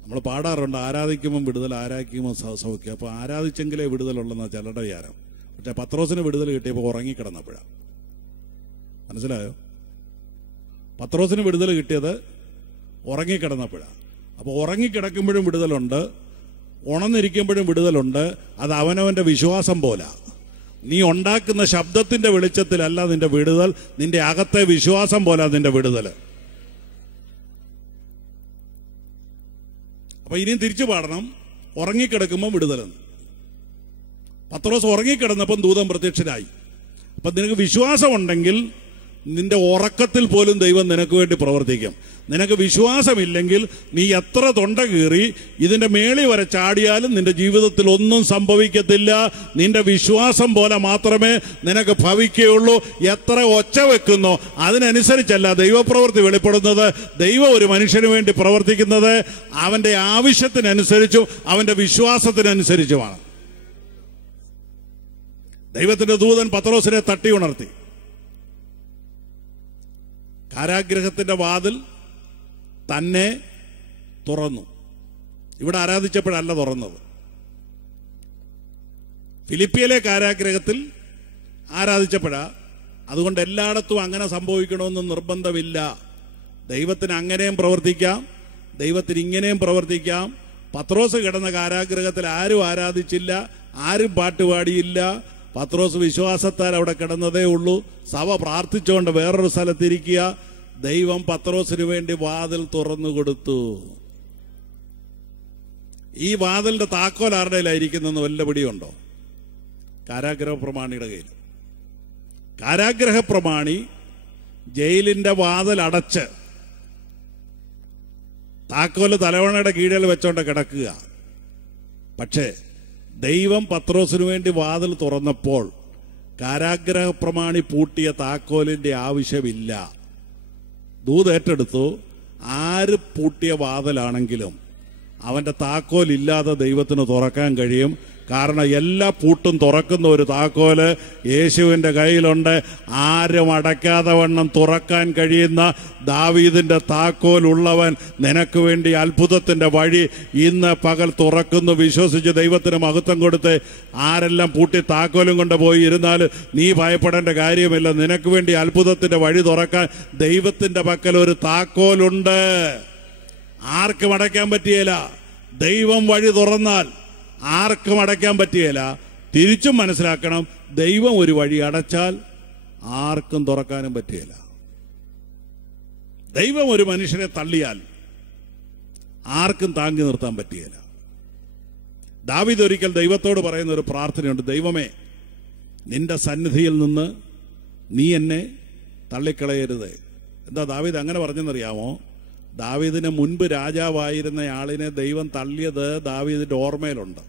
നമ്മൾ പാടാറുണ്ട്, ആരാധിക്കുമ്പം വിടുതൽ, ആരാധിക്കുമ്പോൾ സൗഖ്യം. അപ്പോൾ ആരാധിച്ചെങ്കിലേ വിടുതലുള്ളെന്നാണ് ചിലരുടെ വിചാരം. പക്ഷെ പത്രോസിന് വിടുതൽ കിട്ടിയപ്പോൾ ഉറങ്ങിക്കിടന്നപ്പോഴാണ്. മനസ്സിലായോ? പത്രോസിന് വിടുതൽ കിട്ടിയത് ഉറങ്ങിക്കിടന്നപ്പോഴാണ്. അപ്പോൾ ഉറങ്ങിക്കിടക്കുമ്പോഴും വിടുതലുണ്ട്, ഉണർന്നിരിക്കുമ്പോഴും വിടുതലുണ്ട്. അത് അവനവൻ്റെ വിശ്വാസം പോലെ. നീ ഉണ്ടാക്കുന്ന ശബ്ദത്തിന്റെ വെളിച്ചത്തിലല്ല നിന്റെ വിടുതൽ, നിന്റെ അകത്തെ വിശ്വാസം പോലെ നിന്റെ വിടുതൽ. അപ്പൊ ഇനിയും തിരിച്ചു പാടണം, ഉറങ്ങിക്കിടക്കുമ്പോൾ വിടുതലെന്ന്. പത്രോസ് ഉറങ്ങിക്കിടന്നപ്പം ദൂതൻ പ്രത്യക്ഷനായി. അപ്പൊ നിനക്ക് വിശ്വാസമുണ്ടെങ്കിൽ നിന്റെ ഉറക്കത്തിൽ പോലും ദൈവം നിനക്ക് വേണ്ടി പ്രവർത്തിക്കും. നിനക്ക് വിശ്വാസമില്ലെങ്കിൽ നീ എത്ര തൊണ്ട കീറി ഇതിന്റെ മേളി വരെ ചാടിയാലും നിന്റെ ജീവിതത്തിൽ ഒന്നും സംഭവിക്കത്തില്ല. നിന്റെ വിശ്വാസം പോലെ മാത്രമേ നിനക്ക് ഭവിക്കുകയുള്ളൂ. എത്ര ഒച്ച വെക്കുന്നോ അതിനനുസരിച്ചല്ല ദൈവപ്രവൃത്തി വെളിപ്പെടുന്നത്. ദൈവം ഒരു മനുഷ്യന് വേണ്ടി പ്രവർത്തിക്കുന്നത് അവന്റെ ആവശ്യത്തിനനുസരിച്ചും അവന്റെ വിശ്വാസത്തിനനുസരിച്ചുമാണ്. ദൈവത്തിന്റെ ദൂതൻ പത്രോസിനെ തട്ടി ഉണർത്തി. കാരാഗ്രഹത്തിന്റെ വാതിൽ തന്നെ തുറന്നു. ഇവിടെ ആരാധിച്ചപ്പോഴല്ല തുറന്നത്, ഫിലിപ്പിയിലെ കാരാഗ്രഹത്തിൽ ആരാധിച്ചപ്പോഴാ. അതുകൊണ്ട് എല്ലായിടത്തും അങ്ങനെ സംഭവിക്കണമെന്ന് നിർബന്ധമില്ല. ദൈവത്തിന് അങ്ങനെയും പ്രവർത്തിക്കാം, ദൈവത്തിന് ഇങ്ങനെയും പ്രവർത്തിക്കാം. പത്രോസ് കിടന്ന കാരാഗ്രഹത്തിൽ ആരും ആരാധിച്ചില്ല, ആരും പാട്ടുപാടിയില്ല. പത്രോസ് വിശ്വാസത്താൽ അവിടെ കിടന്നതേ ഉള്ളൂ. സഭ പ്രാർത്ഥിച്ചുകൊണ്ട് വേറൊരു സ്ഥലത്തിരിക്കുക. ദൈവം പത്രോസിന് വേണ്ടി വാതിൽ തുറന്നു കൊടുത്തു. ഈ വാതിലിന്റെ താക്കോൽ ആരുടെ കയ്യിലായിരിക്കുന്നെന്ന് വല്ല പിടിയുണ്ടോ? കാരാഗ്രഹ പ്രമാണിയുടെ കയ്യിൽ. കാരാഗ്രഹ പ്രമാണി ജയിലിന്റെ വാതിൽ അടച്ച് താക്കോല് തലവണയുടെ കീഴിൽ വെച്ചോണ്ട് കിടക്കുക. പക്ഷേ ദൈവം പത്രോസിനു വേണ്ടി വാതിൽ തുറന്നപ്പോൾ കാരാഗ്രഹ പ്രമാണി പൂട്ടിയ താക്കോലിന്റെ ആവശ്യമില്ല. ദൂത് ഏറ്റെടുത്തു. ആര് പൂട്ടിയ വാതിലാണെങ്കിലും അവന്റെ താക്കോലില്ലാതെ ദൈവത്തിന് തുറക്കാൻ കഴിയും. കാരണം എല്ലാ പൂട്ടും തുറക്കുന്ന ഒരു താക്കോല് യേശുവിന്റെ കയ്യിലുണ്ട്. ആരും അടയ്ക്കാതെ വണ്ണം തുറക്കാൻ കഴിയുന്ന ദാവീദിന്റെ താക്കോൽ ഉള്ളവൻ നിനക്ക് വേണ്ടി അത്ഭുതത്തിന്റെ വഴി ഇന്ന് പകൽ തുറക്കുന്നു. വിശ്വസിച്ച് ദൈവത്തിന് മഹത്വം കൊടുത്ത് ആരെല്ലാം പൂട്ടി താക്കോലും കൊണ്ട് പോയി ഇരുന്നാലും നീ ഭയപ്പെടേണ്ട കാര്യമില്ല. നിനക്ക് വേണ്ടി അത്ഭുതത്തിന്റെ വഴി തുറക്കാൻ ദൈവത്തിന്റെ പക്കൽ ഒരു താക്കോലുണ്ട്. ആർക്കും അടയ്ക്കാൻ പറ്റിയല്ല. ദൈവം വഴി തുറന്നാൽ ആർക്കും അടയ്ക്കാൻ പറ്റിയല്ല. തിരിച്ചും മനസ്സിലാക്കണം, ദൈവം ഒരു വഴി അടച്ചാൽ ആർക്കും തുറക്കാനും പറ്റിയല്ല. ദൈവം ഒരു മനുഷ്യനെ തള്ളിയാൽ ആർക്കും താങ്ങി നിർത്താൻ പറ്റിയല്ല. ദാവീദ് ഒരിക്കൽ ദൈവത്തോട് പറയുന്ന ഒരു പ്രാർത്ഥനയുണ്ട്. ദൈവമേ, നിന്റെ സന്നിധിയിൽ നിന്ന് നീ എന്നെ തള്ളിക്കളയരുത്. എന്താ ദാവീദ് അങ്ങനെ പറഞ്ഞെന്നറിയാമോ? ദാവീദിന് മുൻപ് രാജാവായിരുന്ന ആളിനെ ദൈവം തള്ളിയത് ദാവീദിന്റെ ഓർമ്മയിലുണ്ട്.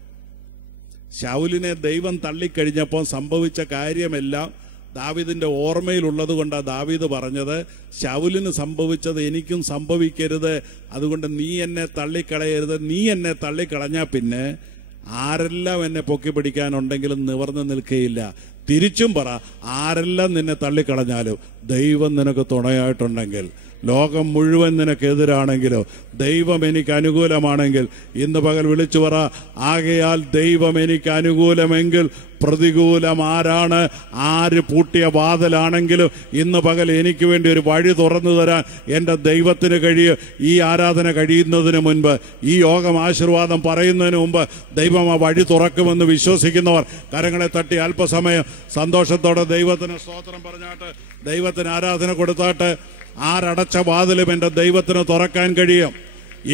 ശൗലിനെ ദൈവം തള്ളിക്കഴിഞ്ഞപ്പോൾ സംഭവിച്ച കാര്യമെല്ലാം ദാവീദിന്റെ ഓർമ്മയിലുള്ളത് കൊണ്ടാണ് ദാവീദ് പറഞ്ഞത്, ശൗലിന് സംഭവിച്ചത് എനിക്കും സംഭവിക്കരുത്, അതുകൊണ്ട് നീ എന്നെ തള്ളിക്കളയരുത്. നീ എന്നെ തള്ളിക്കളഞ്ഞാൽ പിന്നെ ആരെല്ലാം എന്നെ പൊക്കി പിടിക്കാനുണ്ടെങ്കിലും നിവർന്നു നിൽക്കുകയില്ല. തിരിച്ചും പറ, ആരെല്ലാം നിന്നെ തള്ളിക്കളഞ്ഞാലും ദൈവം നിനക്ക് തുണയായിട്ടുണ്ടെങ്കിൽ, ലോകം മുഴുവൻ നിനക്കെതിരാണെങ്കിലോ ദൈവം എനിക്ക് അനുകൂലമാണെങ്കിൽ ഇന്ന് പകൽ വിളിച്ചു പറ, ആകയാൽ ദൈവം എനിക്ക് അനുകൂലമെങ്കിൽ പ്രതികൂലം ആരാണ്? ആര് പൂട്ടിയ വാതിലാണെങ്കിലും ഇന്ന് പകൽ എനിക്ക് വേണ്ടി ഒരു വഴി തുറന്നു തരാൻ എൻ്റെ ദൈവത്തിന് കഴിയും. ഈ ആരാധന കഴിയുന്നതിന് മുൻപ്, ഈ യോഗം ആശീർവാദം പറയുന്നതിന് മുമ്പ് ദൈവം ആ വഴി തുറക്കുമെന്ന് വിശ്വസിക്കുന്നവർ കരങ്ങളെ തട്ടി അല്പസമയം സന്തോഷത്തോടെ ദൈവത്തിന് സ്തോത്രം പറഞ്ഞാട്ട്, ദൈവത്തിന് ആരാധന കൊടുത്താട്ട്. ആരടച്ച വാതിലും എൻ്റെ ദൈവത്തിന് തുറക്കാൻ കഴിയും.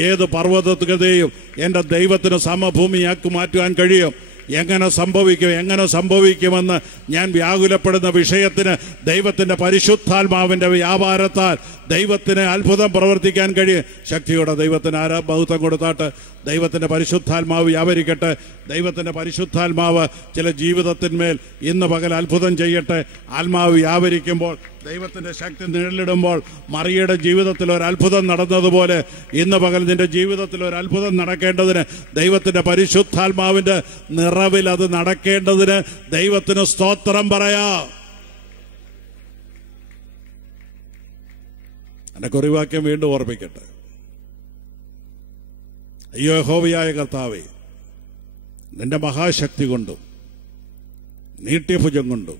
ഏത് പർവ്വതത്തെയും എൻ്റെ ദൈവത്തിന് സമഭൂമിയാക്കി മാറ്റുവാൻ കഴിയും. എങ്ങനെ സംഭവിക്കുമെന്ന് ഞാൻ വ്യാകുലപ്പെടുന്ന വിഷയത്തിന് ദൈവത്തിന്റെ പരിശുദ്ധാത്മാവിന്റെ വ്യാപാരത്താൽ ദൈവത്തിന് അത്ഭുതം പ്രവർത്തിക്കാൻ കഴിയും. ശക്തിയോടെ ദൈവത്തിന് ബഹുത്വം കൊടുത്താട്ട് ദൈവത്തിന്റെ പരിശുദ്ധാത്മാവ് വ്യാപരിക്കട്ടെ. ദൈവത്തിന്റെ പരിശുദ്ധാത്മാവ് ചില ജീവിതത്തിന്മേൽ ഇന്ന് പകൽ അത്ഭുതം ചെയ്യട്ടെ. ആത്മാവ് വ്യാപരിക്കുമ്പോൾ, ദൈവത്തിന്റെ ശക്തി നിഴലിടുമ്പോൾ, മറിയയുടെ ജീവിതത്തിൽ ഒരു അത്ഭുതം നടന്നതുപോലെ ഇന്ന് പകൽ നിന്റെ ജീവിതത്തിൽ ഒരു അത്ഭുതം നടക്കേണ്ടതിന്, ദൈവത്തിന്റെ പരിശുദ്ധാത്മാവിന്റെ നിറവിൽ അത് നടക്കേണ്ടതിന് ദൈവത്തിന് സ്തോത്രം പറയാം. എന്റെ കുറിവാക്യം വീണ്ടും ഓർമ്മിക്കട്ടെ. അയ്യോ യഹോവയായ കർത്താവേ, നിന്റെ മഹാശക്തി കൊണ്ടും നീട്ടിഭുജം കൊണ്ടും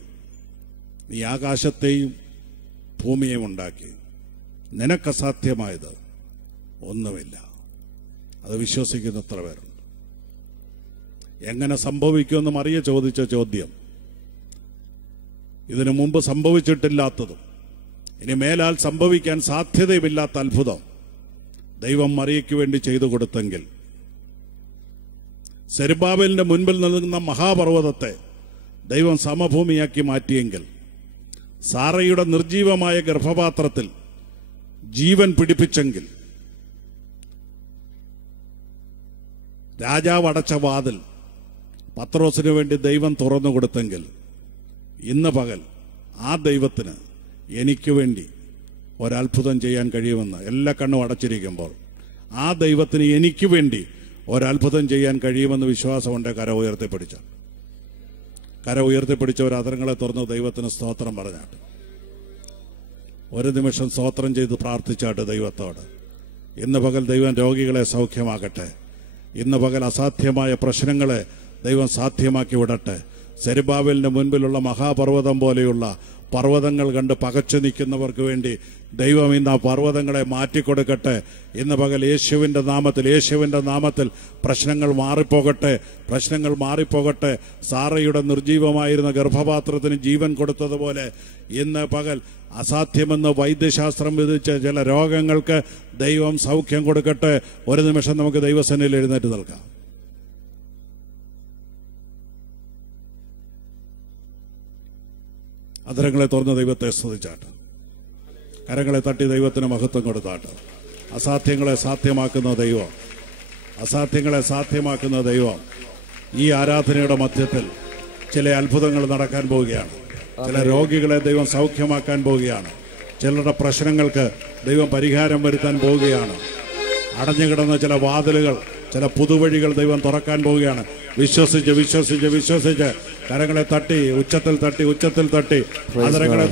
നീ ആകാശത്തെയും ഭൂമിയെയും ഉണ്ടാക്കി. നിനക്കസാധ്യമായത് ഒന്നുമില്ല. അത് വിശ്വസിക്കുന്ന എത്ര പേരുണ്ട്? എങ്ങനെ സംഭവിക്കുമെന്ന് മറിയ ചോദിച്ച ചോദ്യം, ഇതിനു മുമ്പ് സംഭവിച്ചിട്ടില്ലാത്തതും ഇനി മേലാൽ സംഭവിക്കാൻ സാധ്യതയുമില്ലാത്ത അത്ഭുതം ദൈവം മറിയയ്ക്ക് വേണ്ടി ചെയ്തു കൊടുത്തെങ്കിൽ, സെരുബ്ബാബേലിന്റെ മുൻപിൽ നിൽക്കുന്ന മഹാപർവ്വതത്തെ ദൈവം സമഭൂമിയാക്കി മാറ്റിയെങ്കിൽ, സാറയുടെ നിർജീവമായ ഗർഭപാത്രത്തിൽ ജീവൻ പിടിപ്പിച്ചെങ്കിൽ, രാജാവ് അടച്ച വാതിൽ പത്രോസിന് വേണ്ടി ദൈവം തുറന്നു കൊടുത്തെങ്കിൽ, ഇന്ന് പകൽ ആ ദൈവത്തിന് എനിക്ക് വേണ്ടി ഒരത്ഭുതം ചെയ്യാൻ കഴിയുമെന്ന് എല്ലാ കണ്ണും അടച്ചിരിക്കുമ്പോൾ ആ ദൈവത്തിന് എനിക്ക് വേണ്ടി ഒരത്ഭുതം ചെയ്യാൻ കഴിയുമെന്ന് വിശ്വാസമുണ്ട്. കര ഉയർത്തിപ്പിടിച്ചവർ അതരങ്ങളെ തുറന്ന് ദൈവത്തിന് സ്തോത്രം പറഞ്ഞാട്ട് ഒരു നിമിഷം സ്തോത്രം ചെയ്ത് പ്രാർത്ഥിച്ചാട്ട് ദൈവത്തോട്. ഇന്ന് പകൽ ദൈവം രോഗികളെ സൗഖ്യമാക്കട്ടെ. ഇന്ന് പകൽ അസാധ്യമായ പ്രശ്നങ്ങളെ ദൈവം സാധ്യമാക്കി വിടട്ടെ. സെരുബ്ബാബേലിന്റെ മുൻപിലുള്ള മഹാപർവ്വതം പോലെയുള്ള പർവ്വതങ്ങൾ കണ്ട് പകച്ചു നിൽക്കുന്നവർക്ക് വേണ്ടി ദൈവം ഇന്ന് ആ പർവ്വതങ്ങളെ മാറ്റിക്കൊടുക്കട്ടെ. ഇന്ന് പകൽ യേശുവിന്റെ നാമത്തിൽ പ്രശ്നങ്ങൾ മാറിപ്പോകട്ടെ. സാറയുടെ നിർജീവമായിരുന്ന ഗർഭപാത്രത്തിന് ജീവൻ കൊടുത്തതുപോലെ ഇന്ന് പകൽ അസാധ്യമെന്ന് വൈദ്യശാസ്ത്രം വിധിച്ച ചില രോഗങ്ങൾക്ക് ദൈവം സൗഖ്യം കൊടുക്കട്ടെ. ഒരു നിമിഷം നമുക്ക് ദൈവസന്നിധിയിൽ എഴുന്നേറ്റ് നിൽക്കാം. അധരങ്ങളെ തുറന്ന് ദൈവത്തെ സ്തുതിച്ചാട്ട്, കരങ്ങളെ തട്ടി ദൈവത്തിന് മഹത്വം കൊടുത്താട്ട്. അസാധ്യങ്ങളെ സാധ്യമാക്കുന്ന ദൈവം ഈ ആരാധനയുടെ മധ്യത്തിൽ ചില അത്ഭുതങ്ങൾ നടക്കാൻ പോവുകയാണ്. ചില രോഗികളെ ദൈവം സൗഖ്യമാക്കാൻ പോവുകയാണ്. ചിലരുടെ പ്രശ്നങ്ങൾക്ക് ദൈവം പരിഹാരം വരുത്താൻ പോവുകയാണ്. അടഞ്ഞുകിടന്ന ചില വാതിലുകൾ, ചില പുതുവഴികൾ ദൈവം തുറക്കാൻ പോവുകയാണ്. വിശ്വസിച്ച് വിശ്വസിച്ച് വിശ്വസിച്ച് കരങ്ങളെ തട്ടി, ഉച്ചത്തിൽ തട്ടി, ഉച്ചത്തിൽ തട്ടി, അതരങ്ങളെ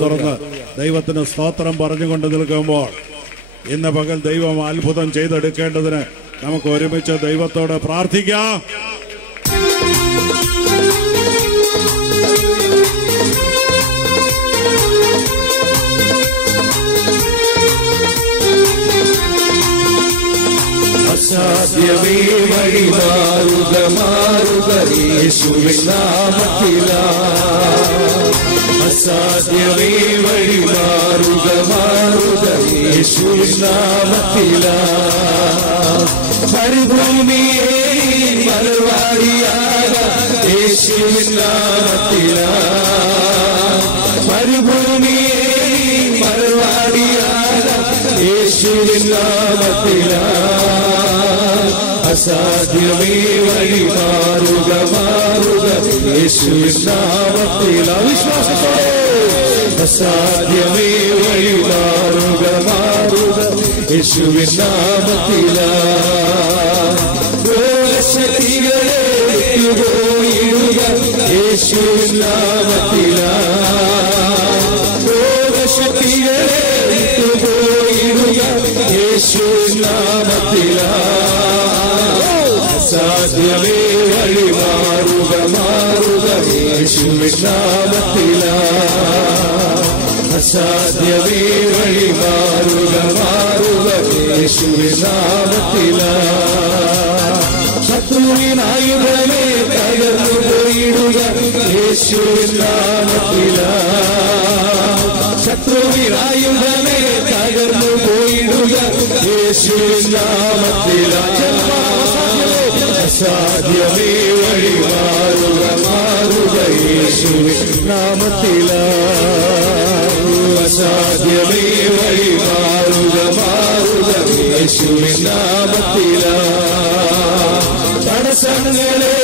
തുറന്ന് ദൈവത്തിന് സ്തോത്രം പറഞ്ഞുകൊണ്ട് നിൽക്കുമ്പോൾ ഇന്ന് പകൽ ദൈവം അത്ഭുതം ചെയ്തെടുക്കേണ്ടതിന് നമുക്ക് ഒരുമിച്ച് ദൈവത്തോട് പ്രാർത്ഥിക്കാം. അസാധ്യമേ വഴി മാറുക മാറുക യേശുവിൻ നാമത്തിലാ. അസാധ്യമേ വഴി മാറുക മാറുക യേശുവിൻ നാമത്തിലാ. മരുഭൂമിയെ മലർവാടിയാകാം യേശുവിൻ നാമത്തിലാ. മരുഭൂമിയെ മലർവാടിയാകാം യേശുവിൻ നാമത്തിലാ. അസാധ്യമേ വഴി മാറുക മാറുക യേശുവിൻ നാമത്തിലാ. വിശ്വാസത്തോടെ അസാധ്യമേ വഴി മാറുക മാറുക യേശുവിൻ നാമത്തിലാ. ശക്തികളെ വിട്ടുപോയിടുക യേശുവിൻ നാമത്തിലാ. ശക്തികളെ വിട്ടുപോയിടുക യേശുവിൻ നാമത്തിലാ. അസാധ്യമേ വഴി മാറുക മാറുക യേശുവിൻ നാമത്തിലാ. അസാധ്യമേ വഴി മാറുക മാറുക യേശുവിൻ നാമത്തിലാ. ശത്രുവിനായുധമേ തകർന്നു പോയിടുക യേശുവിൻ നാമത്തിലാ. ശത്രുവിനായുധമേ തകർന്നു പോയിടുക യേശുവിൻ നാമത്തിലാ. അസാധ്യമേ വഴി മാറുക മാറുക യേശുവിൻ നാമത്തിലാ. അസാധ്യമേ വഴി മാറുക മാറുക യേശുവിൻ നാമത്തിലാ. തടസ്സങ്ങളെ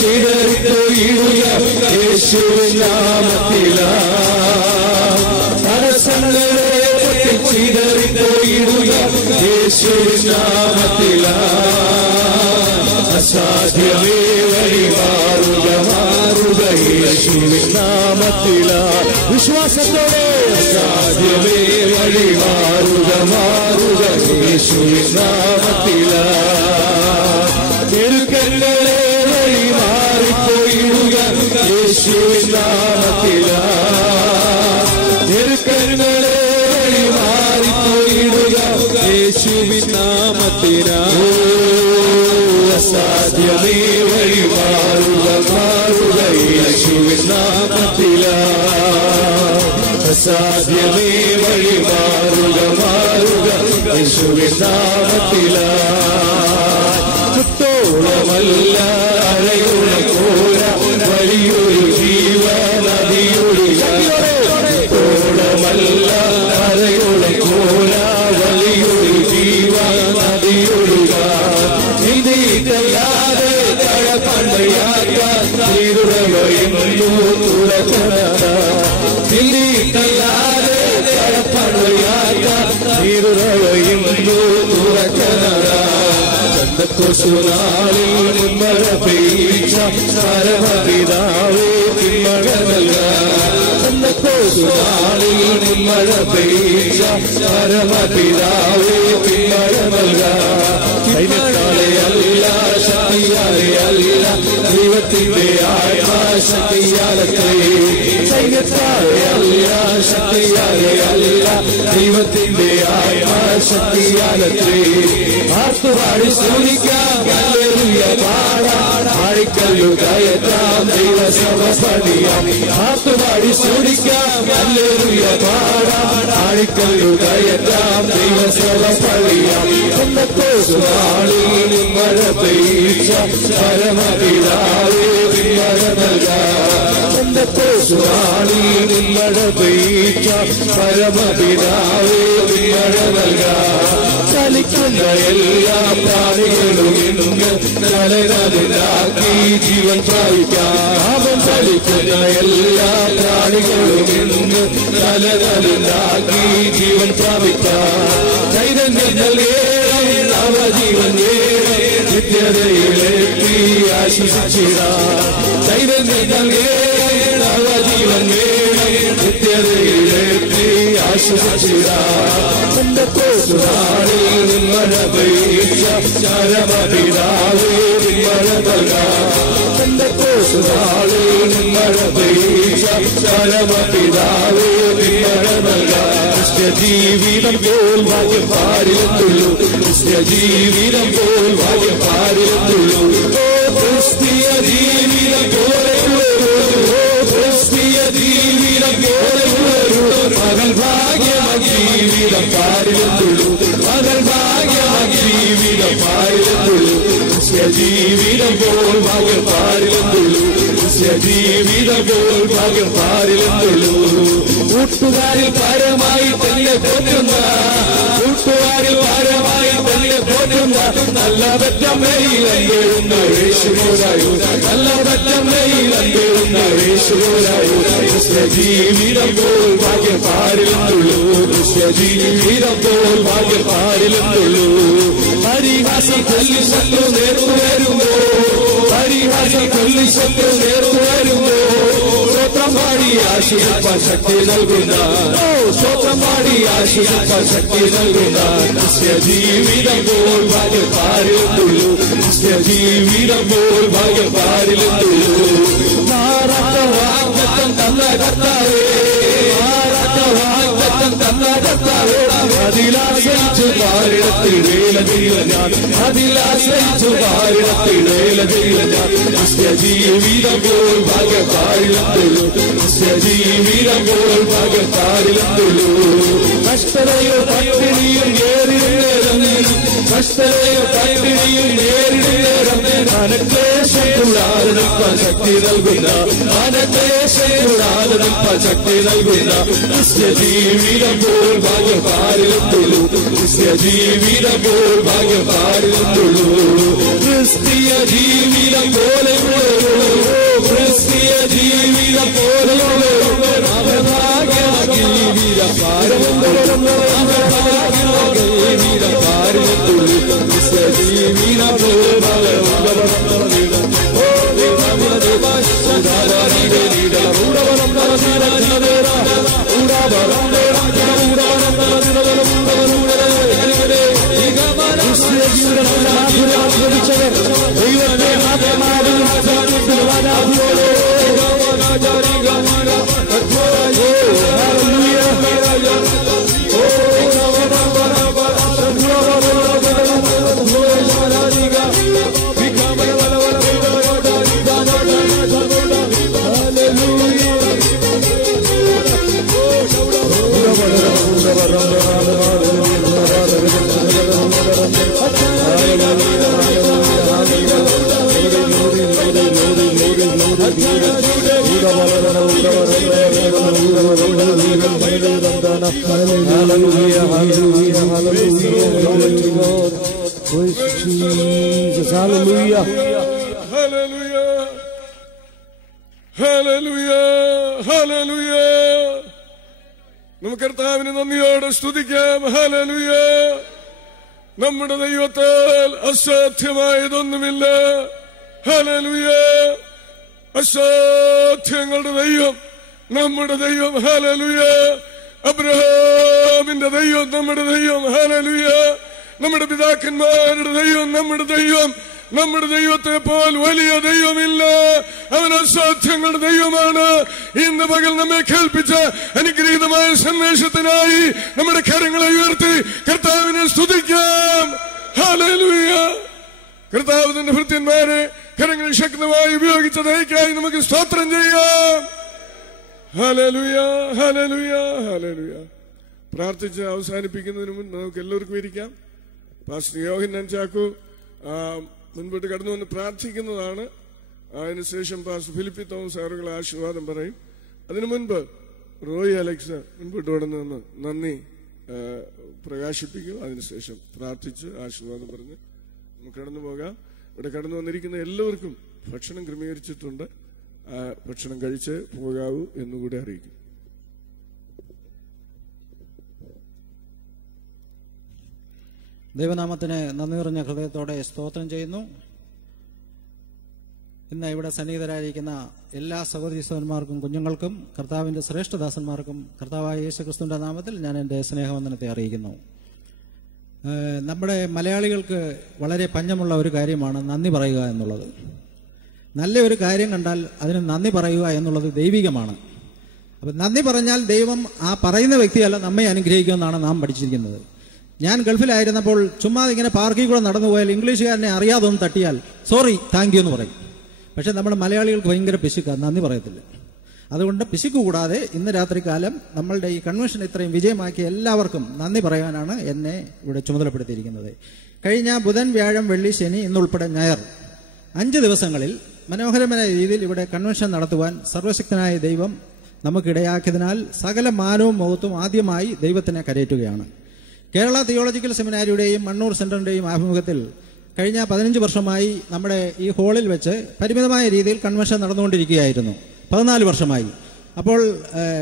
ചിതറിപ്പോയിടുക യേശുവിൻ നാമത്തിലാ. തടസ്സങ്ങളെ ചിതറിപ്പോയിടുക യേശുവിൻ നാമത്തിലാ. അസാധ്യമേ വഴി മാറുക മാറുക യേശുവിൻ നാമത്തിലാ. വിശ്വാസത്തോടെ അസാധ്യമേ വഴി മാറുക മാറുക യേശുവിൻ നാമത്തിലാ. ഞെരുക്കങ്ങളെ വഴി മാറിപ്പോയിടുക യേശുവിൻ നാമത്തിലാ. ഞെരുക്കങ്ങളെ വഴി മാറിപ്പോയിടുക യേശുവിൻ നാമത്തിലാ. അസാധ്യമേ വഴി മാറുക മാറുക യേശുവിൻ നാമത്തിലാ. അസാധ്യമേ വഴി മാറുക മാറുക യേശുവിൻ നാമത്തിലാ. കുത്തോളമല്ല അരയുള്ള കോര വലിയൊരു ജീവനദിയൊഴുക. കുത്തോളമല്ല അരയുള്ള കോര വലിയൊരു ജീവനദിയൊഴുക. നീതിയില്ലാതെ കഴപ്പണ്ടയാക്കാൻ തിരുറവയെന്നു തുറക്കണ. നീതിയില്ലാതെ കഴപ്പണ്ടയാക്കാൻ തിരുറവയെന്നു തുറക്കണ. ുനാളിൽ നിന്മഴ പെയ്ച്ച പരമപിതാവേ പിന്മഴ നൽകാനാളിൽ നിന്മഴ പെയ്ച്ച പരമപിതാവേ പിന്മഴ നൽകാലെ അല്ല ശക്തിയാലെ അല്ല ദൈവത്തിന്റെ ആത്മാശക്തിയാലത്രേ. സൈന്യത്താലെ അല്ല ശക്തിയാലെ അല്ല ദൈവത്തിന്റെ ആത്മാശക്തിയാലത്രേ. ആർത്തുപാടി സ്തുതിക്കാം ഹല്ലേലൂയ പാടാം. ആഴിക്കല്ലു കയറ്റാം ദൈവസഭ പണിയാം. ആർത്തുപാടി സ്തുതിക്കാം ഹല്ലേലൂയ പാടാം. ആഴിക്കല്ലു കയറ്റാം ദൈവസഭ പണിയാം. നാളിൽ മഴ പെയ്ച്ച പരമപിതാവേ പിന്മഴ നൽകാം. നാളിൽ മഴ പെയ്ച്ച പരമപിതാവേ പിന്മഴ നൽകാം. ചലിക്കുന്ന എല്ലാ പ്രാണികളും ഇന്ന് തലനതിലാക്കി ജീവൻ പ്രാപിക്കാം. അവൻ ചലിക്കുന്ന എല്ലാ പ്രാണികളും ഇന്ന് തലനതിലാക്കി ജീവൻ പ്രാപിക്കാം. ചൈതന്യം നൽകേണം നവജീവൻ വേണം നിത്യതയിലെത്തി ആശിഷിച്ചിടാം. ചൈതന്യം നൽകേണം നവജീവൻ വേണം നിത്യതയിലെത്തി ആശിഷിച്ചിടാം. നാളിൽ മഴ പെയ്ച്ച പരമപിതാവേ മഴ നൽകാം. നാളിൽ മഴ പെയ്ച്ച പരമപിതാവേ മഴ നൽകാം. ജീവിതം പോൽ ഭാഗ്യം പാരിലെത്തുള്ളൂ. ജീവിതം പോൽ ഭാഗ്യം പാരിലെത്തുള്ളൂ. ക്രിസ്തീയ ജീവിതം പോലെയുള്ളൂ. ക്രിസ്തീയ ജീവിതം പോലെയുള്ളൂ. മകൻ ഭാഗ്യം ജീവിതം പാരിലെത്തുള്ളൂ. മകൻ ഭാഗ്യം ജീവിതം പാരിലെത്തുള്ളൂ. ജീവിതം പോൽ ഭാഗ്യം പാരിലെത്തുള്ളൂ. ജീവിതം പോൽ ഭാഗ്യം പാരിലെത്തുള്ളൂ. കൂട്ടുകാരിൽ പരമായി തന്നെ പോറ്റുന്ന കൂട്ടുകാരിൽ പരമായി തന്നെ പോറ്റുന്ന നല്ല പറ്റമ്മയിലെഴുന്ന യേശുവോരായോ. നല്ല പറ്റമ്മയിലെഴുന്ന യേശുവോരായോ. ജീവിതം പോൽ ഭാഗ്യം പാരിലെത്തുള്ളൂ. ജീവിതം പോൽ ഭാഗ്യം പാരിലെത്തുള്ളൂ. പരിഹാസം കൊല്ലി ശത്രു നേർത്തു വരുമ്പോ പരിഹാസം കൊല്ലി ശത്രു നേർത്തു വരുമ്പോ സ്വത്രം പാടി ആശീർവാദ ശക്തി നൽകുന്ന സ്വത്രം പാടി ആശീർവാദ ശക്തി നൽകുന്ന ജീവിതം പോൽ ഭാഗ്യം പാരിലെത്തുള്ളൂ. ജീവിതം പോൽ ഭാഗ്യം പാരിലെത്തുള്ളൂ. മാറാത്ത വാഗ്ദത്തം തന്ന കർത്താവേ മാറാത്ത വാഗ്ദത്തം തന്ന കർത്താവേ അതിലാശ്രയിച്ചു പാരിടത്തിൽ വേല ചെയ്ത ഞാൻ അതിലാശ്രയിച്ചു പാരിടത്തിൽ വേല ചെയ്ത ഞാൻ ജീവിതം പോൽ ഭാഗ്യം പാരിലെത്തുള്ളൂ. ജീവിതം പോൽ ഭാഗ്യം പാരിലെത്തുള്ളൂ. കഷ്ടതയോ പട്ടിണിയും നേരിടുന്നേരം കഷ്ടതയോ പട്ടിണിയും നേരിടുന്നേരം മനക്ലേശം കൂടാതെ നിൽപ്പാൻ ശക്തി നൽകുന്ന മനക്ലേശം കൂടാതെ നിൽപ്പാൻ ശക്തി നൽകുന്ന ജീവിതം പോൽ ഭാഗ്യം പാരിലെത്തുള്ളൂ. ജീവിതം പോൽ ഭാഗ്യം പാരിലെത്തുള്ളൂ. ക്രിസ്തീയ ജീവിതം പോലെയുള്ളൂ. ക്രിസ്തീയ ജീവിതം പോലെയുള്ളൂ. ഭാഗ്യം ജീവിതം പാരിലെത്തുള്ളൂ. ജീവിതം പാരിലെത്തുള്ളൂ. ജീവിതം പോൽ ഭാഗ്യം ദൈവത്തെ മാത്രമാകും Hallelujah. Hallelujah. Hallelujah. Hallelujah. നമുക്ക് കർത്താവിനെ നന്ദിയോടെ സ്തുതിക്കാം. ഹല്ലേലൂയ. നമ്മുടെ ദൈവത്താൽ അസാധ്യമായതൊന്നുമില്ല. ഹല്ലേലൂയ. അസാധ്യങ്ങളുടെ ദൈവം നമ്മുടെ ദൈവം. ഹല്ലേലൂയ. അബ്രഹാമിന്റെ ദൈവം നമ്മുടെ ദൈവം. ഹല്ലേലൂയ. നമ്മുടെ പിതാക്കന്മാരുടെ ദൈവം നമ്മുടെ ദൈവം. നമ്മുടെ ദൈവത്തെ പോൽ വലിയ ദൈവമില്ല. അവൻ അസാധ്യങ്ങളുടെ ദൈവമാണ്. ഇന്ന് പകൽ നമ്മെ കേൾപ്പിച്ച അനുഗ്രഹീതമായ സന്ദേശത്തിനായി നമ്മുടെ കരങ്ങളെ ഉയർത്തി കർത്താവിനെ സ്തുതിക്കാം. ഹല്ലേലൂയ. കർത്താവ് തന്റെ ഭൃത്യന്മാരെ കരങ്ങളിൽ ശക്തമായി ഉപയോഗിച്ച ദയക്കായി നമുക്ക് സ്തോത്രം ചെയ്യാം. ഹല്ലേലൂയ. ഹല്ലേലൂയ. ഹല്ലേലൂയ. പ്രാർത്ഥിച്ച് അവസാനിപ്പിക്കുന്നതിന് മുൻപ് നമുക്ക് എല്ലാവർക്കും ഇരിക്കാം. പാസ്റ്റർ യോഹന്നാൻ ചാക്കോ മുൻപോട്ട് കടന്നു വന്ന് പ്രാർത്ഥിക്കുന്നതാണ്. അതിനുശേഷം പാസ്റ്റർ ഫിലിപ്പി തോമസ് അവരുടെ ആശീർവാദം പറയും. അതിനു മുൻപ് റോയി അലക്സ് മുൻപോട്ട് കടന്നു വന്ന് നന്ദി പ്രകാശിപ്പിക്കും. അതിനുശേഷം പ്രാർത്ഥിച്ച് ആശീർവാദം പറഞ്ഞ് നമുക്ക് കടന്നു പോകാം. ഇവിടെ കടന്നു വന്നിരിക്കുന്ന എല്ലാവർക്കും ഭക്ഷണം ക്രമീകരിച്ചിട്ടുണ്ട്. ഭക്ഷണം കഴിച്ച് പോകാവൂ എന്നുകൂടി അറിയിക്കും. ദൈവനാമത്തിന് നന്ദി നിറഞ്ഞ ഹൃദയത്തോടെ സ്തോത്രം ചെയ്യുന്നു. ഇന്ന് ഇവിടെ സന്നിഹിതരായിരിക്കുന്ന എല്ലാ സഹോദരി സഹോദരന്മാർക്കും കുഞ്ഞുങ്ങൾക്കും കർത്താവിൻ്റെ ശ്രേഷ്ഠദാസന്മാർക്കും കർത്താവായ യേശുക്രിസ്തുവിൻ്റെ നാമത്തിൽ ഞാൻ എൻ്റെ സ്നേഹവന്ദനത്തെ അറിയിക്കുന്നു. നമ്മുടെ മലയാളികൾക്ക് വളരെ പഞ്ഞമുള്ള ഒരു കാര്യമാണ് നന്ദി പറയുക എന്നുള്ളത്. നല്ല ഒരു കാര്യം കണ്ടാൽ അതിന് നന്ദി പറയുക എന്നുള്ളത് ദൈവികമാണ്. അപ്പം നന്ദി പറഞ്ഞാൽ ദൈവം ആ പറയുന്ന വ്യക്തിയല്ല നമ്മെ അനുഗ്രഹിക്കുമെന്നാണ് നാം പഠിച്ചിരിക്കുന്നത്. ഞാൻ ഗൾഫിലായിരുന്നപ്പോൾ ചുമ്മാ ഇങ്ങനെ പാർക്കിൽ കൂടെ നടന്നു പോയാൽ ഇംഗ്ലീഷുകാരനെ അറിയാതെ ഒന്ന് തട്ടിയാൽ സോറി താങ്ക് യു എന്ന് പറയും. പക്ഷെ നമ്മുടെ മലയാളികൾക്ക് ഭയങ്കര പിശുക്കാണ്, നന്ദി പറയത്തില്ല. അതുകൊണ്ട് പിശുക്ക് കൂടാതെ ഇന്ന് രാത്രികാലം നമ്മളുടെ ഈ കൺവെൻഷൻ ഇത്രയും വിജയമാക്കിയ എല്ലാവർക്കും നന്ദി പറയാനാണ് എന്നെ ഇവിടെ ചുമതലപ്പെടുത്തിയിരിക്കുന്നത്. കഴിഞ്ഞ ബുധൻ, വ്യാഴം, വെള്ളി, ശനി ഇന്നുൾപ്പെടെ ഞായർ 5 ദിവസങ്ങളിൽ മനോഹരമായ രീതിയിൽ ഇവിടെ കൺവെൻഷൻ നടത്തുവാൻ സർവശക്തനായ ദൈവം നമുക്കിടയാക്കിയതിനാൽ സകല മാനവും മഹത്വവും ആദ്യമായി ദൈവത്തിനെ കരയറ്റുകയാണ്. കേരള തിയോളജിക്കൽ സെമിനാരിയുടെയും മണ്ണൂർ സെന്ററിന്റെയും ആഭിമുഖ്യത്തിൽ കഴിഞ്ഞ 15 വർഷമായി നമ്മുടെ ഈ ഹാളിൽ വെച്ച് പരിമിതമായ രീതിയിൽ കൺവെൻഷൻ നടന്നുകൊണ്ടിരിക്കുകയായിരുന്നു. 14 വർഷമായി. അപ്പോൾ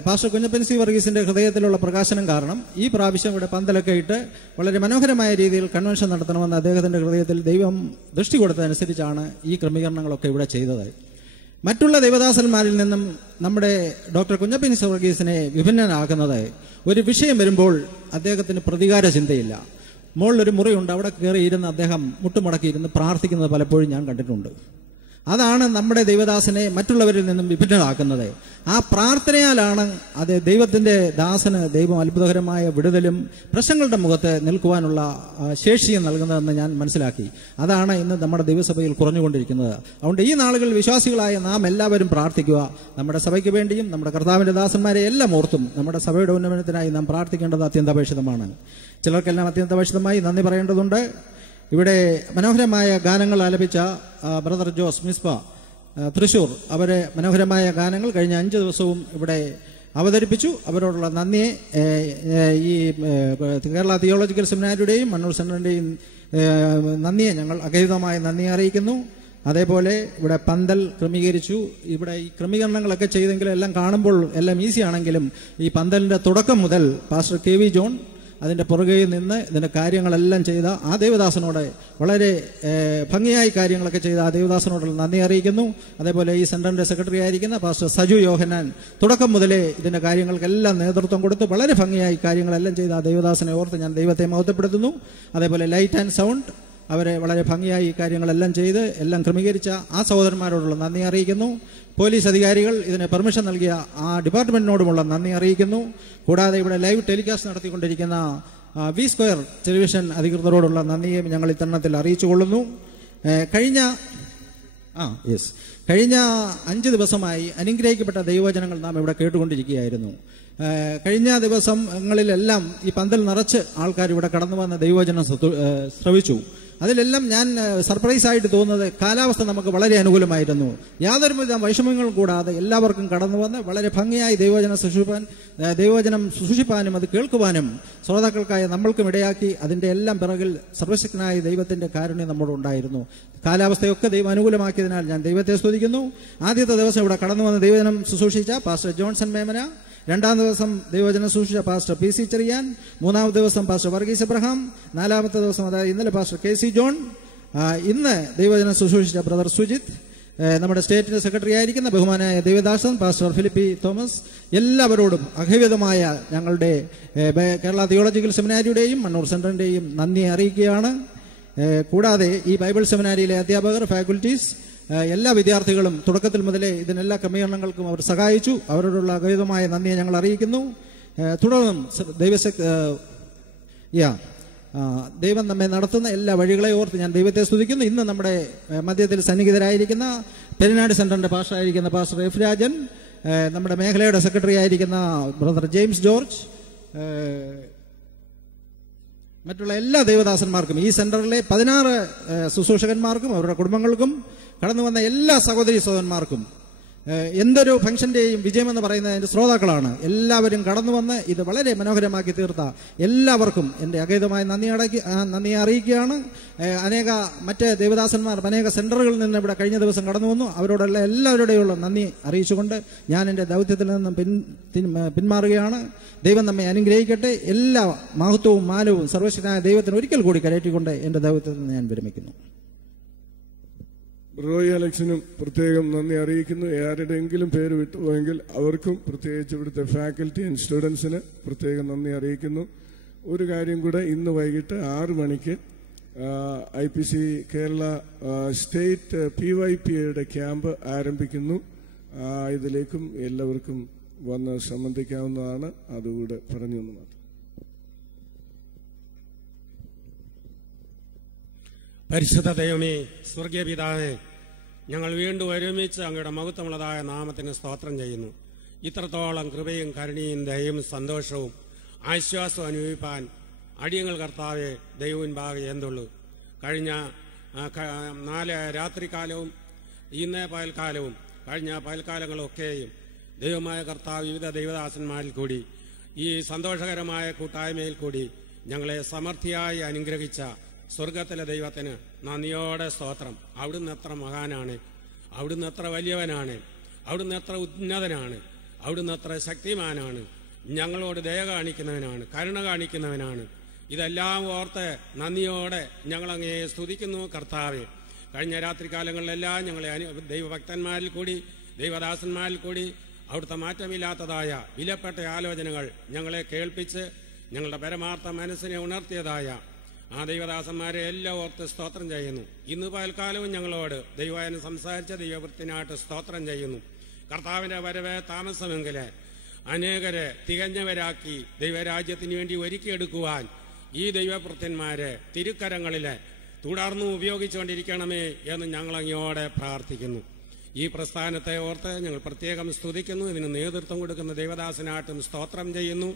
പാസ്റ്റർ കുഞ്ഞപ്പൻ സി വർഗീസിന്റെ ഹൃദയത്തിലുള്ള പ്രകാശനം കാരണം ഈ പ്രാവശ്യം ഇവിടെ പന്തലൊക്കെ ഇട്ട് വളരെ മനോഹരമായ രീതിയിൽ കൺവെൻഷൻ നടത്തണമെന്ന് അദ്ദേഹത്തിന്റെ ഹൃദയത്തിൽ ദൈവം ദൃഷ്ടി കൊടുത്തതനുസരിച്ചാണ് ഈ ക്രമീകരണങ്ങളൊക്കെ ഇവിടെ ചെയ്തത്. മറ്റുള്ള ദൈവദാസന്മാരിൽ നിന്നും നമ്മുടെ ഡോക്ടർ കുഞ്ഞപ്പൻ സി വർഗീസിനെ വിഭിന്നനാക്കുന്നത് ഒരു വിഷയം വരുമ്പോൾ അദ്ദേഹത്തിന് പ്രതികാര ചിന്തയില്ല. മുകളിലൊരു മുറിയുണ്ട്, അവിടെ കയറിയിരുന്ന് അദ്ദേഹം മുട്ടുമടക്കിയിരുന്ന് പ്രാർത്ഥിക്കുന്നത് പലപ്പോഴും ഞാൻ കണ്ടിട്ടുണ്ട്. അതാണ് നമ്മുടെ ദൈവദാസനെ മറ്റുള്ളവരിൽ നിന്നും വിഭിന്നമാക്കുന്നത്. ആ പ്രാർത്ഥനയാലാണ് അത് ദൈവത്തിന്റെ ദാസന് ദൈവം അത്ഭുതകരമായ വിടുതലും പ്രശ്നങ്ങളുടെ മുഖത്ത് നിൽക്കുവാനുള്ള ശേഷിയും നൽകുന്നതെന്ന് ഞാൻ മനസ്സിലാക്കി. അതാണ് ഇന്ന് നമ്മുടെ ദൈവസഭയിൽ കുറഞ്ഞുകൊണ്ടിരിക്കുന്നത്. അതുകൊണ്ട് ഈ നാളുകളിൽ വിശ്വാസികളായ നാം എല്ലാവരും പ്രാർത്ഥിക്കുക. നമ്മുടെ സഭയ്ക്ക് വേണ്ടിയും നമ്മുടെ കർത്താവിന്റെ ദാസന്മാരെ എല്ലാം ഓർത്തും നമ്മുടെ സഭയുടെ ഉന്നമനത്തിനായി നാം പ്രാർത്ഥിക്കേണ്ടത് അത്യന്താപേക്ഷിതമാണ്. ചിലർക്കെല്ലാം അത്യന്താപേക്ഷിതമായി നന്ദി പറയേണ്ടതുണ്ട്. ഇവിടെ മനോഹരമായ ഗാനങ്ങൾ ആലപിച്ച ബ്രദർ ജോസ് മിസ്ബ തൃശൂർ, അവരെ മനോഹരമായ ഗാനങ്ങൾ കഴിഞ്ഞ 5 ദിവസവും ഇവിടെ അവതരിപ്പിച്ചു. അവരോടുള്ള നന്ദിയെ ഈ കേരള തിയോളജിക്കൽ സെമിനാരിയുടെയും മണ്ണൂർ സെന്ററിന്റെയും നന്ദിയെ ഞങ്ങൾ അഗൈതമായ നന്ദി അറിയിക്കുന്നു. അതേപോലെ ഇവിടെ പന്തൽ ക്രമീകരിച്ചു. ഇവിടെ ഈ ക്രമീകരണങ്ങളൊക്കെ ചെയ്തെങ്കിലും എല്ലാം കാണുമ്പോൾ എല്ലാം ഈസി ആണെങ്കിലും ഈ പന്തലിന്റെ തുടക്കം മുതൽ പാസ്റ്റർ KV ജോൺ അതിൻ്റെ പുറകെ നിന്ന് ഇതിൻ്റെ കാര്യങ്ങളെല്ലാം ചെയ്ത ആ ദേവദാസനോട് വളരെ ഭംഗിയായി കാര്യങ്ങളൊക്കെ ചെയ്ത ആ ദേവദാസനോടുള്ള നന്ദി അറിയിക്കുന്നു. അതേപോലെ ഈ സെന്ററിന്റെ സെക്രട്ടറി ആയിരിക്കുന്ന പാസ്റ്റർ സജു യോഹനാൻ തുടക്കം മുതലേ ഇതിൻ്റെ കാര്യങ്ങൾക്കെല്ലാം നേതൃത്വം കൊടുത്ത് വളരെ ഭംഗിയായി കാര്യങ്ങളെല്ലാം ചെയ്ത ആ ദേവദാസനെ ഓർത്ത് ഞാൻ ദൈവത്തെ മഹത്വപ്പെടുത്തുന്നു. അതേപോലെ ലൈറ്റ് ആൻഡ് സൗണ്ട് അവരെ വളരെ ഭംഗിയായി കാര്യങ്ങളെല്ലാം ചെയ്ത് എല്ലാം ക്രമീകരിച്ച ആ സഹോദരന്മാരോടുള്ള നന്ദി അറിയിക്കുന്നു. പോലീസ് അധികാരികൾ ഇതിന് പെർമിഷൻ നൽകിയ ആ ഡിപ്പാർട്ട്മെന്റിനോടുമുള്ള നന്ദി അറിയിക്കുന്നു. കൂടാതെ ഇവിടെ ലൈവ് ടെലികാസ്റ്റ് നടത്തിക്കൊണ്ടിരിക്കുന്ന V Square ടെലിവിഷൻ അധികൃതരോടുള്ള നന്ദിയും ഞങ്ങൾ ഇത്തരണത്തിൽ അറിയിച്ചുകൊള്ളുന്നു. കഴിഞ്ഞ 5 ദിവസമായി അനുഗ്രഹിക്കപ്പെട്ട ദൈവവചനങ്ങൾ നാം ഇവിടെ കേട്ടുകൊണ്ടിരിക്കുകയായിരുന്നു. കഴിഞ്ഞ ദിവസങ്ങളിലെല്ലാം ഈ പന്തൽ നിറച്ച് ആൾക്കാർ ഇവിടെ കടന്നു വന്ന ദൈവവചനം ശ്രവിച്ചു. അതിലെല്ലാം ഞാൻ സർപ്രൈസായിട്ട് തോന്നുന്നത് കാലാവസ്ഥ നമുക്ക് വളരെ അനുകൂലമായിരുന്നു. യാതൊരുവിധ വൈഷമ്യങ്ങളും കൂടാതെ എല്ലാവർക്കും കടന്നു വന്ന് വളരെ ഭംഗിയായി ദൈവവചനം സൂക്ഷിപ്പാനും അത് കേൾക്കുവാനും ശ്രോതാക്കൾക്കായ നമ്മൾക്കും ഇടയാക്കി. അതിന്റെ എല്ലാം പിറകിൽ സർവശക്തനായ ദൈവത്തിന്റെ കാരുണ്യം നമ്മോട് ഉണ്ടായിരുന്നു. കാലാവസ്ഥയൊക്കെ ദൈവം അനുകൂലമാക്കിയതിനാൽ ഞാൻ ദൈവത്തെ സ്തുതിക്കുന്നു. ആദ്യത്തെ ദിവസം ഇവിടെ കടന്നു വന്ന് ദൈവവചനം ശുശ്രൂഷിച്ച പാസ്റ്റർ ജോൺസൺ മേമന, 2-ാം ദിവസം ദൈവവചനം ശുശ്രൂഷിച്ച പാസ്റ്റർ PC ചെറിയാൻ, 3-ാമത്തെ ദിവസം പാസ്റ്റർ വർഗീസ് എബ്രഹാം, 4-ാമത്തെ ദിവസം അതായത് ഇന്നലെ പാസ്റ്റർ KC ജോൺ, ഇന്ന് ദൈവവചനം ശുശ്രൂഷിച്ച ബ്രദർ സുജിത്ത്, നമ്മുടെ സ്റ്റേറ്റിന്റെ സെക്രട്ടറി ആയിരിക്കുന്ന ബഹുമാനായ ദേവദാസൻ പാസ്റ്റർ ഫിലിപ്പി തോമസ്, എല്ലാവരോടും അഘവിതമായ ഞങ്ങളുടെ കേരള തിയോളജിക്കൽ സെമിനാരിയുടെയും മണ്ണൂർ സെന്ററിന്റെയും നന്ദി അറിയിക്കുകയാണ്. കൂടാതെ ഈ ബൈബിൾ സെമിനാരിയിലെ അധ്യാപകർ, ഫാക്കൽറ്റീസ്, എല്ലാ വിദ്യാർത്ഥികളും തുടക്കത്തിൽ മുതലേ ഇതിനെല്ലാ ക്രമീകരണങ്ങൾക്കും അവർ സഹായിച്ചു. അവരോടുള്ള അഗൈതമായ നന്ദിയെ ഞങ്ങൾ അറിയിക്കുന്നു. തുടർന്നും ദൈവം നമ്മെ നടത്തുന്ന എല്ലാ വഴികളെ ഓർത്ത് ഞാൻ ദൈവത്തെ സ്തുതിക്കുന്നു. ഇന്ന് നമ്മുടെ മധ്യത്തിൽ സന്നിഹിതരായിരിക്കുന്ന പെരിനാട് സെന്ററിന്റെ പാസ്റ്റർ ആയിരിക്കുന്ന പാസ്റ്റർ എഫ് രാജൻ, നമ്മുടെ മേഖലയുടെ സെക്രട്ടറി ആയിരിക്കുന്ന ബ്രദർ ജെയിംസ് ജോർജ്, മറ്റുള്ള എല്ലാ ദൈവദാസന്മാർക്കും, ഈ സെന്ററിലെ 16 ശുശ്രൂഷകന്മാർക്കും അവരുടെ കുടുംബങ്ങൾക്കും, കടന്നു വന്ന എല്ലാ സഹോദരി സഹോദരന്മാർക്കും എന്തൊരു ഫംഗ്ഷന്റെയും വിജയമെന്ന് പറയുന്നത് അതിന്റെ ശ്രോതാക്കളാണ്. എല്ലാവരും കടന്നു വന്ന് ഇത് വളരെ മനോഹരമാക്കി തീർത്ത എല്ലാവർക്കും എൻ്റെ അഗൈതമായ നന്ദി അറിയിക്കുകയാണ്. മറ്റ് ദേവദാസന്മാർ അനേക സെന്ററുകളിൽ നിന്ന് ഇവിടെ കഴിഞ്ഞ ദിവസം കടന്നു വന്നു. അവരോടെല്ലാം എല്ലാവരുടെയുള്ള നന്ദി അറിയിച്ചുകൊണ്ട് ഞാൻ എൻ്റെ ദൗത്യത്തിൽ നിന്നും പിന്മാറുകയാണ്. ദൈവം നമ്മെ അനുഗ്രഹിക്കട്ടെ. എല്ലാ മഹത്വവും മാനവും സർവശക്തനായ ദൈവത്തിന് ഒരിക്കൽ കൂടി കരയറ്റിക്കൊണ്ട് എൻ്റെ ദൗത്യത്തിൽ നിന്ന് ഞാൻ വിരമിക്കുന്നു. റോയ് അലക്സിനും പ്രത്യേകം നന്ദി അറിയിക്കുന്നു. ആരുടെയെങ്കിലും പേര് വിട്ടുപോയെങ്കിൽ അവർക്കും, പ്രത്യേകിച്ച് ഇവിടുത്തെ ഫാക്കൽറ്റി ആൻഡ് സ്റ്റുഡൻസിന് പ്രത്യേകം നന്ദി അറിയിക്കുന്നു. ഒരു കാര്യം കൂടെ, ഇന്ന് വൈകിട്ട് 6 മണിക്ക് IPC കേരള സ്റ്റേറ്റ് PYPയുടെ ക്യാമ്പ് ആരംഭിക്കുന്നു. ഇതിലേക്കും എല്ലാവർക്കും വന്ന് സംബന്ധിക്കാവുന്നതാണ്. അതുകൂടെ പറഞ്ഞു എന്ന് മാത്രം. പരിശുദ്ധ ദൈവമേ, സ്വർഗീയ പിതാവേ, ഞങ്ങൾ വീണ്ടും ഒരുമിച്ച് അങ്ങയുടെ മഹത്വമുള്ളതായ നാമത്തിന് സ്തോത്രം ചെയ്യുന്നു. ഇത്രത്തോളം കൃപയും കരുണയും ദയയും സന്തോഷവും ആശ്വാസവും അനുഭവിപ്പാൻ അടിയങ്ങൾ കർത്താവെ ദൈവമുൻപാകെ എന്തുള്ളൂ. കഴിഞ്ഞ 4 രാത്രികാലവും ഇന്നേ പകൽക്കാലവും കഴിഞ്ഞ പകൽക്കാലങ്ങളൊക്കെയും ദൈവമായ കർത്താവ് വിവിധ ദൈവദാസന്മാരിൽ കൂടി ഈ സന്തോഷകരമായ കൂട്ടായ്മയിൽ കൂടി ഞങ്ങളെ സമൃദ്ധിയായി അനുഗ്രഹിച്ച സ്വർഗത്തിലെ ദൈവത്തിന് നന്ദിയോടെ സ്തോത്രം. അവിടുന്ന് എത്ര മഹാനാണ്, അവിടുന്ന് എത്ര വലിയവനാണ്, അവിടുന്ന് എത്ര ഉന്നതനാണ്, അവിടുന്ന് എത്ര ശക്തിമാനാണ്, ഞങ്ങളോട് ദയ കാണിക്കുന്നവനാണ്, കരുണ കാണിക്കുന്നവനാണ്. ഇതെല്ലാം ഓർത്ത് നന്ദിയോടെ ഞങ്ങളങ്ങേ സ്തുതിക്കുന്നു കർത്താവെ. കഴിഞ്ഞ രാത്രികാലങ്ങളിലെല്ലാം ഞങ്ങളെ ദൈവഭക്തന്മാരിൽ കൂടി ദൈവദാസന്മാരിൽ കൂടി അവിടുത്തെ മാറ്റമില്ലാത്തതായ വിലപ്പെട്ട ആലോചനകൾ ഞങ്ങളെ കേൾപ്പിച്ച് ഞങ്ങളുടെ പരമാർത്ഥ മനസ്സിനെ ഉണർത്തിയതായ ആ ദൈവദാസന്മാരെ എല്ലാം ഓർത്ത് സ്തോത്രം ചെയ്യുന്നു. ഇന്ന് പകൽക്കാലവും ഞങ്ങളോട് ദൈവം സംസാരിച്ച ദൈവവൃത്തിനായിട്ട് സ്തോത്രം ചെയ്യുന്നു. കർത്താവിന്റെ വരവ് താമസമെങ്കില് അനേകരെ തികഞ്ഞവരാക്കി ദൈവരാജ്യത്തിന് വേണ്ടി ഒരുക്കിയെടുക്കുവാൻ ഈ ദൈവഭൃത്യന്മാരെ തിരുക്കരങ്ങളില് തുടർന്ന് ഉപയോഗിച്ചുകൊണ്ടിരിക്കണമേ എന്ന് ഞങ്ങൾ അങ്ങയോടെ പ്രാർത്ഥിക്കുന്നു. ഈ പ്രസ്ഥാനത്തെ ഓർത്ത് ഞങ്ങൾ പ്രത്യേകം സ്തുതിക്കുന്നു. ഇതിന് നേതൃത്വം കൊടുക്കുന്ന ദൈവദാസനായിട്ടും സ്തോത്രം ചെയ്യുന്നു.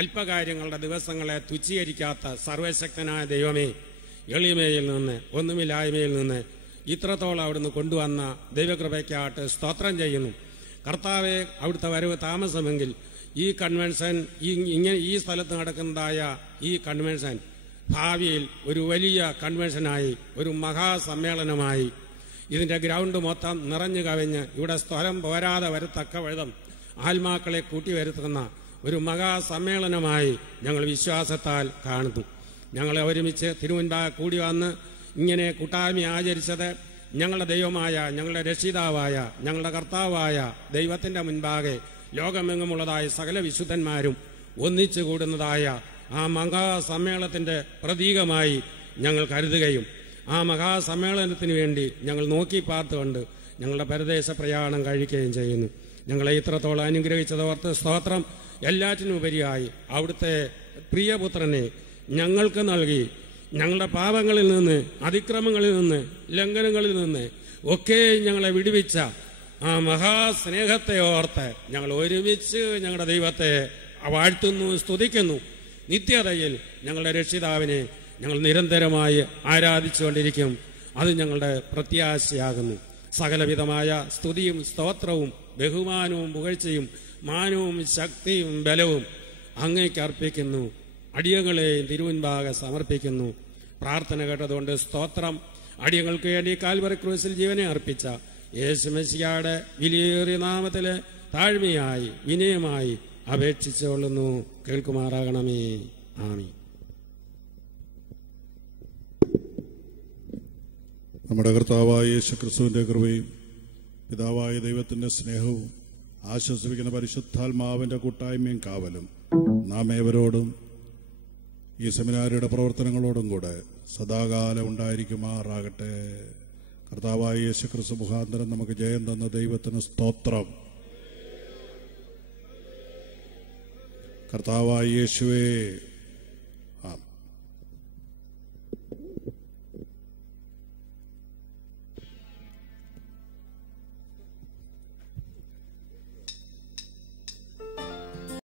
അല്പകാര്യങ്ങളുടെ ദിവസങ്ങളെ തുച്ഛീകരിക്കാത്ത സർവശക്തനായ ദൈവമേ, എളിമയിൽ നിന്ന് ഒന്നുമില്ലായ്മയിൽ നിന്ന് ഇത്രത്തോളം അവിടുന്ന് കൊണ്ടുവന്ന ദൈവകൃപയ്ക്കായിട്ട് സ്തോത്രം ചെയ്യുന്നു. കർത്താവെ, അവിടുത്തെ വരവ് താമസമെങ്കിൽ ഈ കൺവെൻഷൻ ഈ സ്ഥലത്ത് നടക്കുന്നതായ ഈ കൺവെൻഷൻ ഭാവിയിൽ ഒരു വലിയ കൺവെൻഷനായി, ഒരു മഹാസമ്മേളനമായി ഇതിന്റെ ഗ്രൗണ്ട് മൊത്തം നിറഞ്ഞു കവിഞ്ഞ് ഇവിടെ സ്ഥലം പോരാതെ വരത്തക്ക വിധം ആത്മാക്കളെ കൂട്ടിവരുത്തുന്ന ഒരു മഹാസമ്മേളനമായി ഞങ്ങൾ വിശ്വാസത്താൽ കാണുന്നു. ഞങ്ങളെ ഒരുമിച്ച് തിരുമുൻപാകെ കൂടി വന്ന് ഇങ്ങനെ കൂട്ടായ്മ ആചരിച്ചത് ഞങ്ങളുടെ ദൈവമായ, ഞങ്ങളുടെ രക്ഷിതാവായ, ഞങ്ങളുടെ കർത്താവായ ദൈവത്തിന്റെ മുൻപാകെ ലോകമെങ്ങുമുള്ളതായ സകല വിശുദ്ധന്മാരും ഒന്നിച്ചു കൂടുന്നതായ ആ മഹാസമ്മേളനത്തിന്റെ പ്രതീകമായി ഞങ്ങൾ കരുതുകയും ആ മഹാസമ്മേളനത്തിന് വേണ്ടി ഞങ്ങൾ നോക്കി പാർത്തുകൊണ്ട് ഞങ്ങളുടെ പരദേശ പ്രയാണം കഴിക്കുകയും ചെയ്യുന്നു. ഞങ്ങളെ ഇത്രത്തോളം അനുഗ്രഹിച്ചതോർത്ത് സ്തോത്രം. എല്ലാറ്റിനുപരിയായി അവിടുത്തെ പ്രിയപുത്രനെ ഞങ്ങൾക്ക് നൽകി ഞങ്ങളുടെ പാപങ്ങളിൽ നിന്ന്, അതിക്രമങ്ങളിൽ നിന്ന്, ലംഘനങ്ങളിൽ നിന്ന് ഒക്കെ ഞങ്ങളെ വിടുവിച്ച ആ മഹാസ്നേഹത്തെ ഓർത്ത് ഞങ്ങൾ ഒരുമിച്ച് ഞങ്ങളുടെ ദൈവത്തെ വാഴ്ത്തുന്നു, സ്തുതിക്കുന്നു. നിത്യതയിൽ ഞങ്ങളുടെ രക്ഷിതാവിനെ ഞങ്ങൾ നിരന്തരമായി ആരാധിച്ചുകൊണ്ടിരിക്കും. അത് ഞങ്ങളുടെ പ്രത്യാശയാകുന്നു. സകലവിധമായ സ്തുതിയും സ്തോത്രവും ബഹുമാനവും പുകഴ്ചയും മാനവും ശക്തിയും ബലവും അങ്ങേക്ക് അർപ്പിക്കുന്നു. അടിയങ്ങളെയും തിരുമുൻപാകെ സമർപ്പിക്കുന്നു. പ്രാർത്ഥന കേട്ടതുകൊണ്ട് സ്തോത്രം. അടിയങ്ങൾക്ക് വേണ്ടി കാൽവറി ക്രൂസിൽ ജീവനെ അർപ്പിച്ച യേശു മെശിഹായുടെ വിലയേറിയ നാമത്തില് താഴ്മയായി വിനയമായി അപേക്ഷിച്ചുകൊള്ളുന്നു. കേൾക്കുമാറാകണമേ. ആമീൻ. നമ്മുടെ കർത്താവായ യേശു ക്രിസ്തുവിന്റെ കൃപയും പിതാവായ ദൈവത്തിന്റെ സ്നേഹവും ആശ്വസിപ്പിക്കുന്ന പരിശുദ്ധാത്മാവിന്റെ കൂട്ടായ്മയും കാവലും നാം ഏവരോടും ഈ സെമിനാരിയുടെ പ്രവർത്തനങ്ങളോടും കൂടെ സദാകാലം ഉണ്ടായിരിക്കുമാറാകട്ടെ. കർത്താവായ യേശു ക്രിസ്തു മുഖാന്തരം നമുക്ക് ജയം തന്ന ദൈവത്തിന് സ്തോത്രം. കർത്താവായ യേശുവേ,